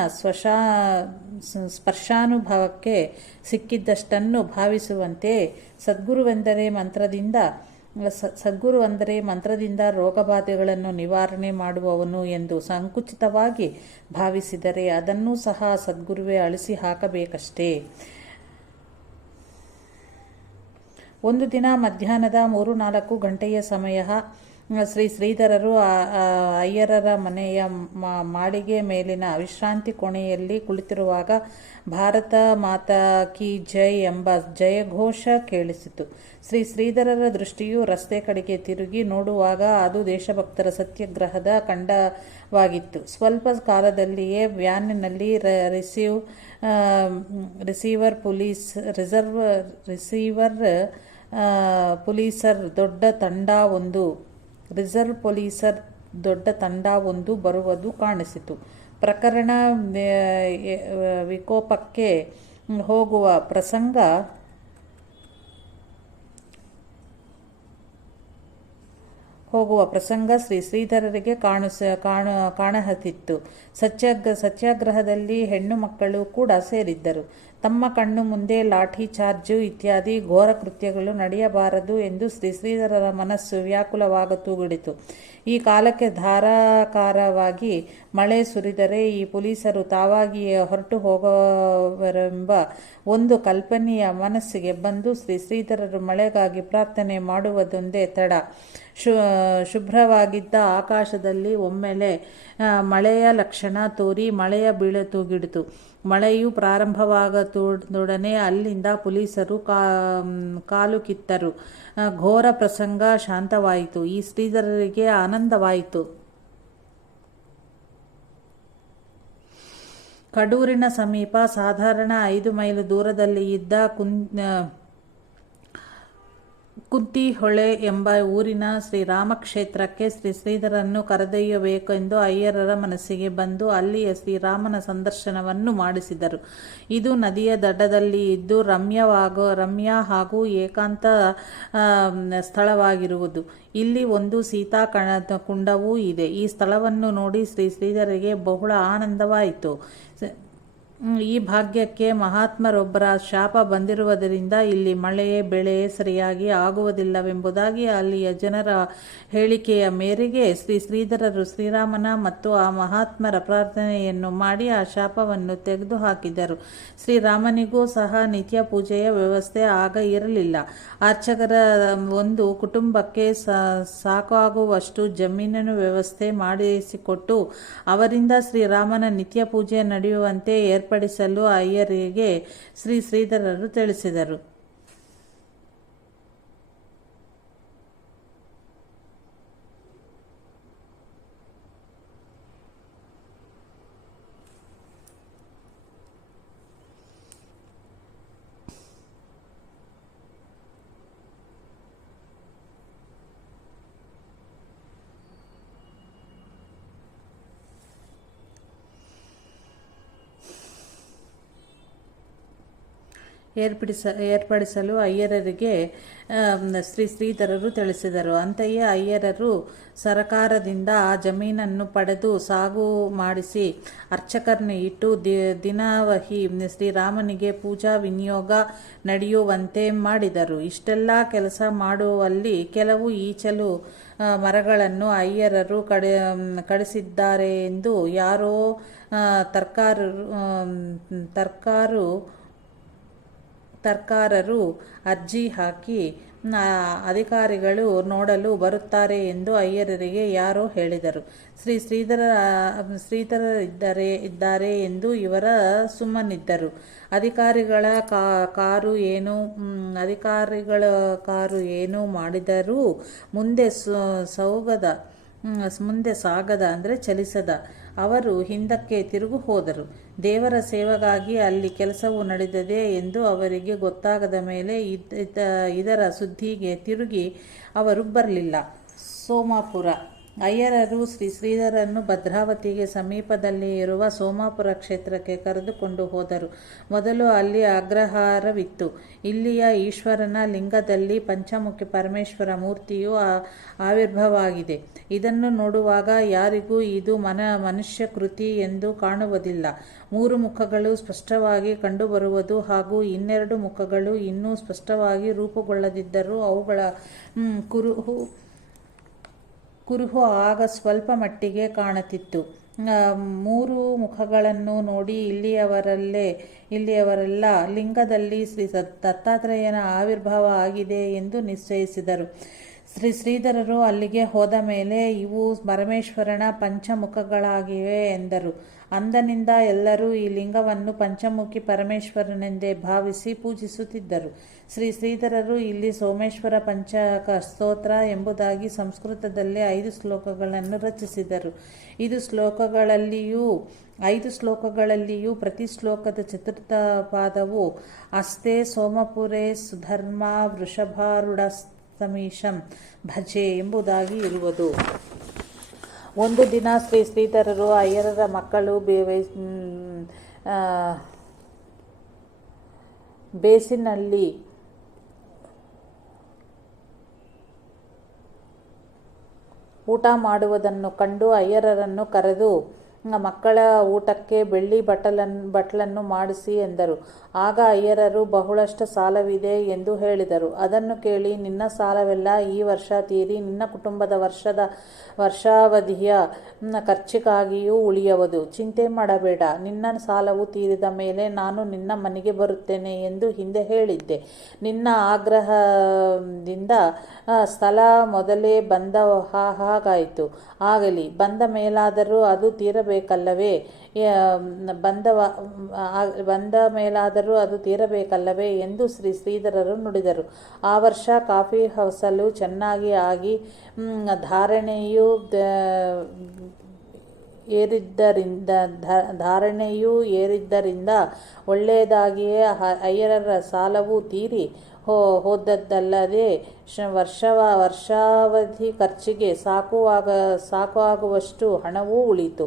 ಸ್ಪರ್ಶಾನುಭವಕ್ಕೆ ಸಿಕ್ಕಿದ್ದಷ್ಟನ್ನು ಭಾವಿಸುವಂತೆ ಸದ್ಗುರು ಅಂದರೆ ಮಂತ್ರದಿಂದ ರೋಗಬಾಧೆಗಳನ್ನು ನಿವಾರಣೆ ಮಾಡುವವನು ಎಂದು ಸಂಕುಚಿತವಾಗಿ ಭಾವಿಸಿದರೆ ಅದನ್ನೂ ಸಹ ಸದ್ಗುರುವೇ ಅಳಿಸಿ ಹಾಕಬೇಕಷ್ಟೇ. ಒಂದು ದಿನ ಮಧ್ಯಾಹ್ನದ 3-4 ಗಂಟೆಯ ಸಮಯ. ಶ್ರೀ ಶ್ರೀಧರರು ಅಯ್ಯರರ ಮನೆಯ ಮಾಳಿಗೆ ಮೇಲಿನ ವಿಶ್ರಾಂತಿ ಕೋಣೆಯಲ್ಲಿ ಕುಳಿತಿರುವಾಗ ಭಾರತ ಮಾತಾ ಕಿ ಜೈ ಎಂಬ ಜಯಘೋಷ ಕೇಳಿಸಿತು. ಶ್ರೀ ಶ್ರೀಧರರ ದೃಷ್ಟಿಯು ರಸ್ತೆ ಕಡೆಗೆ ತಿರುಗಿ ನೋಡುವಾಗ ಅದು ದೇಶಭಕ್ತರ ಸತ್ಯಾಗ್ರಹದ ಕಂಡವಾಗಿತ್ತು. ಸ್ವಲ್ಪ ಕಾಲದಲ್ಲಿಯೇ ವ್ಯಾನಿನಲ್ಲಿ ರಿಸೀವರ್ ಪೊಲೀಸರ್ ದೊಡ್ಡ ತಂಡವೊಂದು ಬರುವುದು ಕಾಣಿಸಿತು. ಪ್ರಕರಣ ವಿಕೋಪಕ್ಕೆ ಹೋಗುವ ಪ್ರಸಂಗ ಶ್ರೀ ಶ್ರೀಧರರಿಗೆ ಕಾಣಹತ್ತಿತ್ತು. ಸತ್ಯಾಗ್ರಹದಲ್ಲಿ ಹೆಣ್ಣು ಮಕ್ಕಳು ಕೂಡ ಸೇರಿದ್ದರು. ತಮ್ಮ ಕಣ್ಣು ಮುಂದೆ ಲಾಠಿ ಚಾರ್ಜು ಇತ್ಯಾದಿ ಘೋರ ಕೃತ್ಯಗಳು ನಡೆಯಬಾರದು ಎಂದು ಶ್ರೀಧರರ ಮನಸ್ಸು ವ್ಯಾಕುಲವಾಗತೊಡಗಿತು. ಈ ಕಾಲಕ್ಕೆ ಧಾರಾಕಾರವಾಗಿ ಮಳೆ ಸುರಿದರೆ ಈ ಪೊಲೀಸರು ತಾವಾಗಿಯೇ ಹೊರಟು ಹೋಗುವರೆಂಬ ಒಂದು ಕಲ್ಪನೆಯ ಮನಸ್ಸಿಗೆ ಬಂದು ಶ್ರೀಧರರು ಮಳೆಗಾಗಿ ಪ್ರಾರ್ಥನೆ ಮಾಡುವುದೊಂದೇ ತಡ. ಶುಭ್ರವಾಗಿದ್ದ ಆಕಾಶದಲ್ಲಿ ಒಮ್ಮೆಲೆ ಮಳೆಯ ಲಕ್ಷಣ ತೋರಿ ಮಳೆಯ ಬೀಳತೊಡಗಿತು. ಮಳೆಯು ಪ್ರಾರಂಭವಾಗತೊಡನೆ ಅಲ್ಲಿಂದ ಪೊಲೀಸರು ಕಾಲು ಕಿತ್ತರು. ಘೋರ ಪ್ರಸಂಗ ಶಾಂತವಾಯಿತು. ಈ ಶ್ರೀಧರರಿಗೆ ಆನಂದವಾಯಿತು. ಕಡೂರಿನ ಸಮೀಪ ಸಾಧಾರಣ 5 ಮೈಲು ದೂರದಲ್ಲಿ ಇದ್ದ ಕುಂತಿಹೊಳೆ ಎಂಬ ಊರಿನ ಶ್ರೀರಾಮಕ್ಷೇತ್ರಕ್ಕೆ ಶ್ರೀಧರರನ್ನು ಕರೆದೊಯ್ಯಬೇಕೆಂದು ಅಯ್ಯರರ ಮನಸ್ಸಿಗೆ ಬಂದು ಅಲ್ಲಿಯ ಶ್ರೀರಾಮನ ಸಂದರ್ಶನವನ್ನು ಮಾಡಿಸಿದರು. ಇದು ನದಿಯ ದಡದಲ್ಲಿ ಇದ್ದು ರಮ್ಯ ಹಾಗೂ ಏಕಾಂತ ಸ್ಥಳವಾಗಿರುವುದು. ಇಲ್ಲಿ ಒಂದು ಸೀತಾ ಕುಂಡವೂ ಇದೆ. ಈ ಸ್ಥಳವನ್ನು ನೋಡಿ ಶ್ರೀಧರರಿಗೆ ಬಹಳ ಆನಂದವಾಯಿತು. ಈ ಭಾಗ್ಯಕ್ಕೆ ಮಹಾತ್ಮರೊಬ್ಬರ ಶಾಪ ಬಂದಿರುವುದರಿಂದ ಇಲ್ಲಿ ಮಳೆ ಬೆಳೆ ಸರಿಯಾಗಿ ಆಗುವುದಿಲ್ಲವೆಂಬುದಾಗಿ ಅಲ್ಲಿಯ ಜನರ ಹೇಳಿಕೆಯ ಮೇರೆಗೆ ಶ್ರೀಧರರು ಶ್ರೀರಾಮನ ಮತ್ತು ಆ ಮಹಾತ್ಮರ ಪ್ರಾರ್ಥನೆಯನ್ನು ಮಾಡಿ ಆ ಶಾಪವನ್ನು ತೆಗೆದುಹಾಕಿದರು. ಶ್ರೀರಾಮನಿಗೂ ಸಹ ನಿತ್ಯ ಪೂಜೆಯ ವ್ಯವಸ್ಥೆ ಆಗ ಇರಲಿಲ್ಲ. ಅರ್ಚಕರ ಒಂದು ಕುಟುಂಬಕ್ಕೆ ಸಾಕಾಗುವಷ್ಟು ಜಮೀನಿನ ವ್ಯವಸ್ಥೆ ಮಾಡಿಸಿಕೊಟ್ಟು ಅವರಿಂದ ಶ್ರೀರಾಮನ ನಿತ್ಯ ಪೂಜೆ ನಡೆಯುವಂತೆ ಏರ್ಪಡಿಸಲು ಅಯ್ಯರಿಗೆ ಶ್ರೀಧರರು ತಿಳಿಸಿದರು. ಏರ್ಪಡಿಸಲು ಅಯ್ಯರರಿಗೆ ಶ್ರೀಧರರು ತಿಳಿಸಿದರು. ಅಂತೆಯೇ ಅಯ್ಯರರು ಸರಕಾರದಿಂದ ಆ ಜಮೀನನ್ನು ಪಡೆದು ಸಾಗು ಮಾಡಿಸಿ ಅರ್ಚಕರನ್ನು ಇಟ್ಟು ದಿನವಹಿ ಶ್ರೀರಾಮನಿಗೆ ಪೂಜಾ ವಿನಿಯೋಗ ನಡೆಯುವಂತೆ ಮಾಡಿದರು. ಇಷ್ಟೆಲ್ಲ ಕೆಲಸ ಮಾಡುವಲ್ಲಿ ಕೆಲವು ಈಚಲು ಮರಗಳನ್ನು ಅಯ್ಯರರು ಕಡಿಸಿದ್ದಾರೆ ಎಂದು ಯಾರೋ ತರ್ಕಾರರು ಅರ್ಜಿ ಹಾಕಿ ಅಧಿಕಾರಿಗಳು ನೋಡಲು ಬರುತ್ತಾರೆ ಎಂದು ಅಯ್ಯರರಿಗೆ ಯಾರೋ ಹೇಳಿದರು. ಶ್ರೀಧರ ಇದ್ದಾರೆ ಎಂದು ಇವರ ಸುಮ್ಮನಿದ್ದರು. ಅಧಿಕಾರಿಗಳ ಕಾರು ಏನು ಮಾಡಿದರೂ ಮುಂದೆ ಸಾಗದ ಅಂದರೆ ಚಲಿಸದ ಅವರು ಹಿಂದಕ್ಕೆ ತಿರುಗು ಹೋದರು. ದೇವರ ಸೇವೆಗಾಗಿ ಅಲ್ಲಿ ಕೆಲಸವು ನಡೆದಿದೆ ಎಂದು ಅವರಿಗೆ ಗೊತ್ತಾಗದ ಮೇಲೆ ಇದರ ಸುದ್ದಿಗೆ ತಿರುಗಿ ಅವರು ಬರಲಿಲ್ಲ. ಸೋಮಾಪುರ. ಅಯ್ಯರರು ಶ್ರೀಧರರನ್ನು ಭದ್ರಾವತಿಗೆ ಸಮೀಪದಲ್ಲಿ ಇರುವ ಸೋಮಾಪುರ ಕ್ಷೇತ್ರಕ್ಕೆ ಕರೆದುಕೊಂಡು ಹೋದರು. ಮೊದಲು ಅಲ್ಲಿ ಅಗ್ರಹಾರವಿತ್ತು. ಇಲ್ಲಿಯ ಈಶ್ವರನ ಲಿಂಗದಲ್ಲಿ ಪಂಚಮುಖಿ ಪರಮೇಶ್ವರ ಮೂರ್ತಿಯು ಆವಿರ್ಭಾವವಾಗಿದೆ. ಇದನ್ನು ನೋಡುವಾಗ ಯಾರಿಗೂ ಇದು ಮನುಷ್ಯ ಕೃತಿ ಎಂದು ಕಾಣುವುದಿಲ್ಲ. 3 ಮುಖಗಳು ಸ್ಪಷ್ಟವಾಗಿ ಕಂಡುಬರುವುದು ಹಾಗೂ 2 ಮುಖಗಳು ಇನ್ನೂ ಸ್ಪಷ್ಟವಾಗಿ ರೂಪುಗೊಳ್ಳದಿದ್ದರೂ ಅವುಗಳ ಕುರುಹು ಆಗ ಸ್ವಲ್ಪ ಮಟ್ಟಿಗೆ ಕಾಣುತ್ತಿತ್ತು. 3 ಮುಖಗಳನ್ನು ನೋಡಿ ಇಲ್ಲಿಯವರೆಲ್ಲ ಲಿಂಗದಲ್ಲಿ ಶ್ರೀ ದತ್ತಾತ್ರೇಯನ ಆವಿರ್ಭಾವ ಆಗಿದೆ ಎಂದು ನಿಶ್ಚಯಿಸಿದರು. ಶ್ರೀಧರರು ಅಲ್ಲಿಗೆ ಹೋದ ಮೇಲೆ ಇವು ಪರಮೇಶ್ವರನ ಪಂಚಮುಖಗಳಾಗಿವೆ ಎಂದರು. ಅಂದಿನಿಂದ ಎಲ್ಲರೂ ಈ ಲಿಂಗವನ್ನು ಪಂಚಮುಖಿ ಪರಮೇಶ್ವರನೆಂದೇ ಭಾವಿಸಿ ಪೂಜಿಸುತ್ತಿದ್ದರು. ಶ್ರೀಧರರು ಇಲ್ಲಿ ಸೋಮೇಶ್ವರ ಪಂಚಕ ಸ್ತೋತ್ರ ಎಂಬುದಾಗಿ ಸಂಸ್ಕೃತದಲ್ಲಿ 5 ಶ್ಲೋಕಗಳನ್ನು ರಚಿಸಿದರು. 5 ಶ್ಲೋಕಗಳಲ್ಲಿಯೂ ಪ್ರತಿ ಶ್ಲೋಕದ ಚತುರ್ಥ ಪಾದವು ಅಸ್ತೆ ಸೋಮಪುರೇ ಸುಧರ್ಮ ವೃಷಭಾರೂಢಸ್ತಮೀಶಂ ಭಜೆ ಎಂಬುದಾಗಿ ಇರುವುದು. ಒಂದು ದಿನ ಶ್ರೀಧರರು ಅಯ್ಯರರ ಮಕ್ಕಳು ಬೇಸಿನಲ್ಲಿ ಊಟ ಮಾಡುವುದನ್ನು ಕಂಡು ಅಯ್ಯರರನ್ನು ಕರೆದು ಮಕ್ಕಳ ಊಟಕ್ಕೆ ಬೆಳ್ಳಿ ಬಟ್ಟಲನ್ನು ಮಾಡಿಸಿ ಎಂದರು. ಆಗ ಅಯ್ಯರರು ಬಹಳಷ್ಟು ಸಾಲವಿದೆ ಎಂದು ಹೇಳಿದರು. ಅದನ್ನು ಕೇಳಿ, ನಿನ್ನ ಸಾಲವೆಲ್ಲ ಈ ವರ್ಷ ತೀರಿ ನಿನ್ನ ಕುಟುಂಬದ ವರ್ಷಾವಧಿಯ ಖರ್ಚಿಗಾಗಿಯೂ ಉಳಿಯುವುದು. ಚಿಂತೆ ಮಾಡಬೇಡ. ನಿನ್ನ ಸಾಲವು ತೀರಿದ ಮೇಲೆ ನಾನು ನಿನ್ನ ಮನೆಗೆ ಬರುತ್ತೇನೆ ಎಂದು ಹಿಂದೆ ಹೇಳಿದ್ದೆ. ನಿನ್ನ ಆಗ್ರಹದಿಂದ ಸ್ಥಳ ಮೊದಲೇ ಬಂದ ಹಾಗಾಯಿತು. ಆಗಲಿ, ಬಂದ ಮೇಲಾದರೂ ಅದು ತೀರಬೇಕಲ್ಲವೇ ಎಂದು ಶ್ರೀಧರರು ನುಡಿದರು. ಆ ವರ್ಷ ಕಾಫಿ ಫಸಲು ಚೆನ್ನಾಗಿ ಆಗಿ ಧಾರಣೆಯೂ ಏರಿದ್ದರಿಂದ ಒಳ್ಳೆಯದಾಗಿಯೇ ಅಯ್ಯರರ ಸಾಲವೂ ತೀರಿ ಹೋದದ್ದಲ್ಲದೆ ವರ್ಷಾವಧಿ ಖರ್ಚಿಗೆ ಸಾಕಾಗುವಷ್ಟು ಹಣವೂ ಉಳಿಯಿತು.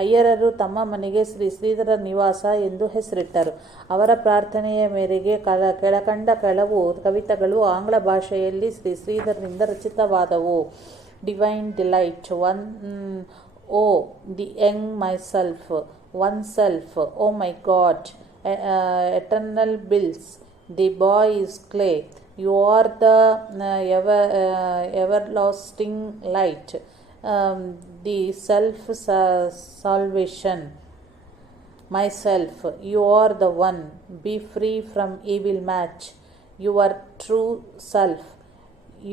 ಅಯ್ಯರರು ತಮ್ಮ ಮನೆಗೆ ಶ್ರೀಧರ ನಿವಾಸ ಎಂದು ಹೆಸರಿಟ್ಟರು. ಅವರ ಪ್ರಾರ್ಥನೆಯ ಮೇರೆಗೆ ಕೆಳಕಂಡ ಕೆಲವು ಕವಿತೆಗಳು ಆಂಗ್ಲ ಭಾಷೆಯಲ್ಲಿ ಶ್ರೀಧರರಿಂದ ರಚಿತವಾದವು. Divine delight. Oh the young myself, oneself, oh my God, eternal bliss. The boy is clay. You are the everlasting light, the self-salvation. Myself, you are the one. Be free from evil match. Your true self,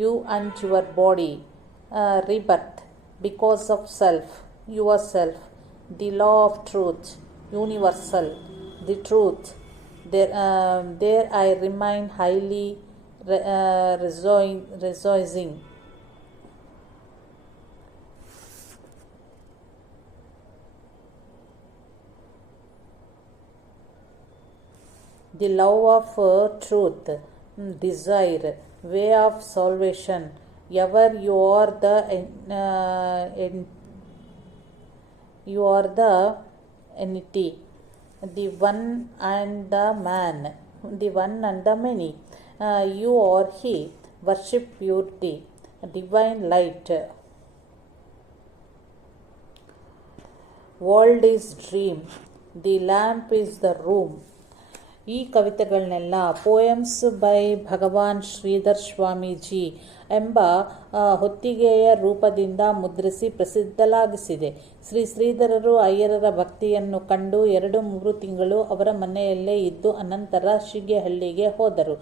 you and your body. Rebirth because of self, yourself. The law of truth, universal. The truth. There I remain highly rejoicing. The love of truth, desire, way of salvation. Ever you are the entity. The one and the man, the one and the many. You are He. Worship purity, divine light. World is dream. The lamp is the room. ಈ ಕವಿತೆಗಳನ್ನೆಲ್ಲ ಪೋಯಮ್ಸ್ ಬೈ ಭಗವಾನ್ ಶ್ರೀಧರ್ ಸ್ವಾಮೀಜಿ ಎಂಬ ಹೊತ್ತಿಗೆಯ ರೂಪದಿಂದ ಮುದ್ರಿಸಿ ಪ್ರಸಿದ್ಧಲಾಗಿಸಿದೆ. ಶ್ರೀಧರರು ಅಯ್ಯರರ ಭಕ್ತಿಯನ್ನು ಕಂಡು 2-3 ತಿಂಗಳು ಅವರ ಮನೆಯಲ್ಲೇ ಇದ್ದು ಅನಂತರ ಶೀಗೆಹಳ್ಳಿಗೆ ಹೋದರು.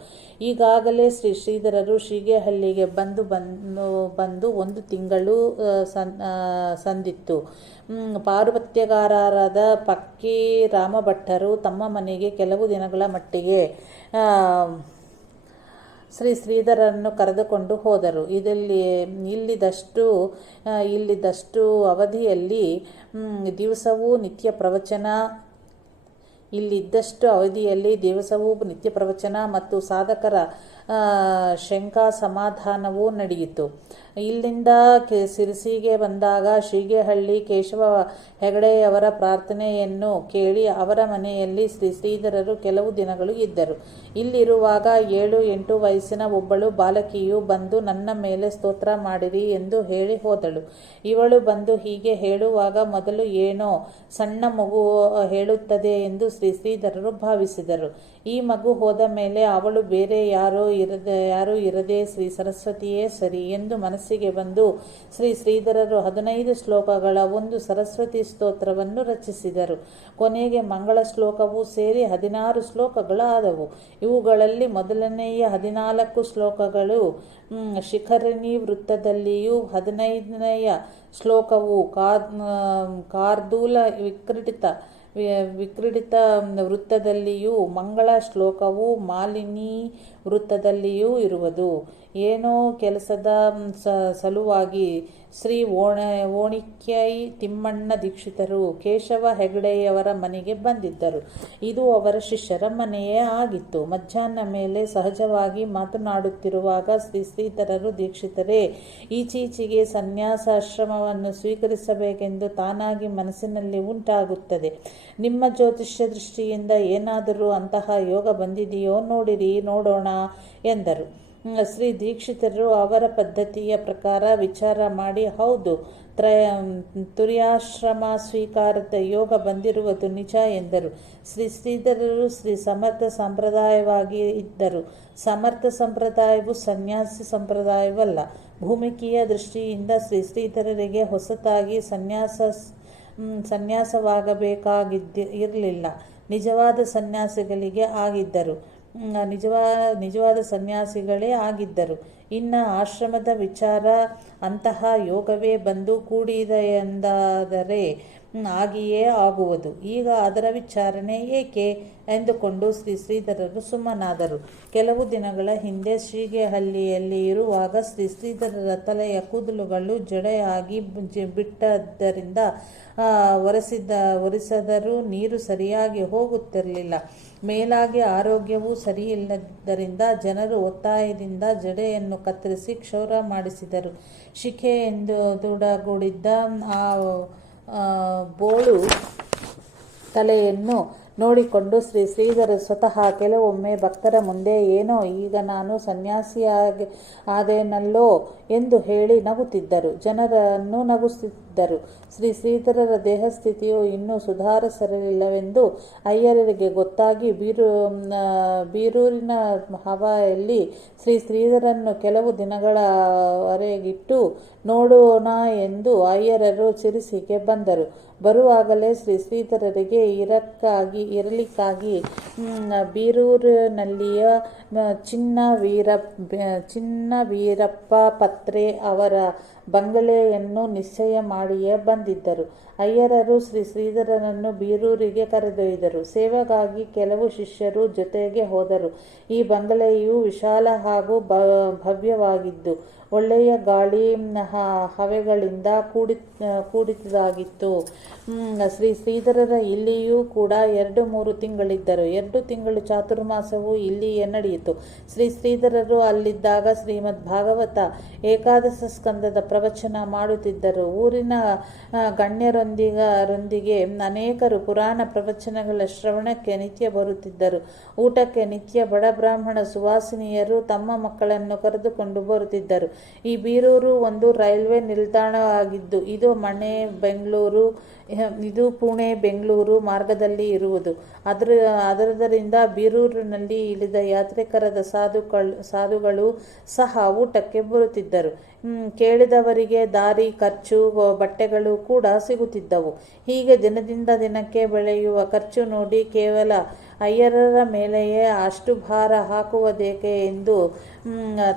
ಈಗಾಗಲೇ ಶ್ರೀಧರರು ಶೀಗೆಹಳ್ಳಿಗೆ ಬಂದು 1 ತಿಂಗಳು ಸಂದಿತ್ತು. ಪಾರುಪತ್ಯಗಾರರಾದ ಪಕ್ಕಿ ರಾಮಭಟ್ಟರು ತಮ್ಮ ಮನೆಗೆ ಕೆಲವು ದಿನಗಳ ಮಟ್ಟಿಗೆ ಶ್ರೀಧರರನ್ನು ಕರೆದುಕೊಂಡು ಹೋದರು. ಇಲ್ಲಿದ್ದಷ್ಟು ಅವಧಿಯಲ್ಲಿ ದಿವಸವೂ ನಿತ್ಯ ಪ್ರವಚನ ಮತ್ತು ಸಾಧಕರ ಶಂಕಾ ಸಮಾಧಾನವೂ ನಡೆಯಿತು. ಇಲ್ಲಿಂದ ಸಿರಸಿಗೆ ಬಂದಾಗ ಶೀಗೆಹಳ್ಳಿ ಕೇಶವ ಹೆಗಡೆಯವರ ಪ್ರಾರ್ಥನೆಯನ್ನು ಕೇಳಿ ಅವರ ಮನೆಯಲ್ಲಿ ಶ್ರೀಧರರು ಕೆಲವು ದಿನಗಳು ಇದ್ದರು. ಇಲ್ಲಿರುವಾಗ 7-8 ವಯಸ್ಸಿನ ಒಬ್ಬಳು ಬಾಲಕಿಯು ಬಂದು ನನ್ನ ಮೇಲೆ ಸ್ತೋತ್ರ ಮಾಡಿರಿ ಎಂದು ಹೇಳಿ ಹೋದಳು. ಇವಳು ಬಂದು ಹೀಗೆ ಹೇಳುವಾಗ ಮೊದಲು ಏನೋ ಸಣ್ಣ ಮಗು ಹೇಳುತ್ತದೆ ಎಂದು ಶ್ರೀಧರರು ಭಾವಿಸಿದರು. ಈ ಮಗು ಹೋದ ಮೇಲೆ ಅವಳು ಬೇರೆ ಯಾರೂ ಇರದೆ ಶ್ರೀ ಸರಸ್ವತಿಯೇ ಸರಿ ಎಂದು ಮನಸ್ಸಿಗೆ ಬಂದು ಶ್ರೀಧರರು 15 ಶ್ಲೋಕಗಳ ಒಂದು ಸರಸ್ವತಿ ಸ್ತೋತ್ರವನ್ನು ರಚಿಸಿದರು. ಕೊನೆಗೆ ಮಂಗಳ ಶ್ಲೋಕವೂ ಸೇರಿ 16 ಶ್ಲೋಕಗಳಾದವು. ಇವುಗಳಲ್ಲಿ ಮೊದಲನೆಯ 14 ಶ್ಲೋಕಗಳು ಶಿಖರಿಣಿ ವೃತ್ತದಲ್ಲಿಯೂ 15ನೆಯ ಶ್ಲೋಕವು ಕಾರ್ದೂಲ ವಿಕ್ರೀಡಿತ ವೃತ್ತದಲ್ಲಿಯೂ ಮಂಗಳ ಶ್ಲೋಕವು ಮಾಲಿನಿ ವೃತ್ತದಲ್ಲಿಯೂ ಇರುವುದು. ಏನೋ ಕೆಲಸದ ಸಲುವಾಗಿ ಶ್ರೀ ಓಣಿಕ್ಯೈ ತಿಮ್ಮಣ್ಣ ದೀಕ್ಷಿತರು ಕೇಶವ ಹೆಗಡೆಯವರ ಮನೆಗೆ ಬಂದಿದ್ದರು. ಇದು ಅವರ ಶಿಷ್ಯರ ಮನೆಯೇ ಆಗಿತ್ತು. ಮಧ್ಯಾಹ್ನ ಮೇಲೆ ಸಹಜವಾಗಿ ಮಾತನಾಡುತ್ತಿರುವಾಗ ಶ್ರೀಧರರು, ದೀಕ್ಷಿತರೇ, ಈಚೀಚೆಗೆ ಸನ್ಯಾಸಾಶ್ರಮವನ್ನು ಸ್ವೀಕರಿಸಬೇಕೆಂದು ತಾನಾಗಿ ಮನಸ್ಸಿನಲ್ಲಿ ಉಂಟಾಗುತ್ತದೆ. ನಿಮ್ಮ ಜ್ಯೋತಿಷ್ಯ ದೃಷ್ಟಿಯಿಂದ ಏನಾದರೂ ಅಂತಹ ಯೋಗ ಬಂದಿದೆಯೋ ನೋಡೋಣ ಎಂದರು. ಶ್ರೀ ದೀಕ್ಷಿತರು ಅವರ ಪದ್ಧತಿಯ ಪ್ರಕಾರ ವಿಚಾರ ಮಾಡಿ, ಹೌದು, ತುರ್ಯಾಶ್ರಮ ಸ್ವೀಕಾರದ ಯೋಗ ಬಂದಿರುವುದು ನಿಜ ಎಂದರು. ಶ್ರೀ ಶ್ರೀಧರರು ಶ್ರೀ ಸಮರ್ಥ ಸಂಪ್ರದಾಯವಾಗಿ ಇದ್ದರು. ಸಮರ್ಥ ಸಂಪ್ರದಾಯವು ಸನ್ಯಾಸಿ ಸಂಪ್ರದಾಯವಲ್ಲ. ಭೂಮಿಕೆಯ ದೃಷ್ಟಿಯಿಂದ ಶ್ರೀ ಶ್ರೀಧರರಿಗೆ ಹೊಸತಾಗಿ ಇರಲಿಲ್ಲ. ನಿಜವಾದ ಸನ್ಯಾಸಿಗಳಿಗೆ ಆಗಿದ್ದರು. ನಿಜವಾದ ಸನ್ಯಾಸಿಗಳೇ ಆಗಿದ್ದರು. ಇನ್ನು ಆಶ್ರಮದ ವಿಚಾರ ಅಂತಹ ಯೋಗವೇ ಬಂದು ಕೂಡಿದೆಯೆಂದಾದರೆ ಆಗಿಯೇ ಆಗುವುದು. ಈಗ ಅದರ ವಿಚಾರಣೆ ಏಕೆ ಎಂದುಕೊಂಡು ಶ್ರೀ ಶ್ರೀಧರರು ಸುಮ್ಮನಾದರು. ಕೆಲವು ದಿನಗಳ ಹಿಂದೆ ಶೀಗೆಹಳ್ಳಿಯಲ್ಲಿ ಇರುವಾಗ ಶ್ರೀ ಶ್ರೀಧರರ ತಲೆಯ ಕೂದಲುಗಳು ಜಡೆಯಾಗಿ ಬಿಟ್ಟದ್ದರಿಂದ ಒರೆಸಿದರೂ ನೀರು ಸರಿಯಾಗಿ ಹೋಗುತ್ತಿರಲಿಲ್ಲ. ಮೇಲಾಗಿ ಆರೋಗ್ಯವೂ ಸರಿಯಿಲ್ಲದ್ದರಿಂದ ಜನರು ಒತ್ತಾಯದಿಂದ ಜಡೆಯನ್ನು ಕತ್ತರಿಸಿ ಕ್ಷೌರ ಮಾಡಿಸಿದರು. ಶಿಖೆ ಎಂದು ದೂಡಗೂಡಿದ್ದ ಆ ಬೋಳು ತಲೆಯನ್ನು ನೋಡಿಕೊಂಡು ಶ್ರೀ ಶ್ರೀಧರ ಸ್ವತಃ ಕೆಲವೊಮ್ಮೆ ಭಕ್ತರ ಮುಂದೆ, ಏನೋ ಈಗ ನಾನು ಆದೇನಲ್ಲೋ ಎಂದು ಹೇಳಿ ನಗುತ್ತಿದ್ದರು. ಜನರನ್ನು ನಗಿಸುತ್ತಿದ್ದರು. ಶ್ರೀ ಶ್ರೀಧರರ ದೇಹಸ್ಥಿತಿಯು ಇನ್ನೂ ಸುಧಾರಿಸಲಿಲ್ಲವೆಂದು ಅಯ್ಯರರಿಗೆ ಗೊತ್ತಾಗಿ ಬೀರೂರಿನ ಹವಾಯಲ್ಲಿ ಶ್ರೀ ಶ್ರೀಧರನ್ನು ಕೆಲವು ದಿನಗಳವರೆಗಿಟ್ಟು ನೋಡೋಣ ಎಂದು ಅಯ್ಯರರು ಸಿರಿಸಿಗೆ ಬಂದರು. ಬರುವಾಗಲೇ ಶ್ರೀ ಶ್ರೀಧರರಿಗೆ ಇರಲಿಕ್ಕಾಗಿ ಬೀರೂರಿನಲ್ಲಿಯ ಚಿನ್ನ ವೀರಪ್ಪ ಪತ್ರೆ ಅವರ ಬಂಗಲೆಯನ್ನು ನಿಶ್ಚಯ ಮಾಡಿಯೇ ಬಂದಿದ್ದರು. ಅಯ್ಯರರು ಶ್ರೀ ಶ್ರೀಧರನನ್ನು ಬೀರೂರಿಗೆ ಕರೆದೊಯ್ದರು. ಸೇವೆಗಾಗಿ ಕೆಲವು ಶಿಷ್ಯರು ಜೊತೆಗೆ ಹೋದರು. ಈ ಬಂಗಲೆಯು ವಿಶಾಲ ಹಾಗೂ ಭವ್ಯವಾಗಿದ್ದು ಒಳ್ಳೆಯ ಗಾಳಿ ಹವೆಗಳಿಂದ ಕೂಡಿದಾಗಿತ್ತು. ಶ್ರೀ ಶ್ರೀಧರರ ಇಲ್ಲಿಯೂ ಕೂಡ 2-3 ತಿಂಗಳಿದ್ದರು. 2 ತಿಂಗಳು ಚಾತುರ್ಮಾಸವು ಇಲ್ಲಿಯೇ ನಡೆಯಿತು. ಶ್ರೀ ಶ್ರೀಧರರು ಅಲ್ಲಿದ್ದಾಗ ಶ್ರೀಮದ್ ಭಾಗವತ ಏಕಾದಶ ಸ್ಕಂದದ ಪ್ರವಚನ ಮಾಡುತ್ತಿದ್ದರು. ಊರಿನ ಗಣ್ಯರೊಂದಿಗೆ ಅನೇಕರು ಪುರಾಣ ಪ್ರವಚನಗಳ ಶ್ರವಣಕ್ಕೆ ನಿತ್ಯ ಬರುತ್ತಿದ್ದರು. ಊಟಕ್ಕೆ ನಿತ್ಯ ಬಡ ಬ್ರಾಹ್ಮಣ ಸುವಾಸಿನಿಯರು ತಮ್ಮ ಮಕ್ಕಳನ್ನು ಕರೆದುಕೊಂಡು ಬರುತ್ತಿದ್ದರು. ಈ ಬೀರೂರು ಒಂದು ರೈಲ್ವೆ ನಿಲ್ದಾಣವಾಗಿದ್ದು ಇದು ಪುಣೆ ಬೆಂಗಳೂರು ಮಾರ್ಗದಲ್ಲಿ ಇರುವುದು. ಅದರಿಂದ ಬೀರೂರಿನಲ್ಲಿ ಇಳಿದ ಯಾತ್ರಿಕರಾದ ಸಾಧುಗಳು ಸಹ ಊಟಕ್ಕೆ ಬರುತ್ತಿದ್ದರು. ಕೇಳಿದವರಿಗೆ ದಾರಿ ಖರ್ಚು, ಬಟ್ಟೆಗಳು ಕೂಡ ಸಿಗುತ್ತಿದ್ದವು. ಹೀಗೆ ದಿನದಿಂದ ದಿನಕ್ಕೆ ಬೆಳೆಯುವ ಖರ್ಚು ನೋಡಿ ಕೇವಲ ಅಯ್ಯರರ ಮೇಲೆಯೇ ಅಷ್ಟು ಭಾರ ಹಾಕುವುದೇಕೆ ಎಂದು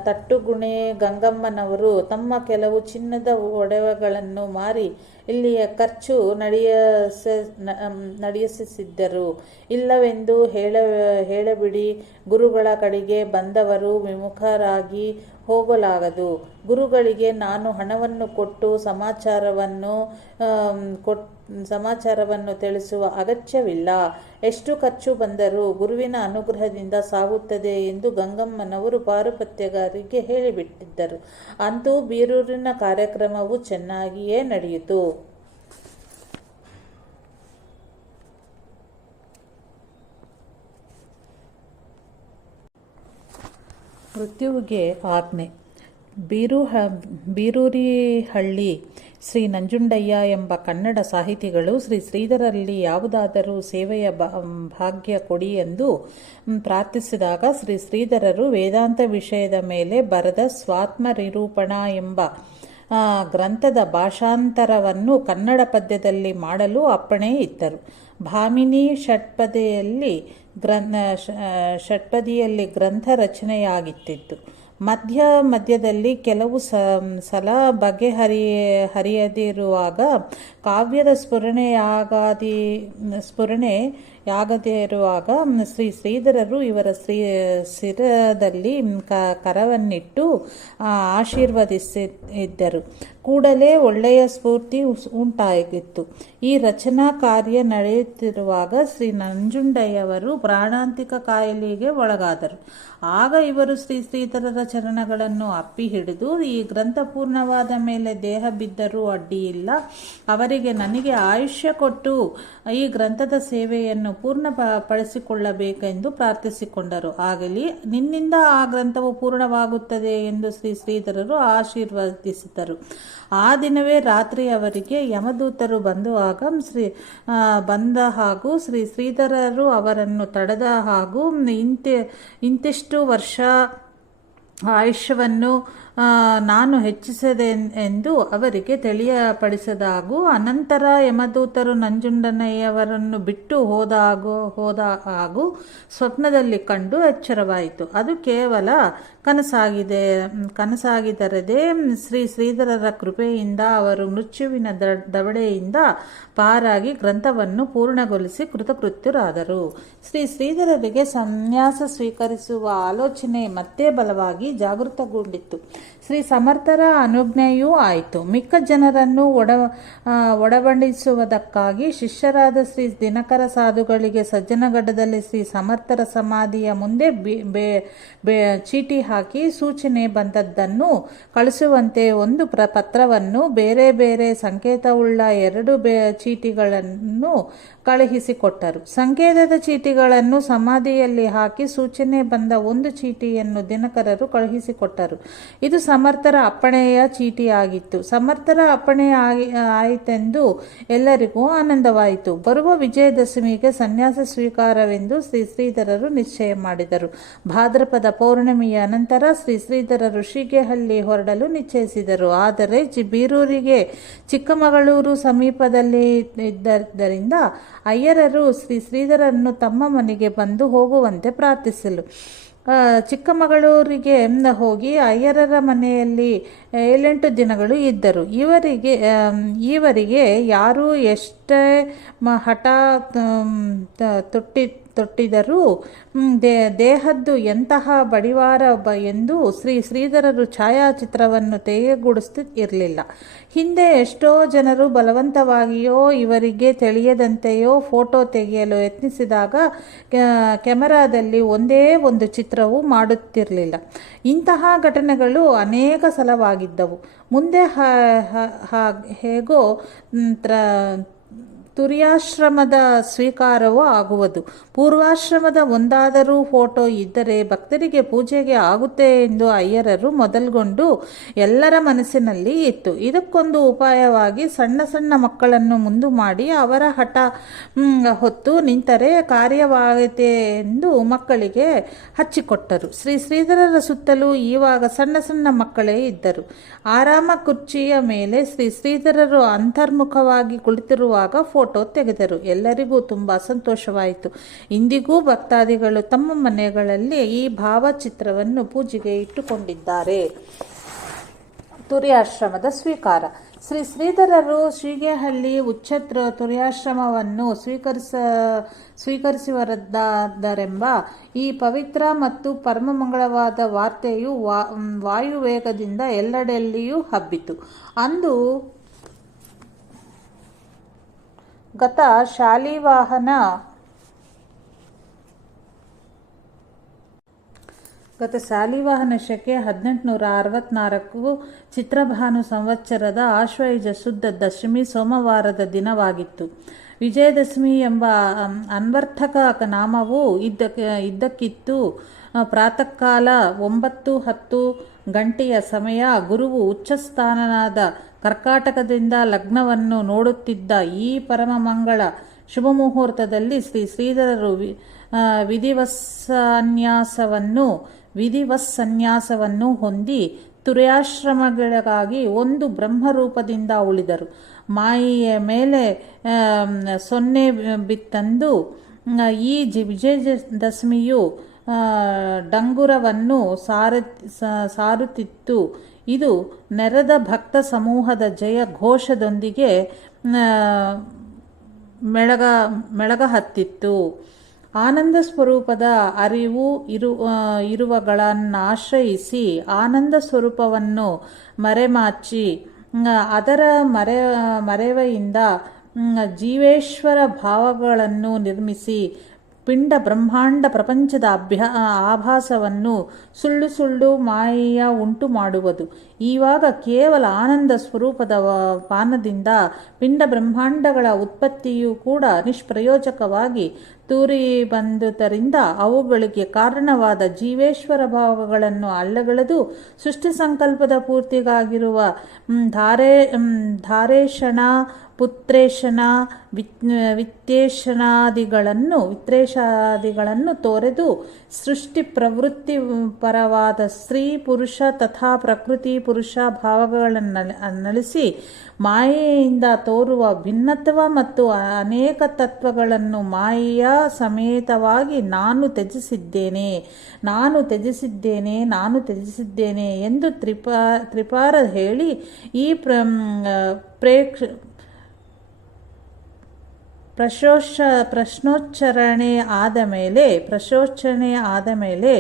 ತಟ್ಟುಗುಣೆ ಗಂಗಮ್ಮನವರು ತಮ್ಮ ಕೆಲವು ಚಿನ್ನದ ಒಡವೆಗಳನ್ನು ಮಾರಿ ಇಲ್ಲಿಯ ಖರ್ಚು ನಡೆಸಿದ್ದರು. ಇಲ್ಲವೆಂದು ಹೇಳಬಿಡಿ. ಗುರುಗಳ ಕಡೆಗೆ ಬಂದವರು ವಿಮುಖರಾಗಿ ಹೋಗಲಾಗದು. ಗುರುಗಳಿಗೆ ನಾನು ಹಣವನ್ನು ಕೊಟ್ಟು ಸಮಾಚಾರವನ್ನು ತಿಳಿಸುವ ಅಗತ್ಯವಿಲ್ಲ. ಎಷ್ಟು ಖರ್ಚು ಬಂದರೂ ಗುರುವಿನ ಅನುಗ್ರಹದಿಂದ ಸಾಗುತ್ತದೆ ಎಂದು ಗಂಗಮ್ಮನವರು ಪಾರುಪತ್ಯಗಾರಿಗೆ ಹೇಳಿಬಿಟ್ಟಿದ್ದರು. ಅಂತೂ ಬೀರೂರಿನ ಕಾರ್ಯಕ್ರಮವು ಚೆನ್ನಾಗಿಯೇ ನಡೆಯಿತು. ಮೃತ್ಯುವಿಗೆ ಆಜ್ಞೆ. ಬೀರೂರಿಹಳ್ಳಿ ಶ್ರೀ ನಂಜುಂಡಯ್ಯ ಎಂಬ ಕನ್ನಡ ಸಾಹಿತಿಗಳು ಶ್ರೀ ಶ್ರೀಧರರಲ್ಲಿ ಯಾವುದಾದರೂ ಸೇವೆಯ ಭಾಗ್ಯ ಕೊಡಿ ಎಂದು ಪ್ರಾರ್ಥಿಸಿದಾಗ ಶ್ರೀ ಶ್ರೀಧರರು ವೇದಾಂತ ವಿಷಯದ ಮೇಲೆ ಬರೆದ ಸ್ವಾತ್ಮನಿರೂಪಣ ಎಂಬ ಗ್ರಂಥದ ಭಾಷಾಂತರವನ್ನು ಕನ್ನಡ ಪದ್ಯದಲ್ಲಿ ಮಾಡಲು ಅಪ್ಪಣೆ ಇತ್ತರು. ಭಾಮಿನಿ ಷಟ್ಪದಿಯಲ್ಲಿ ಗ್ರಂಥ ರಚನೆಯಾಗಿತ್ತು. ಮಧ್ಯದಲ್ಲಿ ಕೆಲವು ಸಲ ಹರಿಯದಿರುವಾಗ ಕಾವ್ಯದ ಸ್ಫುರಣೆಯಾಗದಿರುವಾಗ ಶ್ರೀ ಶ್ರೀಧರರು ಇವರ ಶಿರದಲ್ಲಿ ಕರವನ್ನಿಟ್ಟು ಆಶೀರ್ವದಿಸಿದ್ದರು. ಕೂಡಲೇ ಒಳ್ಳೆಯ ಸ್ಫೂರ್ತಿ ಉಂಟಾಗಿತ್ತು. ಈ ರಚನಾ ಕಾರ್ಯ ನಡೆಯುತ್ತಿರುವಾಗ ಶ್ರೀ ನಂಜುಂಡಯ್ಯವರು ಪ್ರಾಣಾಂತಿಕ ಕಾಯಿಲೆಗೆ ಒಳಗಾದರು. ಆಗ ಇವರು ಶ್ರೀ ಶ್ರೀಧರರ ಚರಣಗಳನ್ನು ಅಪ್ಪಿ ಹಿಡಿದು, ಈ ಗ್ರಂಥ ಪೂರ್ಣವಾದ ಮೇಲೆ ದೇಹ ಬಿದ್ದರೂ ಅಡ್ಡಿಯಿಲ್ಲ, ಅವರಿಗೆ ನನಗೆ ಆಯುಷ್ಯ ಕೊಟ್ಟು ಈ ಗ್ರಂಥದ ಸೇವೆಯನ್ನು ಪೂರ್ಣಪಡಿಸಿಕೊಳ್ಳಬೇಕೆಂದು ಪ್ರಾರ್ಥಿಸಿಕೊಂಡರು. ಆಗಲಿ, ನಿನ್ನಿಂದ ಆ ಗ್ರಂಥವು ಪೂರ್ಣವಾಗುತ್ತದೆ ಎಂದು ಶ್ರೀ ಶ್ರೀಧರರು ಆಶೀರ್ವದಿಸಿದರು. ಆ ದಿನವೇ ರಾತ್ರಿ ಅವರಿಗೆ ಯಮದೂತರು ಬಂದ ಹಾಗೂ ಶ್ರೀ ಶ್ರೀಧರರು ಅವರನ್ನು ತಡೆದ ಹಾಗೂ ಇಂತಿಷ್ಟು ವರ್ಷ ಆಯುಷ್ಯವನ್ನು ನಾನು ಹೆಚ್ಚಿಸದೆ ಎಂದು ಅವರಿಗೆ ತಿಳಿಯಪಡಿಸಿದಾಗೂ, ಅನಂತರ ಯಮದೂತರು ನಂಜುಂಡಯ್ಯನವರನ್ನು ಬಿಟ್ಟು ಹೋದ ಹಾಗೂ ಸ್ವಪ್ನದಲ್ಲಿ ಕಂಡು ಎಚ್ಚರವಾಯಿತು. ಅದು ಕೇವಲ ಕನಸಾಗಿದರದೆ ಶ್ರೀ ಶ್ರೀಧರರ ಕೃಪೆಯಿಂದ ಅವರು ಮೃತ್ಯುವಿನ ದವಡೆಯಿಂದ ಪಾರಾಗಿ ಗ್ರಂಥವನ್ನು ಪೂರ್ಣಗೊಳಿಸಿ ಕೃತಕೃತ್ಯರಾದರು. ಶ್ರೀ ಶ್ರೀಧರರಿಗೆ ಸನ್ಯಾಸ ಸ್ವೀಕರಿಸುವ ಆಲೋಚನೆ ಮತ್ತೆ ಬಲವಾಗಿ ಜಾಗೃತಗೊಂಡಿತ್ತು. ಶ್ರೀ ಸಮರ್ಥರ ಅನುಜ್ಞೆಯೂ ಆಯಿತು. ಮಿಕ್ಕ ಜನರನ್ನು ಒಡಬಡಿಸುವುದಕ್ಕಾಗಿ ಶಿಷ್ಯರಾದ ಶ್ರೀ ದಿನಕರ ಸಾಧುಗಳಿಗೆ ಸಜ್ಜನಗಢದಲ್ಲಿ ಶ್ರೀ ಸಮರ್ಥರ ಸಮಾಧಿಯ ಮುಂದೆ ಚೀಟಿ ಹಾಕಿ ಸೂಚನೆ ಬಂದದ್ದನ್ನು ಕಳಿಸುವಂತೆ ಒಂದು ಪತ್ರವನ್ನು, ಬೇರೆ ಬೇರೆ ಸಂಕೇತವುಳ್ಳ 2 ಚೀಟಿಗಳನ್ನು ಕಳುಹಿಸಿಕೊಟ್ಟರು. ಸಂಕೇತದ ಚೀಟಿಗಳನ್ನು ಸಮಾಧಿಯಲ್ಲಿ ಹಾಕಿ ಸೂಚನೆ ಬಂದ 1 ಚೀಟಿಯನ್ನು ದಿನಕರರು ಕಳುಹಿಸಿಕೊಟ್ಟರು. ಇದು ಸಮರ್ಥರ ಅಪ್ಪಣೆಯ ಚೀಟಿಯಾಗಿತ್ತು. ಸಮರ್ಥರ ಅಪ್ಪಣೆ ಆಯಿತೆಂದು ಎಲ್ಲರಿಗೂ ಆನಂದವಾಯಿತು. ಬರುವ ವಿಜಯದಶಮಿಗೆ ಸನ್ಯಾಸ ಸ್ವೀಕಾರವೆಂದು ಶ್ರೀ ಶ್ರೀಧರರು ನಿಶ್ಚಯ ಮಾಡಿದರು. ಭಾದ್ರಪದ ಪೌರ್ಣಮಿಯ ನಂತರ ಶ್ರೀ ಶ್ರೀಧರರು ಶೀಗೆಹಳ್ಳಿ ಹೊರಡಲು ನಿಶ್ಚಯಿಸಿದರು. ಆದರೆ ಬೀರೂರಿಗೆ ಚಿಕ್ಕಮಗಳೂರು ಸಮೀಪದಲ್ಲಿ ಇದ್ದರಿಂದ ಅಯ್ಯರರು ಶ್ರೀ ಶ್ರೀಧರನ್ನು ತಮ್ಮ ಮನೆಗೆ ಬಂದು ಹೋಗುವಂತೆ ಪ್ರಾರ್ಥಿಸಲು ಚಿಕ್ಕಮಗಳೂರಿಗೆ ಹೋಗಿ ಅಯ್ಯರರ ಮನೆಯಲ್ಲಿ 7-8 ದಿನಗಳು ಇದ್ದರು. ಇವರಿಗೆ ಯಾರು ಎಷ್ಟೇ ಹಠ ತೊಟ್ಟಿದರೂ ದೇಹದ್ದು ಎಂತಹ ಬಡಿವಾರ ಎಂದು ಶ್ರೀ ಶ್ರೀಧರರು ಛಾಯಾಚಿತ್ರವನ್ನು ತೆಗೆಗೂಡಿಸುತ್ತಿರಲಿಲ್ಲ. ಹಿಂದೆ ಎಷ್ಟೋ ಜನರು ಬಲವಂತವಾಗಿಯೋ ಇವರಿಗೆ ತಿಳಿಯದಂತೆಯೋ ಫೋಟೋ ತೆಗೆಯಲು ಯತ್ನಿಸಿದಾಗ ಕ್ಯಾಮೆರಾದಲ್ಲಿ ಒಂದೇ ಒಂದು ಚಿತ್ರವೂ ಮಾಡುತ್ತಿರಲಿಲ್ಲ. ಇಂತಹ ಘಟನೆಗಳು ಅನೇಕ ಸಲವಾಗಿದ್ದವು. ಮುಂದೆ ಹೇಗೋ ತುರ್ಯಾಶ್ರಮದ ಸ್ವೀಕಾರವೂ ಆಗುವುದು. ಪೂರ್ವಾಶ್ರಮದ ಒಂದಾದರೂ ಫೋಟೋ ಇದ್ದರೆ ಭಕ್ತರಿಗೆ ಪೂಜೆಗೆ ಆಗುತ್ತೆ ಎಂದು ಅಯ್ಯರರು ಮೊದಲ್ಗೊಂಡು ಎಲ್ಲರ ಮನಸ್ಸಿನಲ್ಲಿ ಇತ್ತು. ಇದಕ್ಕೊಂದು ಉಪಾಯವಾಗಿ ಸಣ್ಣ ಸಣ್ಣ ಮಕ್ಕಳನ್ನು ಮುಂದು ಮಾಡಿ ಅವರ ಹಠ ಹೊತ್ತು ನಿಂತರೆ ಕಾರ್ಯವಾಗುತ್ತೆ ಎಂದು ಮಕ್ಕಳಿಗೆ ಹಚ್ಚಿಕೊಟ್ಟರು. ಶ್ರೀ ಶ್ರೀಧರರ ಸುತ್ತಲೂ ಇವಾಗ ಸಣ್ಣ ಸಣ್ಣ ಮಕ್ಕಳೇ ಇದ್ದರು. ಆರಾಮ ಕುರ್ಚಿಯ ಮೇಲೆ ಶ್ರೀ ಶ್ರೀಧರರು ಅಂತರ್ಮುಖವಾಗಿ ಕುಳಿತಿರುವಾಗ ಫೋಟೋ ತೆಗೆದರು. ಎಲ್ಲರಿಗೂ ತುಂಬ ಸಂತೋಷವಾಯಿತು. ಇಂದಿಗೂ ಭಕ್ತಾದಿಗಳು ತಮ್ಮ ಮನೆಗಳಲ್ಲಿ ಈ ಭಾವಚಿತ್ರವನ್ನು ಪೂಜೆಗೆ ಇಟ್ಟುಕೊಂಡಿದ್ದಾರೆ. ತುರ್ಯಾಶ್ರಮದ ಸ್ವೀಕಾರ. ಶ್ರೀ ಶ್ರೀಧರರು ಶೀಗೆಹಳ್ಳಿ ಉಚ್ಚತ್ರ ತುರ್ಯಾಶ್ರಮವನ್ನು ಸ್ವೀಕರಿಸುವರೆಂಬ ಈ ಪವಿತ್ರ ಮತ್ತು ಪರಮಮಂಗಳವಾದ ವಾರ್ತೆಯು ವಾಯುವೇಗದಿಂದ ಎಲ್ಲೆಡೆಯಲ್ಲಿಯೂ ಹಬ್ಬಿತು. ಅಂದು ಗತ ಶಾಲಿವಾಹನ ಶಕೆ 1864 ಚಿತ್ರಭಾನು ಸಂವತ್ಸರದ ಆಶ್ವಯುಜ ಶುದ್ಧ ದಶಮಿ ಸೋಮವಾರದ ದಿನವಾಗಿತ್ತು. ವಿಜಯದಶಮಿ ಎಂಬ ಅನ್ವರ್ಥಕ ನಾಮವು ಇದ್ದಕ್ಕಿತ್ತು. ಪ್ರಾತಃಕಾಲ 9:10 ಗಂಟೆಯ ಸಮಯ. ಗುರುವು ಉಚ್ಚಸ್ಥಾನನಾದ ಕರ್ಕಾಟಕದಿಂದ ಲಗ್ನವನ್ನು ನೋಡುತ್ತಿದ್ದ ಈ ಪರಮಮಂಗಳ ಶುಭಮುಹೂರ್ತದಲ್ಲಿ ಶ್ರೀ ಶ್ರೀಧರರು ವಿಧಿವತ್ಸನ್ಯಾಸವನ್ನು ಹೊಂದಿ ತುರ್ಯಾಶ್ರಮಗಳಿಗಾಗಿ ಒಂದು ಬ್ರಹ್ಮರೂಪದಿಂದ ಉಳಿದರು. ಮಾಯೆಯ ಮೇಲೆ ಸೊನ್ನೆ ಬಿತ್ತಂದು ಈ ವಿಜಯದಶಮಿಯು ಡಂಗುರವನ್ನು ಸಾರುತ್ತಿತ್ತು. ಇದು ನೆರೆದ ಭಕ್ತ ಸಮೂಹದ ಜಯ ಘೋಷದೊಂದಿಗೆ ಮೆಳಗಹತ್ತಿತ್ತು. ಆನಂದ ಸ್ವರೂಪದ ಅರಿವು ಇರುವಗಳನ್ನಾಶ್ರಯಿಸಿ ಆನಂದ ಸ್ವರೂಪವನ್ನು ಮರೆಮಾಚಿ ಅದರ ಮರೆವೆಯಿಂದ ಜೀವೇಶ್ವರ ಭಾವಗಳನ್ನು ನಿರ್ಮಿಸಿ ಪಿಂಡ ಬ್ರಹ್ಮಾಂಡ ಪ್ರಪಂಚದ ಆಭಾಸವನ್ನು ಸುಳ್ಳು ಸುಳ್ಳು ಮಾಯೆಯ ಉಂಟು ಮಾಡುವುದು. ಈವಾಗ ಕೇವಲ ಆನಂದ ಸ್ವರೂಪದ ಪಾನದಿಂದ ಪಿಂಡ ಬ್ರಹ್ಮಾಂಡಗಳ ಉತ್ಪತ್ತಿಯೂ ಕೂಡ ನಿಷ್ಪ್ರಯೋಜಕವಾಗಿ ತೂರಿ ಬಂದುದರಿಂದ ಅವುಗಳಿಗೆ ಕಾರಣವಾದ ಜೀವೇಶ್ವರ ಭಾವಗಳನ್ನು ಅಲ್ಲಗಳೆದು ಸೃಷ್ಟಿ ಸಂಕಲ್ಪದ ಪೂರ್ತಿಗಾಗಿರುವ ಧಾರೇಶಣ ಪುತ್ರೇಶನ ವಿತ್ರೇಶಾದಿಗಳನ್ನು ತೊರೆದು ಸೃಷ್ಟಿ ಪ್ರವೃತ್ತಿ ಪರವಾದ ಸ್ತ್ರೀ ಪುರುಷ ತಥಾ ಪ್ರಕೃತಿ ಪುರುಷ ಭಾವಗಳನ್ನಳಿಸಿ ಮಾಯೆಯಿಂದ ತೋರುವ ಭಿನ್ನತ್ವ ಮತ್ತು ಅನೇಕ ತತ್ವಗಳನ್ನು ಮಾಯೆಯ ಸಮೇತವಾಗಿ ನಾನು ತ್ಯಜಿಸಿದ್ದೇನೆ ಎಂದು ತ್ರಿಪಾರ ಹೇಳಿ ಈ ಪ್ರಶ್ನೋಚ್ಚರಣೆ ಆದ ಮೇಲೆ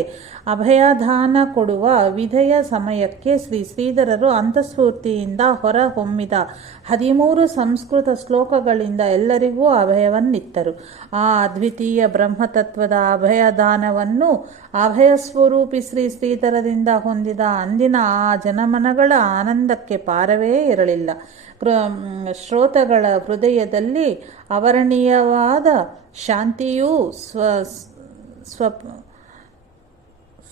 ಅಭಯದಾನ ಕೊಡುವ ವಿಧೆಯ ಸಮಯಕ್ಕೆ ಶ್ರೀಧರರು ಅಂತಃಸ್ಫೂರ್ತಿಯಿಂದ ಹೊರ ಹೊಮ್ಮಿದ 13 ಸಂಸ್ಕೃತ ಶ್ಲೋಕಗಳಿಂದ ಎಲ್ಲರಿಗೂ ಅಭಯವನ್ನಿತ್ತರು. ಆ ಅದ್ವಿತೀಯ ಬ್ರಹ್ಮತತ್ವದ ಅಭಯದಾನವನ್ನು ಅಭಯಸ್ವರೂಪಿ ಶ್ರೀಧರದಿಂದ ಹೊಂದಿದ ಅಂದಿನ ಆ ಜನಮನಗಳ ಆನಂದಕ್ಕೆ ಪಾರವೇ ಇರಲಿಲ್ಲ. ಶ್ರೋತಗಳ ಹೃದಯದಲ್ಲಿ ಅವರ್ಣೀಯವಾದ ಶಾಂತಿಯೂ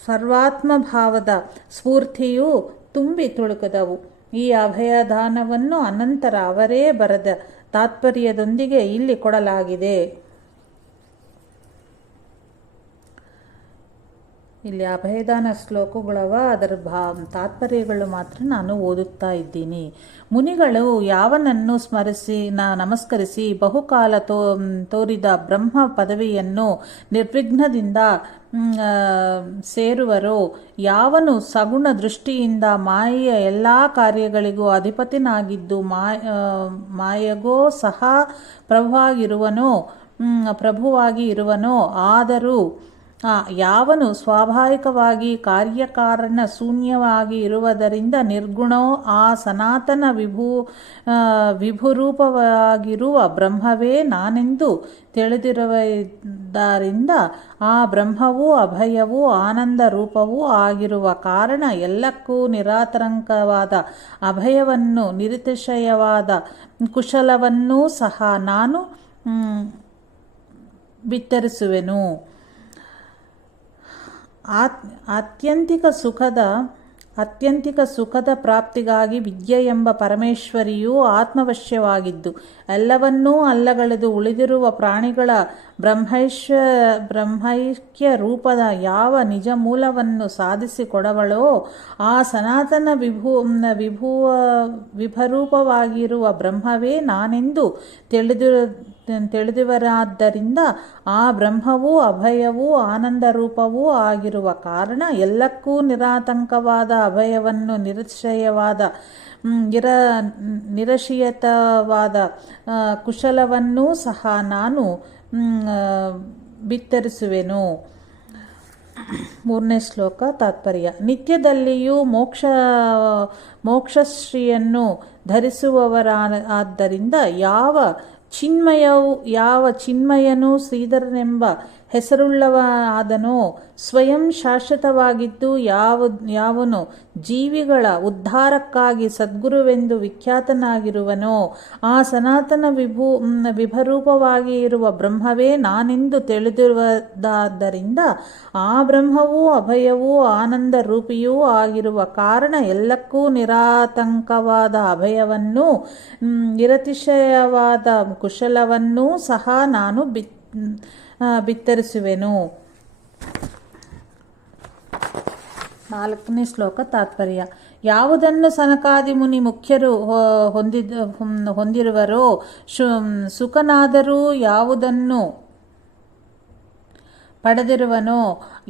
ಸರ್ವಾತ್ಮಭಾವದ ಸ್ಫೂರ್ತಿಯೂ ತುಂಬಿ ತುಳುಕಿದವು. ಈ ಅಭಯದಾನವನ್ನು ಅನಂತರ ಅವರೇ ಬರೆದ ತಾತ್ಪರ್ಯದೊಂದಿಗೆ ಇಲ್ಲಿ ಕೊಡಲಾಗಿದೆ. ಇಲ್ಲಿ ಅಭಯದಾನ ಶ್ಲೋಕಗಳವ, ಅದರ ತಾತ್ಪರ್ಯಗಳು ಮಾತ್ರ ನಾನು ಓದುತ್ತಾ ಇದ್ದೀನಿ. ಮುನಿಗಳು ಯಾವನನ್ನು ನಮಸ್ಕರಿಸಿ ಬಹುಕಾಲ ತೋರಿದ ಬ್ರಹ್ಮ ಪದವಿಯನ್ನು ನಿರ್ವಿಘ್ನದಿಂದ ಸೇರುವರೋ, ಯಾವನು ಸಗುಣ ದೃಷ್ಟಿಯಿಂದ ಮಾಯೆಯ ಎಲ್ಲ ಕಾರ್ಯಗಳಿಗೂ ಅಧಿಪತಿನಾಗಿದ್ದು ಮಾಯೆಗೂ ಸಹ ಪ್ರಭುವಾಗಿ ಇರುವನೋ, ಆದರೂ ಯಾವನು ಸ್ವಾಭಾವಿಕವಾಗಿ ಕಾರ್ಯಕಾರಣ ಶೂನ್ಯವಾಗಿ ಇರುವುದರಿಂದ ನಿರ್ಗುಣೋ ಆ ಸನಾತನ ವಿಭುರೂಪವಾಗಿರುವ ಬ್ರಹ್ಮವೇ ನಾನೆಂದು ತಿಳಿದಿರುವುದರಿಂದ ಆ ಬ್ರಹ್ಮವೂ ಅಭಯವೂ ಆನಂದ ರೂಪವೂ ಆಗಿರುವ ಕಾರಣ ಎಲ್ಲಕ್ಕೂ ನಿರಾತಂಕವಾದ ಅಭಯವನ್ನು ನಿರತಿಶಯವಾದ ಕುಶಲವನ್ನೂ ಸಹ ನಾನು ಬಿತ್ತರಿಸುವೆನು. ಆತ್ಯಂತಿಕ ಸುಖದ ಪ್ರಾಪ್ತಿಗಾಗಿ ವಿದ್ಯೆ ಎಂಬ ಪರಮೇಶ್ವರಿಯು ಆತ್ಮವಶ್ಯವಾಗಿದ್ದು ಎಲ್ಲವನ್ನೂ ಅಲ್ಲಗಳೆದು ಉಳಿದಿರುವ ಪ್ರಾಣಿಗಳ ಬ್ರಹ್ಮೈಕ್ಯ ರೂಪದ ಯಾವ ನಿಜ ಮೂಲವನ್ನು ಸಾಧಿಸಿಕೊಡವಳೋ ಆ ಸನಾತನ ವಿಭರೂಪವಾಗಿರುವ ಬ್ರಹ್ಮವೇ ನಾನೆಂದು ತಿಳಿದುವರಾದ್ದರಿಂದ ಆ ಬ್ರಹ್ಮವೂ ಅಭಯವೂ ಆನಂದ ರೂಪವೂ ಆಗಿರುವ ಕಾರಣ ಎಲ್ಲಕ್ಕೂ ನಿರಾತಂಕವಾದ ಅಭಯವನ್ನು ನಿರಶಿಯತವಾದ ಕುಶಲವನ್ನೂ ಸಹ ನಾನು ಬಿತ್ತರಿಸುವೆನು. 3ನೇ ಶ್ಲೋಕ ತಾತ್ಪರ್ಯ. ನಿತ್ಯದಲ್ಲಿಯೂ ಮೋಕ್ಷಶ್ರೀಯನ್ನು ಧರಿಸುವವರಾದ್ದರಿಂದ ಯಾವ ಚಿನ್ಮಯನು ಶ್ರೀಧರನೆಂಬ ಹೆಸರುಳ್ಳವನಾದನೋ, ಸ್ವಯಂ ಶಾಶ್ವತವಾಗಿದ್ದು ಯಾವನು ಜೀವಿಗಳ ಉದ್ಧಾರಕ್ಕಾಗಿ ಸದ್ಗುರುವೆಂದು ವಿಖ್ಯಾತನಾಗಿರುವನೋ, ಆ ಸನಾತನ ವಿಭರೂಪವಾಗಿ ಇರುವ ಬ್ರಹ್ಮವೇ ನಾನೆಂದು ತಿಳಿದಿರುವುದಾದ್ದರಿಂದ ಆ ಬ್ರಹ್ಮವೂ ಅಭಯವೂ ಆನಂದ ರೂಪಿಯೂ ಆಗಿರುವ ಕಾರಣ ಎಲ್ಲಕ್ಕೂ ನಿರಾತಂಕವಾದ ಅಭಯವನ್ನು ನಿರತಿಶಯವಾದ ಕುಶಲವನ್ನೂ ಸಹ ನಾನು ಬಿತ್ತರಿಸುವೆನು. 4ನೇ ಶ್ಲೋಕ ತಾತ್ಪರ್ಯ. ಯಾವುದನ್ನು ಸನಕಾದಿ ಮುನಿ ಮುಖ್ಯರು ಹೊಂದಿರುವರೋ, ಸುಖನಾದರೂ ಯಾವುದನ್ನು ಪಡೆದಿರುವನೋ,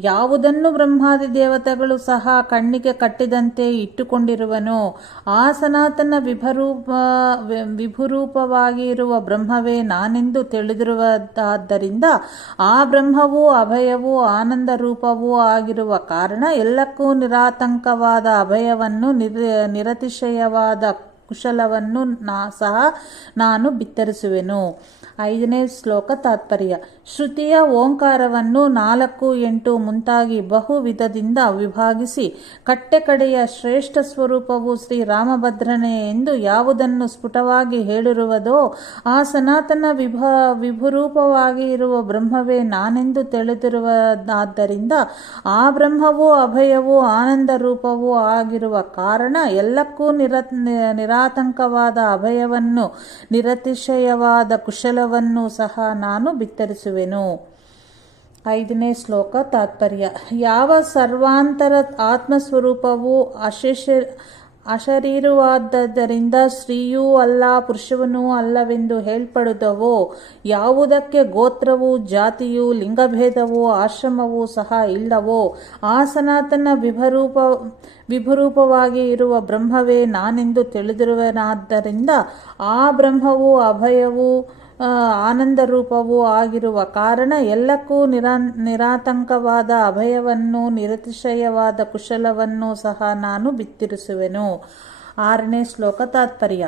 ಯಾವುದನ್ನು ಬ್ರಹ್ಮಾದಿ ದೇವತೆಗಳು ಸಹ ಕಣ್ಣಿಗೆ ಕಟ್ಟಿದಂತೆ ಇಟ್ಟುಕೊಂಡಿರುವನೋ, ಆ ಸನಾತನ ವಿಭುರೂಪವಾಗಿ ಇರುವ ಬ್ರಹ್ಮವೇ ನಾನೆಂದು ತಿಳಿದಿರುವುದಾದ್ದರಿಂದ ಆ ಬ್ರಹ್ಮವೂ ಅಭಯವೂ ಆನಂದ ರೂಪವೂ ಆಗಿರುವ ಕಾರಣ ಎಲ್ಲಕ್ಕೂ ನಿರಾತಂಕವಾದ ಅಭಯವನ್ನು ನಿರತಿಶಯವಾದ ಕುಶಲವನ್ನು ಸಹ ನಾನು ಬಿತ್ತರಿಸುವೆನು. 5ನೇ ಶ್ಲೋಕ ತಾತ್ಪರ್ಯ. ಶ್ರುತಿಯ ಓಂಕಾರವನ್ನು 4, 8 ಮುಂತಾಗಿ ಬಹು ವಿಧದಿಂದ ವಿಭಾಗಿಸಿ ಕಟ್ಟೆಕಡೆಯ ಶ್ರೇಷ್ಠ ಸ್ವರೂಪವು ಶ್ರೀ ರಾಮಭದ್ರನೇ ಎಂದು ಯಾವುದನ್ನು ಸ್ಫುಟವಾಗಿ ಹೇಳಿರುವುದೋ ಆ ಸನಾತನ ವಿಭುರೂಪವಾಗಿ ಇರುವ ಬ್ರಹ್ಮವೇ ನಾನೆಂದು ತಿಳಿದಿರುವುದಾದ್ದರಿಂದ ಆ ಬ್ರಹ್ಮವೂ ಅಭಯವೂ ಆನಂದ ರೂಪವೂ ಆಗಿರುವ ಕಾರಣ ಎಲ್ಲಕ್ಕೂ ನಿರಾತಂಕವಾದ ಅಭಯವನ್ನು ನಿರತಿಶಯವಾದ ಕುಶಲವನ್ನು ಸಹ ನಾನು ಬಿತ್ತರಿಸುವೆನು. 5ನೇ ಶ್ಲೋಕ ತಾತ್ಪರ್ಯ. ಯಾವ ಸರ್ವಾಂತರ ಆತ್ಮಸ್ವರೂಪವು ಅಶರೀರವಾದ್ದರಿಂದ ಸ್ತ್ರೀಯೂ ಅಲ್ಲ ಪುರುಷವೂ ಅಲ್ಲವೆಂದು ಹೇಳಲ್ಪಡುವುದವೋ, ಯಾವುದಕ್ಕೆ ಗೋತ್ರವೂ ಜಾತಿಯೂ ಲಿಂಗಭೇದವೂ ಆಶ್ರಮವೂ ಸಹ ಇಲ್ಲವೋ ಆ ಸನಾತನ ವಿಭುರೂಪವಾಗಿ ಇರುವ ಬ್ರಹ್ಮವೇ ನಾನೆಂದು ತಿಳಿದಿರುವೆನಾದ್ದರಿಂದ ಆ ಬ್ರಹ್ಮವು ಅಭಯವೂ ಆನಂದ ರೂಪವೂ ಆಗಿರುವ ಕಾರಣ ಎಲ್ಲಕ್ಕೂ ನಿರಾತಂಕವಾದ ಅಭಯವನ್ನು ನಿರತಿಶಯವಾದ ಕುಶಲವನ್ನು ಸಹ ನಾನು ಬಿತ್ತರಿಸುವೆನು. 6ನೇ ಶ್ಲೋಕ ತಾತ್ಪರ್ಯ.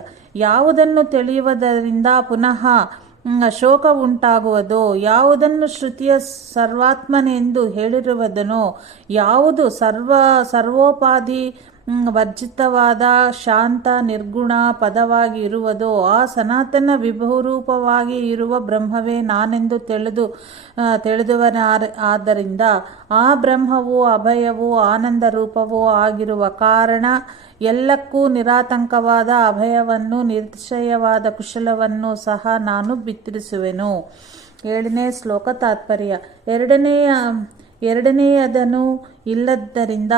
ಯಾವುದನ್ನು ತಿಳಿಯುವುದರಿಂದ ಪುನಃ ಶೋಕ ಉಂಟಾಗುವುದೋ, ಯಾವುದನ್ನು ಶ್ರುತಿಯ ಸರ್ವಾತ್ಮನೆಂದು ಹೇಳಿರುವುದನೋ, ಯಾವುದು ಸರ್ವೋಪಾಧಿ ವರ್ಜಿತವಾದ ಶಾಂತ ನಿರ್ಗುಣ ಪದವಾಗಿ ಇರುವುದೋ ಆ ಸನಾತನ ವಿಭುರೂಪವಾಗಿ ಇರುವ ಬ್ರಹ್ಮವೇ ನಾನೆಂದು ತಿಳಿದುವನಾದ್ದರಿಂದ ಆ ಬ್ರಹ್ಮವು ಅಭಯವೂ ಆನಂದ ರೂಪವೂ ಆಗಿರುವ ಕಾರಣ ಎಲ್ಲಕ್ಕೂ ನಿರಾತಂಕವಾದ ಅಭಯವನ್ನು ನಿರತಿಶಯವಾದ ಕುಶಲವನ್ನು ಸಹ ನಾನು ಬಿತ್ತರಿಸುವೆನು. 7ನೇ ಶ್ಲೋಕ ತಾತ್ಪರ್ಯ. ಎರಡನೆಯದನ್ನು ಇಲ್ಲದ್ದರಿಂದ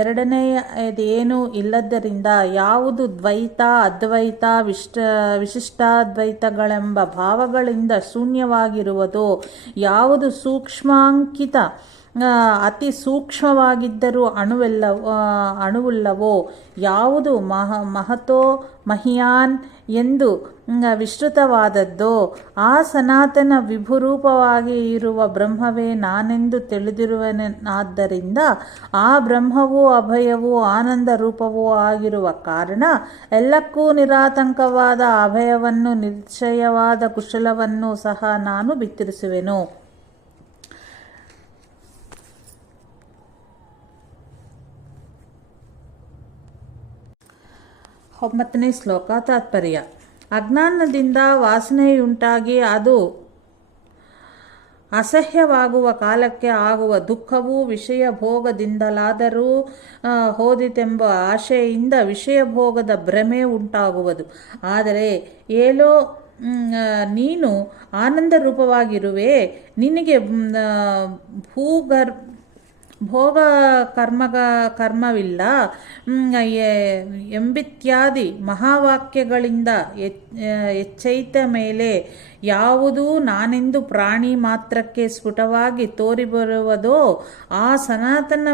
ಎರಡನೆಯದೇನೂ ಇಲ್ಲದ್ದರಿಂದ ಯಾವುದು ದ್ವೈತ ಅದ್ವೈತ ವಿಶಿಷ್ಟಾದ್ವೈತಗಳೆಂಬ ಭಾವಗಳಿಂದ ಶೂನ್ಯವಾಗಿರುವುದೋ, ಯಾವುದು ಸೂಕ್ಷ್ಮಾಂಕಿತ ಅತಿ ಸೂಕ್ಷ್ಮವಾಗಿದ್ದರೂ ಅಣುವುಳ್ಳವೋ, ಯಾವುದು ಮಹತೋ ಮಹಿಯಾನ್ ಎಂದು ವಿಸ್ತೃತವಾದದ್ದೋ ಆ ಸನಾತನ ವಿಭುರೂಪವಾಗಿ ಇರುವ ಬ್ರಹ್ಮವೇ ನಾನೆಂದು ತಿಳಿದಿರುವೆನಾದ್ದರಿಂದ ಆ ಬ್ರಹ್ಮವೂ ಅಭಯವೂ ಆನಂದ ರೂಪವೂ ಆಗಿರುವ ಕಾರಣ ಎಲ್ಲಕ್ಕೂ ನಿರಾತಂಕವಾದ ಅಭಯವನ್ನು ನಿಶ್ಚಯವಾದ ಕುಶಲವನ್ನು ಸಹ ನಾನು ಬಿತ್ತರಿಸುವೆನು. 9ನೇ ಶ್ಲೋಕ ತಾತ್ಪರ್ಯ. ಅಜ್ಞಾನದಿಂದ ವಾಸನೆಯುಂಟಾಗಿ ಅದು ಅಸಹ್ಯವಾಗುವ ಕಾಲಕ್ಕೆ ಆಗುವ ದುಃಖವು ವಿಷಯ ಭೋಗದಿಂದಲಾದರೂ ಹೋದಿತೆಂಬ ಆಶೆಯಿಂದ ವಿಷಯ ಭೋಗದ ಭ್ರಮೆ ಉಂಟಾಗುವುದು. ಆದರೆ ಏಲೋ ನೀನು ಆನಂದ ರೂಪವಾಗಿರುವೆ, ನಿನಗೆ ಭೋಗ ಕರ್ಮವಿಲ್ಲ ಎಂಬಿತ್ಯಾದಿ ಮಹಾವಾಕ್ಯಗಳಿಂದ ಎಚ್ಚೈತ ಮೇಲೆ ಯಾವುದು ನಾನೆಂದು ಪ್ರಾಣಿ ಮಾತ್ರಕ್ಕೆ ಸ್ಫುಟವಾಗಿ ತೋರಿಬರುವುದೋ ಆ ಸನಾತನ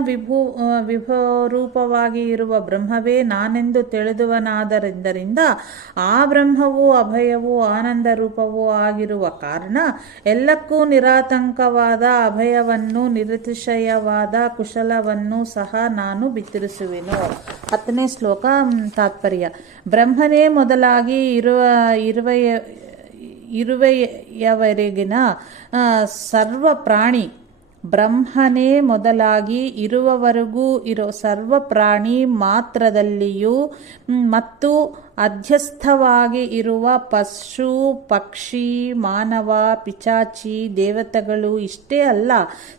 ವಿಭೂರೂಪವಾಗಿ ಇರುವ ಬ್ರಹ್ಮವೇ ನಾನೆಂದು ತಿಳಿದುವನಾದ್ದರಿಂದ ಆ ಬ್ರಹ್ಮವು ಅಭಯವೂ ಆನಂದ ರೂಪವೂ ಆಗಿರುವ ಕಾರಣ ಎಲ್ಲಕ್ಕೂ ನಿರಾತಂಕವಾದ ಅಭಯವನ್ನು ನಿರತಿಶಯವಾದ ಕುಶಲವನ್ನು ಸಹ ನಾನು ಬಿತ್ತರಿಸುವೆನು. 10ನೇ ಶ್ಲೋಕ ತಾತ್ಪರ್ಯ. ಬ್ರಹ್ಮನೇ ಮೊದಲಾಗಿ ಇರುವೆಯವರೆಗಿನ ಸರ್ವ ಪ್ರಾಣಿ, ಬ್ರಹ್ಮನೇ ಮೊದಲಾಗಿ ಇರುವವರೆಗೂ ಇರೋ ಸರ್ವ ಪ್ರಾಣಿ ಮಾತ್ರದಲ್ಲಿಯೂ ಮತ್ತು ಅಧ್ಯಸ್ಥವಾಗಿ ಇರುವ ಪಶು ಪಕ್ಷಿ ಮಾನವ ಪಿಚಾಚಿ ದೇವತೆಗಳು ಇಷ್ಟೇ ಅಲ್ಲ,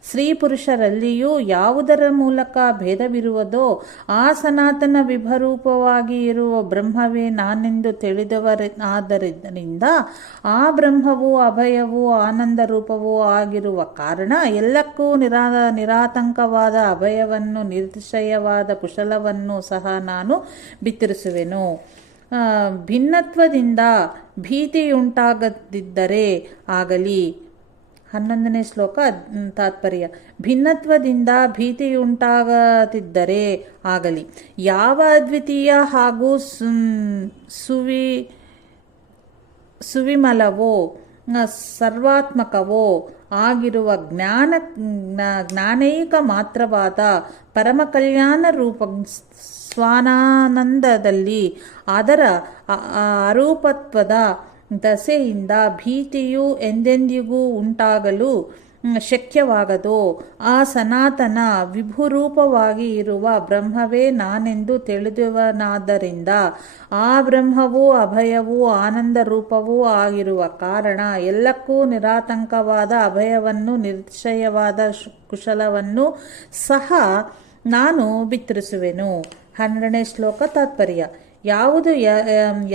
ಸ್ತ್ರೀ ಪುರುಷರಲ್ಲಿಯೂ ಯಾವುದರ ಮೂಲಕ ಭೇದವಿರುವುದೋ ಆ ಸನಾತನ ವಿಭರೂಪವಾಗಿ ಇರುವ ಬ್ರಹ್ಮವೇ ನಾನೆಂದು ತಿಳಿದವರಾದ್ದರಿಂದ ಆ ಬ್ರಹ್ಮವು ಅಭಯವೂ ಆನಂದ ರೂಪವೂ ಆಗಿರುವ ಕಾರಣ ಎಲ್ಲಕ್ಕೂ ನಿರಾತಂಕವಾದ ಅಭಯವನ್ನು ನಿರತಿಶಯವಾದ ಕುಶಲವನ್ನು ಸಹ ನಾನು ಬಿತ್ತರಿಸುವೆನು. ಭಿನ್ನತ್ವದಿಂದ ಭೀತಿಯುಂಟಾಗದಿದ್ದರೆ ಆಗಲಿ. 11ನೇ ಶ್ಲೋಕ ತಾತ್ಪರ್ಯ. ಭಿನ್ನತ್ವದಿಂದ ಭೀತಿಯುಂಟಾಗದಿದ್ದರೆ ಆಗಲಿ. ಯಾವ ಅದ್ವಿತೀಯ ಹಾಗೂ ಸುವಿಮಲವೋ ಸರ್ವಾತ್ಮಕವೋ ಆಗಿರುವ ಜ್ಞಾನೈಕ ಮಾತ್ರವಾದ ಪರಮ ಕಲ್ಯಾಣ ರೂಪ ಸ್ವಾನಂದದಲ್ಲಿ ಅದರ ಅರೂಪತ್ವದ ದಸೆಯಿಂದ ಭೀತಿಯು ಎಂದೆಂದಿಗೂ ಉಂಟಾಗಲು ಶಕ್ಯವಾಗದೋ ಆ ಸನಾತನ ವಿಭುರೂಪವಾಗಿ ಇರುವ ಬ್ರಹ್ಮವೇ ನಾನೆಂದು ತಿಳಿದುವನಾದ್ದರಿಂದ ಆ ಬ್ರಹ್ಮವೂ ಅಭಯವೂ ಆನಂದ ರೂಪವೂ ಆಗಿರುವ ಕಾರಣ ಎಲ್ಲಕ್ಕೂ ನಿರಾತಂಕವಾದ ಅಭಯವನ್ನು ನಿಶ್ಚಯವಾದ ಕುಶಲವನ್ನು ಸಹ ನಾನು ಬಿತ್ತರಿಸುವೆನು. 12ನೇ ಶ್ಲೋಕ ತಾತ್ಪರ್ಯ. ಯಾವುದು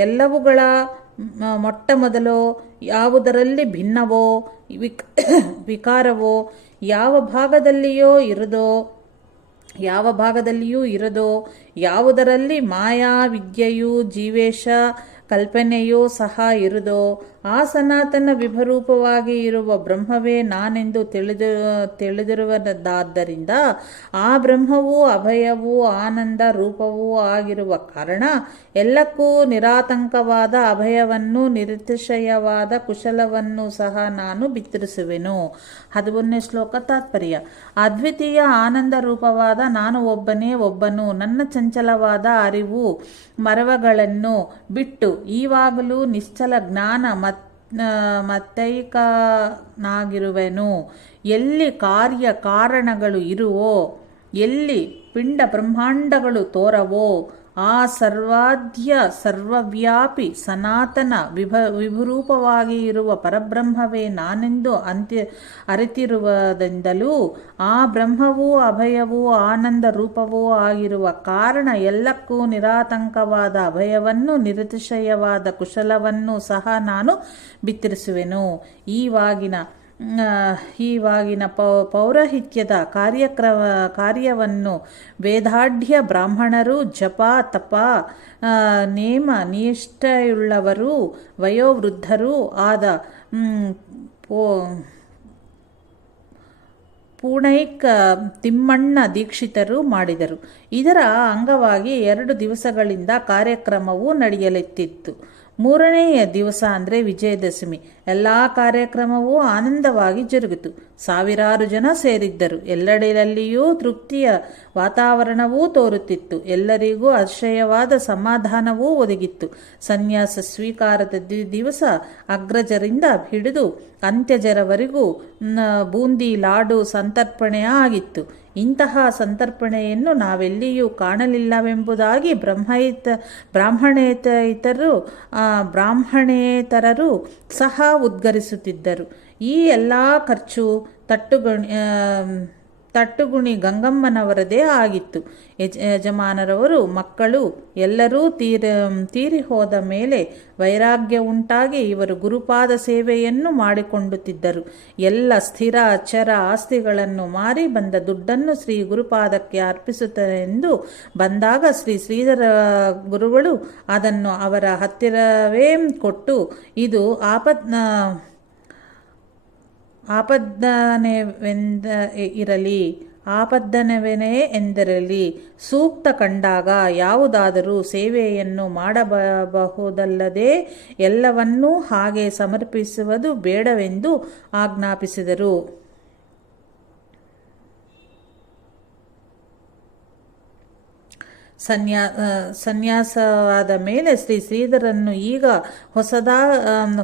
ಎಲ್ಲವುಗಳ ಮೊಟ್ಟ ಮೊದಲೋ, ಯಾವುದರಲ್ಲಿ ಭಿನ್ನವೋ ವಿಕಾರವೋ, ಯಾವ ಭಾಗದಲ್ಲಿಯೂ ಇರದೋ, ಯಾವುದರಲ್ಲಿ ಮಾಯಾ ವಿದ್ಯೆಯು ಜೀವೇಶ ಕಲ್ಪನೆಯೂ ಸಹ ಇರುವುದೋ ಆ ಸನಾತನ ವಿಭರೂಪವಾಗಿ ಇರುವ ಬ್ರಹ್ಮವೇ ನಾನೆಂದು ತಿಳಿದಿರುವುದಾದ್ದರಿಂದ ಆ ಬ್ರಹ್ಮವೂ ಅಭಯವೂ ಆನಂದ ರೂಪವೂ ಆಗಿರುವ ಕಾರಣ ಎಲ್ಲಕ್ಕೂ ನಿರಾತಂಕವಾದ ಅಭಯವನ್ನು ನಿರತಿಶಯವಾದ ಕುಶಲವನ್ನು ಸಹ ನಾನು ಬಿತ್ತರಿಸುವೆನು. 11ನೇ ಶ್ಲೋಕ ತಾತ್ಪರ್ಯ. ಅದ್ವಿತೀಯ ಆನಂದ ರೂಪವಾದ ನಾನು ಒಬ್ಬನು. ನನ್ನ ಚಂಚಲವಾದ ಅರಿವು ಮರವಗಳನ್ನು ಬಿಟ್ಟು ಈವಾಗಲೂ ನಿಶ್ಚಲ ಜ್ಞಾನ ಮತ್ತೈಕನಾಗಿರುವೆನು. ಎಲ್ಲಿ ಕಾರ್ಯ ಕಾರಣಗಳು ಇರುವೋ, ಎಲ್ಲಿ ಪಿಂಡ ಬ್ರಹ್ಮಾಂಡಗಳು ತೋರವೋ, ಆ ಸರ್ವಾದ್ಯ ಸರ್ವವ್ಯಾಪಿ ಸನಾತನ ವಿಭುರೂಪವಾಗಿ ಇರುವ ಪರಬ್ರಹ್ಮವೇ ನಾನೆಂದು ಅರಿತಿರುವುದರಿಂದಲೂ ಆ ಬ್ರಹ್ಮವೂ ಅಭಯವೂ ಆನಂದ ರೂಪವೂ ಆಗಿರುವ ಕಾರಣ ಎಲ್ಲಕ್ಕೂ ನಿರಾತಂಕವಾದ ಅಭಯವನ್ನು ನಿರತಿಶಯವಾದ ಕುಶಲವನ್ನು ಸಹ ನಾನು ಬಿತ್ತರಿಸುವೆನು. ಈವಾಗಿನ ಪೌರಹಿತ್ಯದ ಕಾರ್ಯವನ್ನು ವೇದಾಢ್ಯ ಬ್ರಾಹ್ಮಣರು ಜಪ ತಪ ನೇಮ ನಿಷ್ಠೆಯುಳ್ಳವರೂ ವಯೋವೃದ್ಧರೂ ಆದ ಪೂಣೈಕ ತಿಮ್ಮಣ್ಣ ದೀಕ್ಷಿತರು ಮಾಡಿದರು. ಇದರ ಅಂಗವಾಗಿ 2 ದಿವಸಗಳಿಂದ ಕಾರ್ಯಕ್ರಮವು ನಡೆಯಲಿತ್ತಿತ್ತು. 3ನೆಯ ದಿವಸ ಅಂದರೆ ವಿಜಯದಶಮಿ. ಎಲ್ಲ ಕಾರ್ಯಕ್ರಮವೂ ಆನಂದವಾಗಿ ಜರುಗಿತು. ಸಾವಿರಾರು ಜನ ಸೇರಿದ್ದರು. ಎಲ್ಲೆಡೆಯಲ್ಲಿಯೂ ತೃಪ್ತಿಯ ವಾತಾವರಣವೂ ತೋರುತ್ತಿತ್ತು. ಎಲ್ಲರಿಗೂ ಅತಿಶಯವಾದ ಸಮಾಧಾನವೂ ಒದಗಿತ್ತು. ಸನ್ಯಾಸ ಸ್ವೀಕಾರದ ದಿವಸ ಅಗ್ರಜರಿಂದ ಹಿಡಿದು ಅಂತ್ಯಜರವರೆಗೂ ಬೂಂದಿ ಲಾಡು ಸಂತರ್ಪಣೆ ಆಗಿತ್ತು. ಇಂತಹ ಸಂತರ್ಪಣೆಯನ್ನು ನಾವೆಲ್ಲಿಯೂ ಕಾಣಲಿಲ್ಲವೆಂಬುದಾಗಿ ಬ್ರಾಹ್ಮಣೇತರರು ಸಹ ಉದ್ಗರಿಸುತ್ತಿದ್ದರು. ಈ ಎಲ್ಲ ಖರ್ಚು ತಟ್ಟುಗುಣಿ ಗಂಗಮ್ಮನವರದೇ ಆಗಿತ್ತು. ಯಜಮಾನರವರು ಮಕ್ಕಳು ಎಲ್ಲರೂ ತೀರಿ ಹೋದ ಮೇಲೆ ವೈರಾಗ್ಯ ಉಂಟಾಗಿ ಇವರು ಗುರುಪಾದ ಸೇವೆಯನ್ನು ಮಾಡಿಕೊಳ್ಳುತ್ತಿದ್ದರು. ಎಲ್ಲ ಸ್ಥಿರ ಅಚರ ಆಸ್ತಿಗಳನ್ನು ಮಾರಿ ಬಂದ ದುಡ್ಡನ್ನು ಶ್ರೀ ಗುರುಪಾದಕ್ಕೆ ಅರ್ಪಿಸುತ್ತೆಂದು ಬಂದಾಗ ಶ್ರೀ ಶ್ರೀಧರ ಗುರುಗಳು ಅದನ್ನು ಅವರ ಹತ್ತಿರವೇ ಕೊಟ್ಟು, ಇದು ಆಪದ್ದನವೇನೇ ಎಂದಿರಲಿ, ಸೂಕ್ತ ಕಂಡಾಗ ಯಾವುದಾದರೂ ಸೇವೆಯನ್ನು ಮಾಡಬಹುದಲ್ಲದೆ ಎಲ್ಲವನ್ನೂ ಹಾಗೆ ಸಮರ್ಪಿಸುವುದು ಬೇಡವೆಂದು ಆಜ್ಞಾಪಿಸಿದರು. ಸನ್ಯಾಸವಾದ ಮೇಲೆ ಶ್ರೀ ಶ್ರೀಧರನ್ನು ಈಗ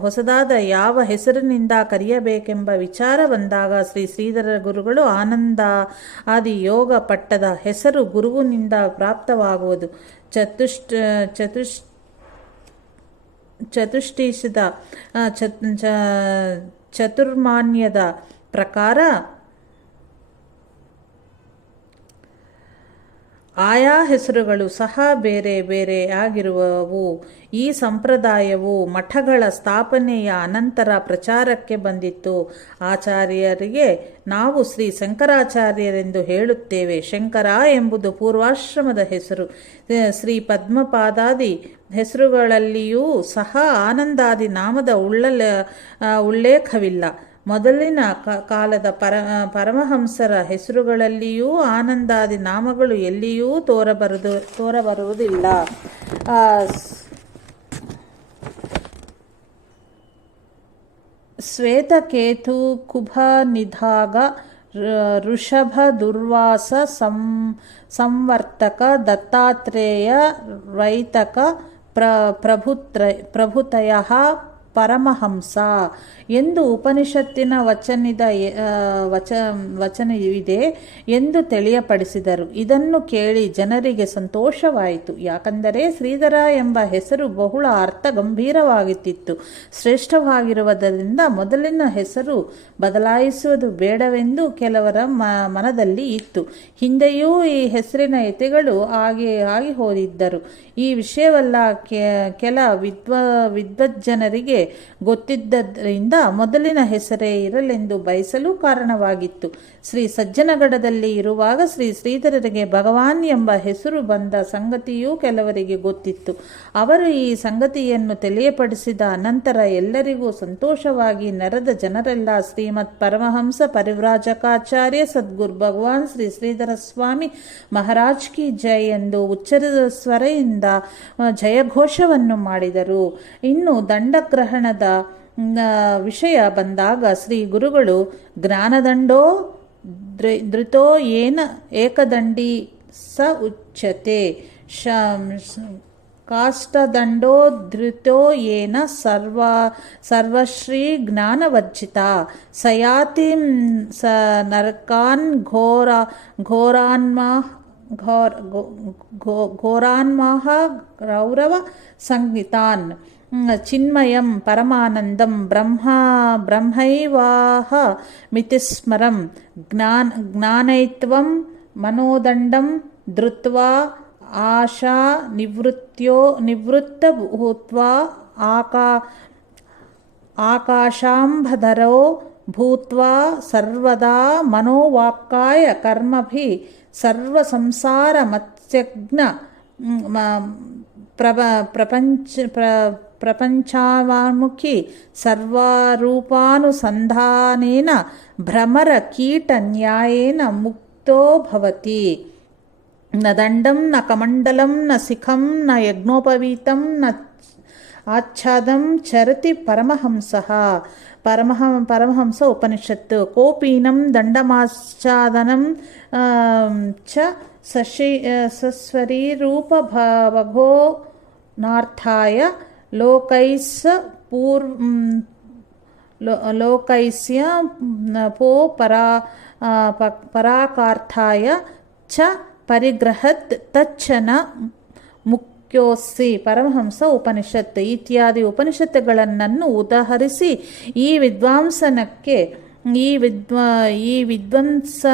ಹೊಸದಾದ ಯಾವ ಹೆಸರಿನಿಂದ ಕರೆಯಬೇಕೆಂಬ ವಿಚಾರ ಬಂದಾಗ ಶ್ರೀ ಶ್ರೀಧರ ಗುರುಗಳು ಆನಂದ ಆದಿ ಯೋಗ ಪಟ್ಟದ ಹೆಸರು ಗುರುವಿನಿಂದ ಪ್ರಾಪ್ತವಾಗುವುದು. ಚತುಷ್ಟಿಷದ ಚಾತುರ್ಮಾನ್ಯದ ಪ್ರಕಾರ ಆಯಾ ಹೆಸರುಗಳು ಸಹ ಬೇರೆ ಬೇರೆ ಆಗಿರುವವು. ಈ ಸಂಪ್ರದಾಯವು ಮಠಗಳ ಸ್ಥಾಪನೆಯ ಅನಂತರ ಪ್ರಚಾರಕ್ಕೆ ಬಂದಿತ್ತು. ಆಚಾರ್ಯರಿಗೆ ನಾವು ಶ್ರೀ ಶಂಕರಾಚಾರ್ಯರೆಂದು ಹೇಳುತ್ತೇವೆ. ಶಂಕರ ಎಂಬುದು ಪೂರ್ವಾಶ್ರಮದ ಹೆಸರು. ಶ್ರೀ ಪದ್ಮಪಾದಾದಿ ಹೆಸರುಗಳಲ್ಲಿಯೂ ಸಹ ಆನಂದಾದಿ ನಾಮದ ಉಲ್ಲೇಖವಿಲ್ಲ. ಮೊದಲಿನ ಕಾಲದ ಪರಮಹಂಸರ ಹೆಸರುಗಳಲ್ಲಿಯೂ ಆನಂದಾದಿ ನಾಮಗಳು ಎಲ್ಲಿಯೂ ತೋರಬರುವುದಿಲ್ಲ. ಶ್ವೇತಕೇತು ಕುಭ ನಿಧಾಗ ಋಷಭ ದುರ್ವಾಸ ಸಂವರ್ತಕ ದತ್ತಾತ್ರೇಯ ರೈತಕ ಪ್ರಭುತಯ ಪರಮಹಂಸ ಎಂದು ಉಪನಿಷತ್ತಿನ ವಚನವಿದೆ ಎಂದು ತಿಳಿಯಪಡಿಸಿದರು. ಇದನ್ನು ಕೇಳಿ ಜನರಿಗೆ ಸಂತೋಷವಾಯಿತು. ಯಾಕಂದರೆ ಶ್ರೀಧರ ಎಂಬ ಹೆಸರು ಬಹಳ ಅರ್ಥ ಗಂಭೀರವಾಗಿತ್ತು. ಶ್ರೇಷ್ಠವಾಗಿರುವುದರಿಂದ ಮೊದಲಿನ ಹೆಸರು ಬದಲಾಯಿಸುವುದು ಬೇಡವೆಂದು ಕೆಲವರ ಮನದಲ್ಲಿ ಇತ್ತು. ಹಿಂದೆಯೂ ಈ ಹೆಸರಿನ ಯತಿಗಳು ಆಗಿ ಹೋಗಿದ್ದರು. ಈ ವಿಷಯವೆಲ್ಲ ಕೆಲ ವಿದ್ವಜ್ಜನರಿಗೆ ಗೊತ್ತಿದ್ದರಿಂದ ಮೊದಲಿನ ಹೆಸರೇ ಇರಲೆಂದು ಬಯಸಲು ಕಾರಣವಾಗಿತ್ತು. ಶ್ರೀ ಸಜ್ಜನಗಡದಲ್ಲಿ ಇರುವಾಗ ಶ್ರೀ ಶ್ರೀಧರರಿಗೆ ಭಗವಾನ್ ಎಂಬ ಹೆಸರು ಬಂದ ಸಂಗತಿಯೂ ಕೆಲವರಿಗೆ ಗೊತ್ತಿತ್ತು. ಅವರು ಈ ಸಂಗತಿಯನ್ನು ತಿಳಿಯಪಡಿಸಿದ ಅನಂತರ ಎಲ್ಲರಿಗೂ ಸಂತೋಷವಾಗಿ ನೆರೆದ ಜನರೆಲ್ಲ ಶ್ರೀಮತ್ ಪರಮಹಂಸ ಪರಿವ್ರಾಜಕಾಚಾರ್ಯ ಸದ್ಗುರು ಭಗವಾನ್ ಶ್ರೀ ಶ್ರೀಧರ ಸ್ವಾಮಿ ಮಹಾರಾಜ್ ಕಿ ಜೈ ಎಂದು ಉಚ್ಚರಿಸಿದ ಸ್ವರದಿಂದ ಜಯಘೋಷವನ್ನು ಮಾಡಿದರು. ಇನ್ನು ದಂಡಗ್ರಹಣದ ವಿಷಯ ಬಂದಾಗ ಶ್ರೀ ಗುರುಗಳು ಜ್ಞಾನದಂಡೋ ಧೃತೋ ಏನ ಏಕದಂಡಿ ಸ ಉಚ್ಯತೆ ಕಾಷ್ಟದಂಡೋ ಧೃತೋ ಏನ ಸರ್ವಶ್ರೀ ಜ್ಞಾನವರ್ಜಿತ ಸಯಾತಿ ಸ ನರಕಾನ್ ಘೋರಾನ್ಮಹ ಗೌರವ ಸಂಹಿತಾನ್ ಚಿನ್ಮಯಂ ಪರಮಾನಂದಂ ಬ್ರಹ್ಮೈವಾಹ ಮಿತಿಸ್ಮರಂ ಜ್ಞಾನೈತ್ವಂ ಮನೋದಂಡಂ ಧೃತ್ವಾ ಆಶಾ ನಿವೃತ್ತ ಭೂತ್ವಾ ಆಕಾಶಾಂಬಧರೋ ಭೂತ್ವಾ ಸರ್ವದಾ ಮನೋವಾಕ್ಕಾಯ ಕರ್ಮಭಿ ಸರ್ವ ಸಂಸಾರ ಮತ್ಸ್ಯಜ್ಞ ಪ್ರಪಂಚಾವಾಮುಖಿ ಸರ್ವರೂಪಾನುಸಂಧಾನೇನ ಭ್ರಮರ ಕೀಟ ನ್ಯಾಯೇನ ಮುಕ್ತೋ ಭವತಿ. ನ ದಂಡಂ ನ ಕಮಂಡಲಂ ನ ಶಿಖಂ ನ ಯಜ್ಞೋಪವೀತಂ ನ ಆಚ್ಛಾದಂ ಚರತಿ ಪರಮಹಂಸಃ. ಪರಮಹಂಸ ಉಪನಿಷತ್ತು. ಕೋಪೀನಂ ದಂಡಮಾಚ್ಛಾದನಂ ಚ ಸಸ್ವರೀರೂಪ ಭಗೋನಾರ್ಥಾಯ ಲೋಕೈಸ್ಯ ಪೋ ಪರಾಕಾರ್ಥಾಯ ಚ ಪರಿಗ್ರಹತ್ ತಚ್ಚನ ಮುಖ್ಯೋಸ್ಸಿ. ಪರಮಹಂಸ ಉಪನಿಷತ್ತು ಇತ್ಯಾದಿ ಉಪನಿಷತ್ತುಗಳನ್ನು ಉದಾಹರಿಸಿ ಈ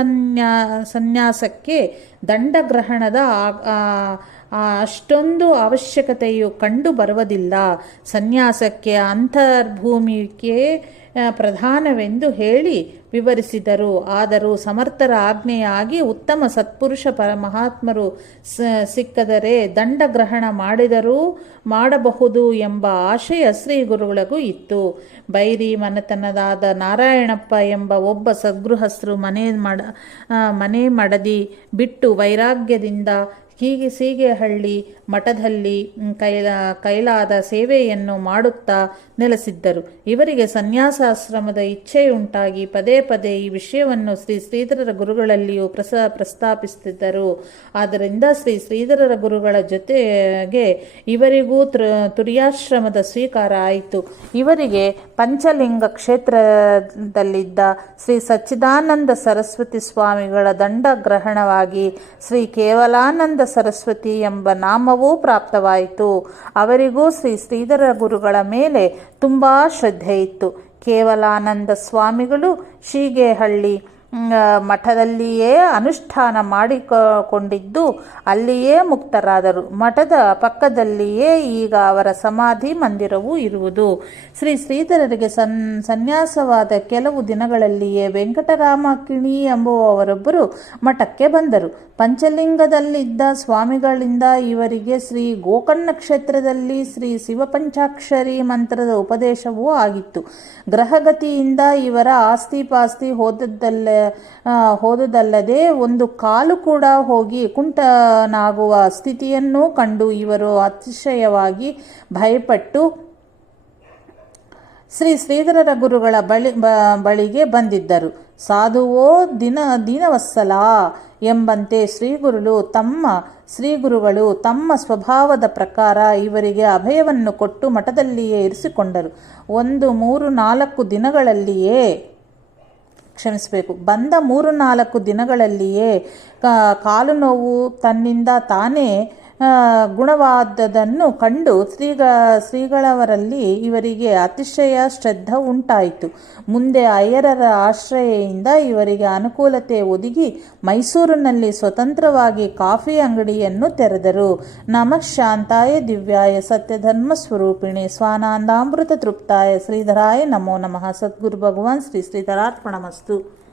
ವಿದ್ವಂಸನ್ಯಾಸಕ್ಕೆ ದಂಡಗ್ರಹಣದ ಅಷ್ಟೊಂದು ಅವಶ್ಯಕತೆಯು ಕಂಡು ಬರುವುದಿಲ್ಲ. ಸನ್ಯಾಸಕ್ಕೆ ಅಂತರ್ಭೂಮಿಕೆ ಪ್ರಧಾನವೆಂದು ಹೇಳಿ ವಿವರಿಸಿದರು. ಆದರೂ ಸಮರ್ಥರ ಆಜ್ಞೆಯಾಗಿ ಉತ್ತಮ ಸತ್ಪುರುಷ ಮಹಾತ್ಮರು ಸಿಕ್ಕದರೆ ದಂಡಗ್ರಹಣ ಮಾಡಿದರೂ ಮಾಡಬಹುದು ಎಂಬ ಆಶಯ ಶ್ರೀ ಗುರುಗಳಿಗೂ ಇತ್ತು. ಬೈರಿ ಮನೆತನದಾದ ನಾರಾಯಣಪ್ಪ ಎಂಬ ಒಬ್ಬ ಸದ್ಗೃಹಸ್ಥರು ಮನೆ ಮಡದಿ ಬಿಟ್ಟು ವೈರಾಗ್ಯದಿಂದ ಸೀಗೆಹಳ್ಳಿ ಮಠದಲ್ಲಿ ಕೈಲಾದ ಸೇವೆಯನ್ನು ಮಾಡುತ್ತಾ ನೆಲೆಸಿದ್ದರು. ಇವರಿಗೆ ಸನ್ಯಾಸಾಶ್ರಮದ ಇಚ್ಛೆಯುಂಟಾಗಿ ಪದೇ ಪದೇ ಈ ವಿಷಯವನ್ನು ಶ್ರೀ ಶ್ರೀಧರರ ಗುರುಗಳಲ್ಲಿಯೂ ಪ್ರಸ್ತಾಪಿಸುತ್ತಿದ್ದರು. ಆದ್ದರಿಂದ ಶ್ರೀ ಶ್ರೀಧರರ ಗುರುಗಳ ಜೊತೆಗೆ ಇವರಿಗೂ ತುರ್ಯಾಶ್ರಮದ ಸ್ವೀಕಾರ ಆಯಿತು. ಇವರಿಗೆ ಪಂಚಲಿಂಗ ಕ್ಷೇತ್ರದಲ್ಲಿದ್ದ ಶ್ರೀ ಸಚ್ಚಿದಾನಂದ ಸರಸ್ವತಿ ಸ್ವಾಮಿಗಳ ದಂಡಗ್ರಹಣವಾಗಿ ಶ್ರೀ ಕೇವಲಾನಂದ ಸರಸ್ವತಿ ಎಂಬ ನಾಮವೂ ಪ್ರಾಪ್ತವಾಯಿತು. ಅವರಿಗೂ ಶ್ರೀ ಶ್ರೀಧರ ಗುರುಗಳ ಮೇಲೆ ತುಂಬಾ ಶ್ರದ್ಧೆ ಇತ್ತು. ಕೇವಲಾನಂದ ಸ್ವಾಮಿಗಳು ಶೀಗೆಹಳ್ಳಿ ಮಠದಲ್ಲಿಯೇ ಅನುಷ್ಠಾನ ಮಾಡಿಕೊಂಡಿದ್ದು ಅಲ್ಲಿಯೇ ಮುಕ್ತರಾದರು. ಮಠದ ಪಕ್ಕದಲ್ಲಿಯೇ ಈಗ ಅವರ ಸಮಾಧಿ ಮಂದಿರವೂ ಇರುವುದು. ಶ್ರೀ ಶ್ರೀಧರರಿಗೆ ಸನ್ಯಾಸವಾದ ಕೆಲವು ದಿನಗಳಲ್ಲಿಯೇ ವೆಂಕಟರಾಮ ಕಿಣಿ ಎಂಬುವವರೊಬ್ಬರು ಮಠಕ್ಕೆ ಬಂದರು. ಪಂಚಲಿಂಗದಲ್ಲಿದ್ದ ಸ್ವಾಮಿಗಳಿಂದ ಇವರಿಗೆ ಶ್ರೀ ಗೋಕರ್ಣ ಕ್ಷೇತ್ರದಲ್ಲಿ ಶ್ರೀ ಶಿವಪಂಚಾಕ್ಷರಿ ಮಂತ್ರದ ಉಪದೇಶವೂ ಆಗಿತ್ತು. ಗ್ರಹಗತಿಯಿಂದ ಇವರ ಆಸ್ತಿಪಾಸ್ತಿ ಹೋದದಲ್ಲದೆ ಒಂದು ಕಾಲು ಕೂಡ ಹೋಗಿ ಕುಂಟನಾಗುವ ಸ್ಥಿತಿಯನ್ನು ಕಂಡು ಇವರು ಅತಿಶಯವಾಗಿ ಭಯಪಟ್ಟು ಶ್ರೀ ಶ್ರೀಧರರ ಗುರುಗಳ ಬಳಿಗೆ ಬಂದಿದ್ದರು. ಸಾಧುವೋ ದೀನವತ್ಸಲ ಎಂಬಂತೆ ಶ್ರೀಗುರುಗಳು ತಮ್ಮ ಸ್ವಭಾವದ ಪ್ರಕಾರ ಇವರಿಗೆ ಅಭಯವನ್ನು ಕೊಟ್ಟು ಮಠದಲ್ಲಿಯೇ ಇರಿಸಿಕೊಂಡರು. 3-4 ದಿನಗಳಲ್ಲಿಯೇ ಬಂದ 3-4 ದಿನಗಳಲ್ಲಿಯೇ ಕಾಲು ನೋವು ತನ್ನಿಂದ ತಾನೇ ಗುಣವಾದದನ್ನು ಕಂಡು ಶ್ರೀಗಳವರಲ್ಲಿ ಇವರಿಗೆ ಅತಿಶಯ ಶ್ರದ್ಧೆ ಉಂಟಾಯಿತು. ಮುಂದೆ ಅಯ್ಯರರ ಆಶ್ರಯದಿಂದ ಇವರಿಗೆ ಅನುಕೂಲತೆ ಒದಗಿ ಮೈಸೂರಿನಲ್ಲಿ ಸ್ವತಂತ್ರವಾಗಿ ಕಾಫಿ ಅಂಗಡಿಯನ್ನು ತೆರೆದರು. ನಮಃ ಶಾಂತಾಯ ದಿವ್ಯಾಯ ಸತ್ಯಧರ್ಮ ಸ್ವರೂಪಿಣಿ ಸ್ವಾನಂದಾಮೃತ ತೃಪ್ತಾಯ ಶ್ರೀಧರಾಯ ನಮೋ ನಮಃ. ಸದ್ಗುರು ಭಗವಾನ್ ಶ್ರೀ ಶ್ರೀಧರಾರ್ಪಣಮಸ್ತು.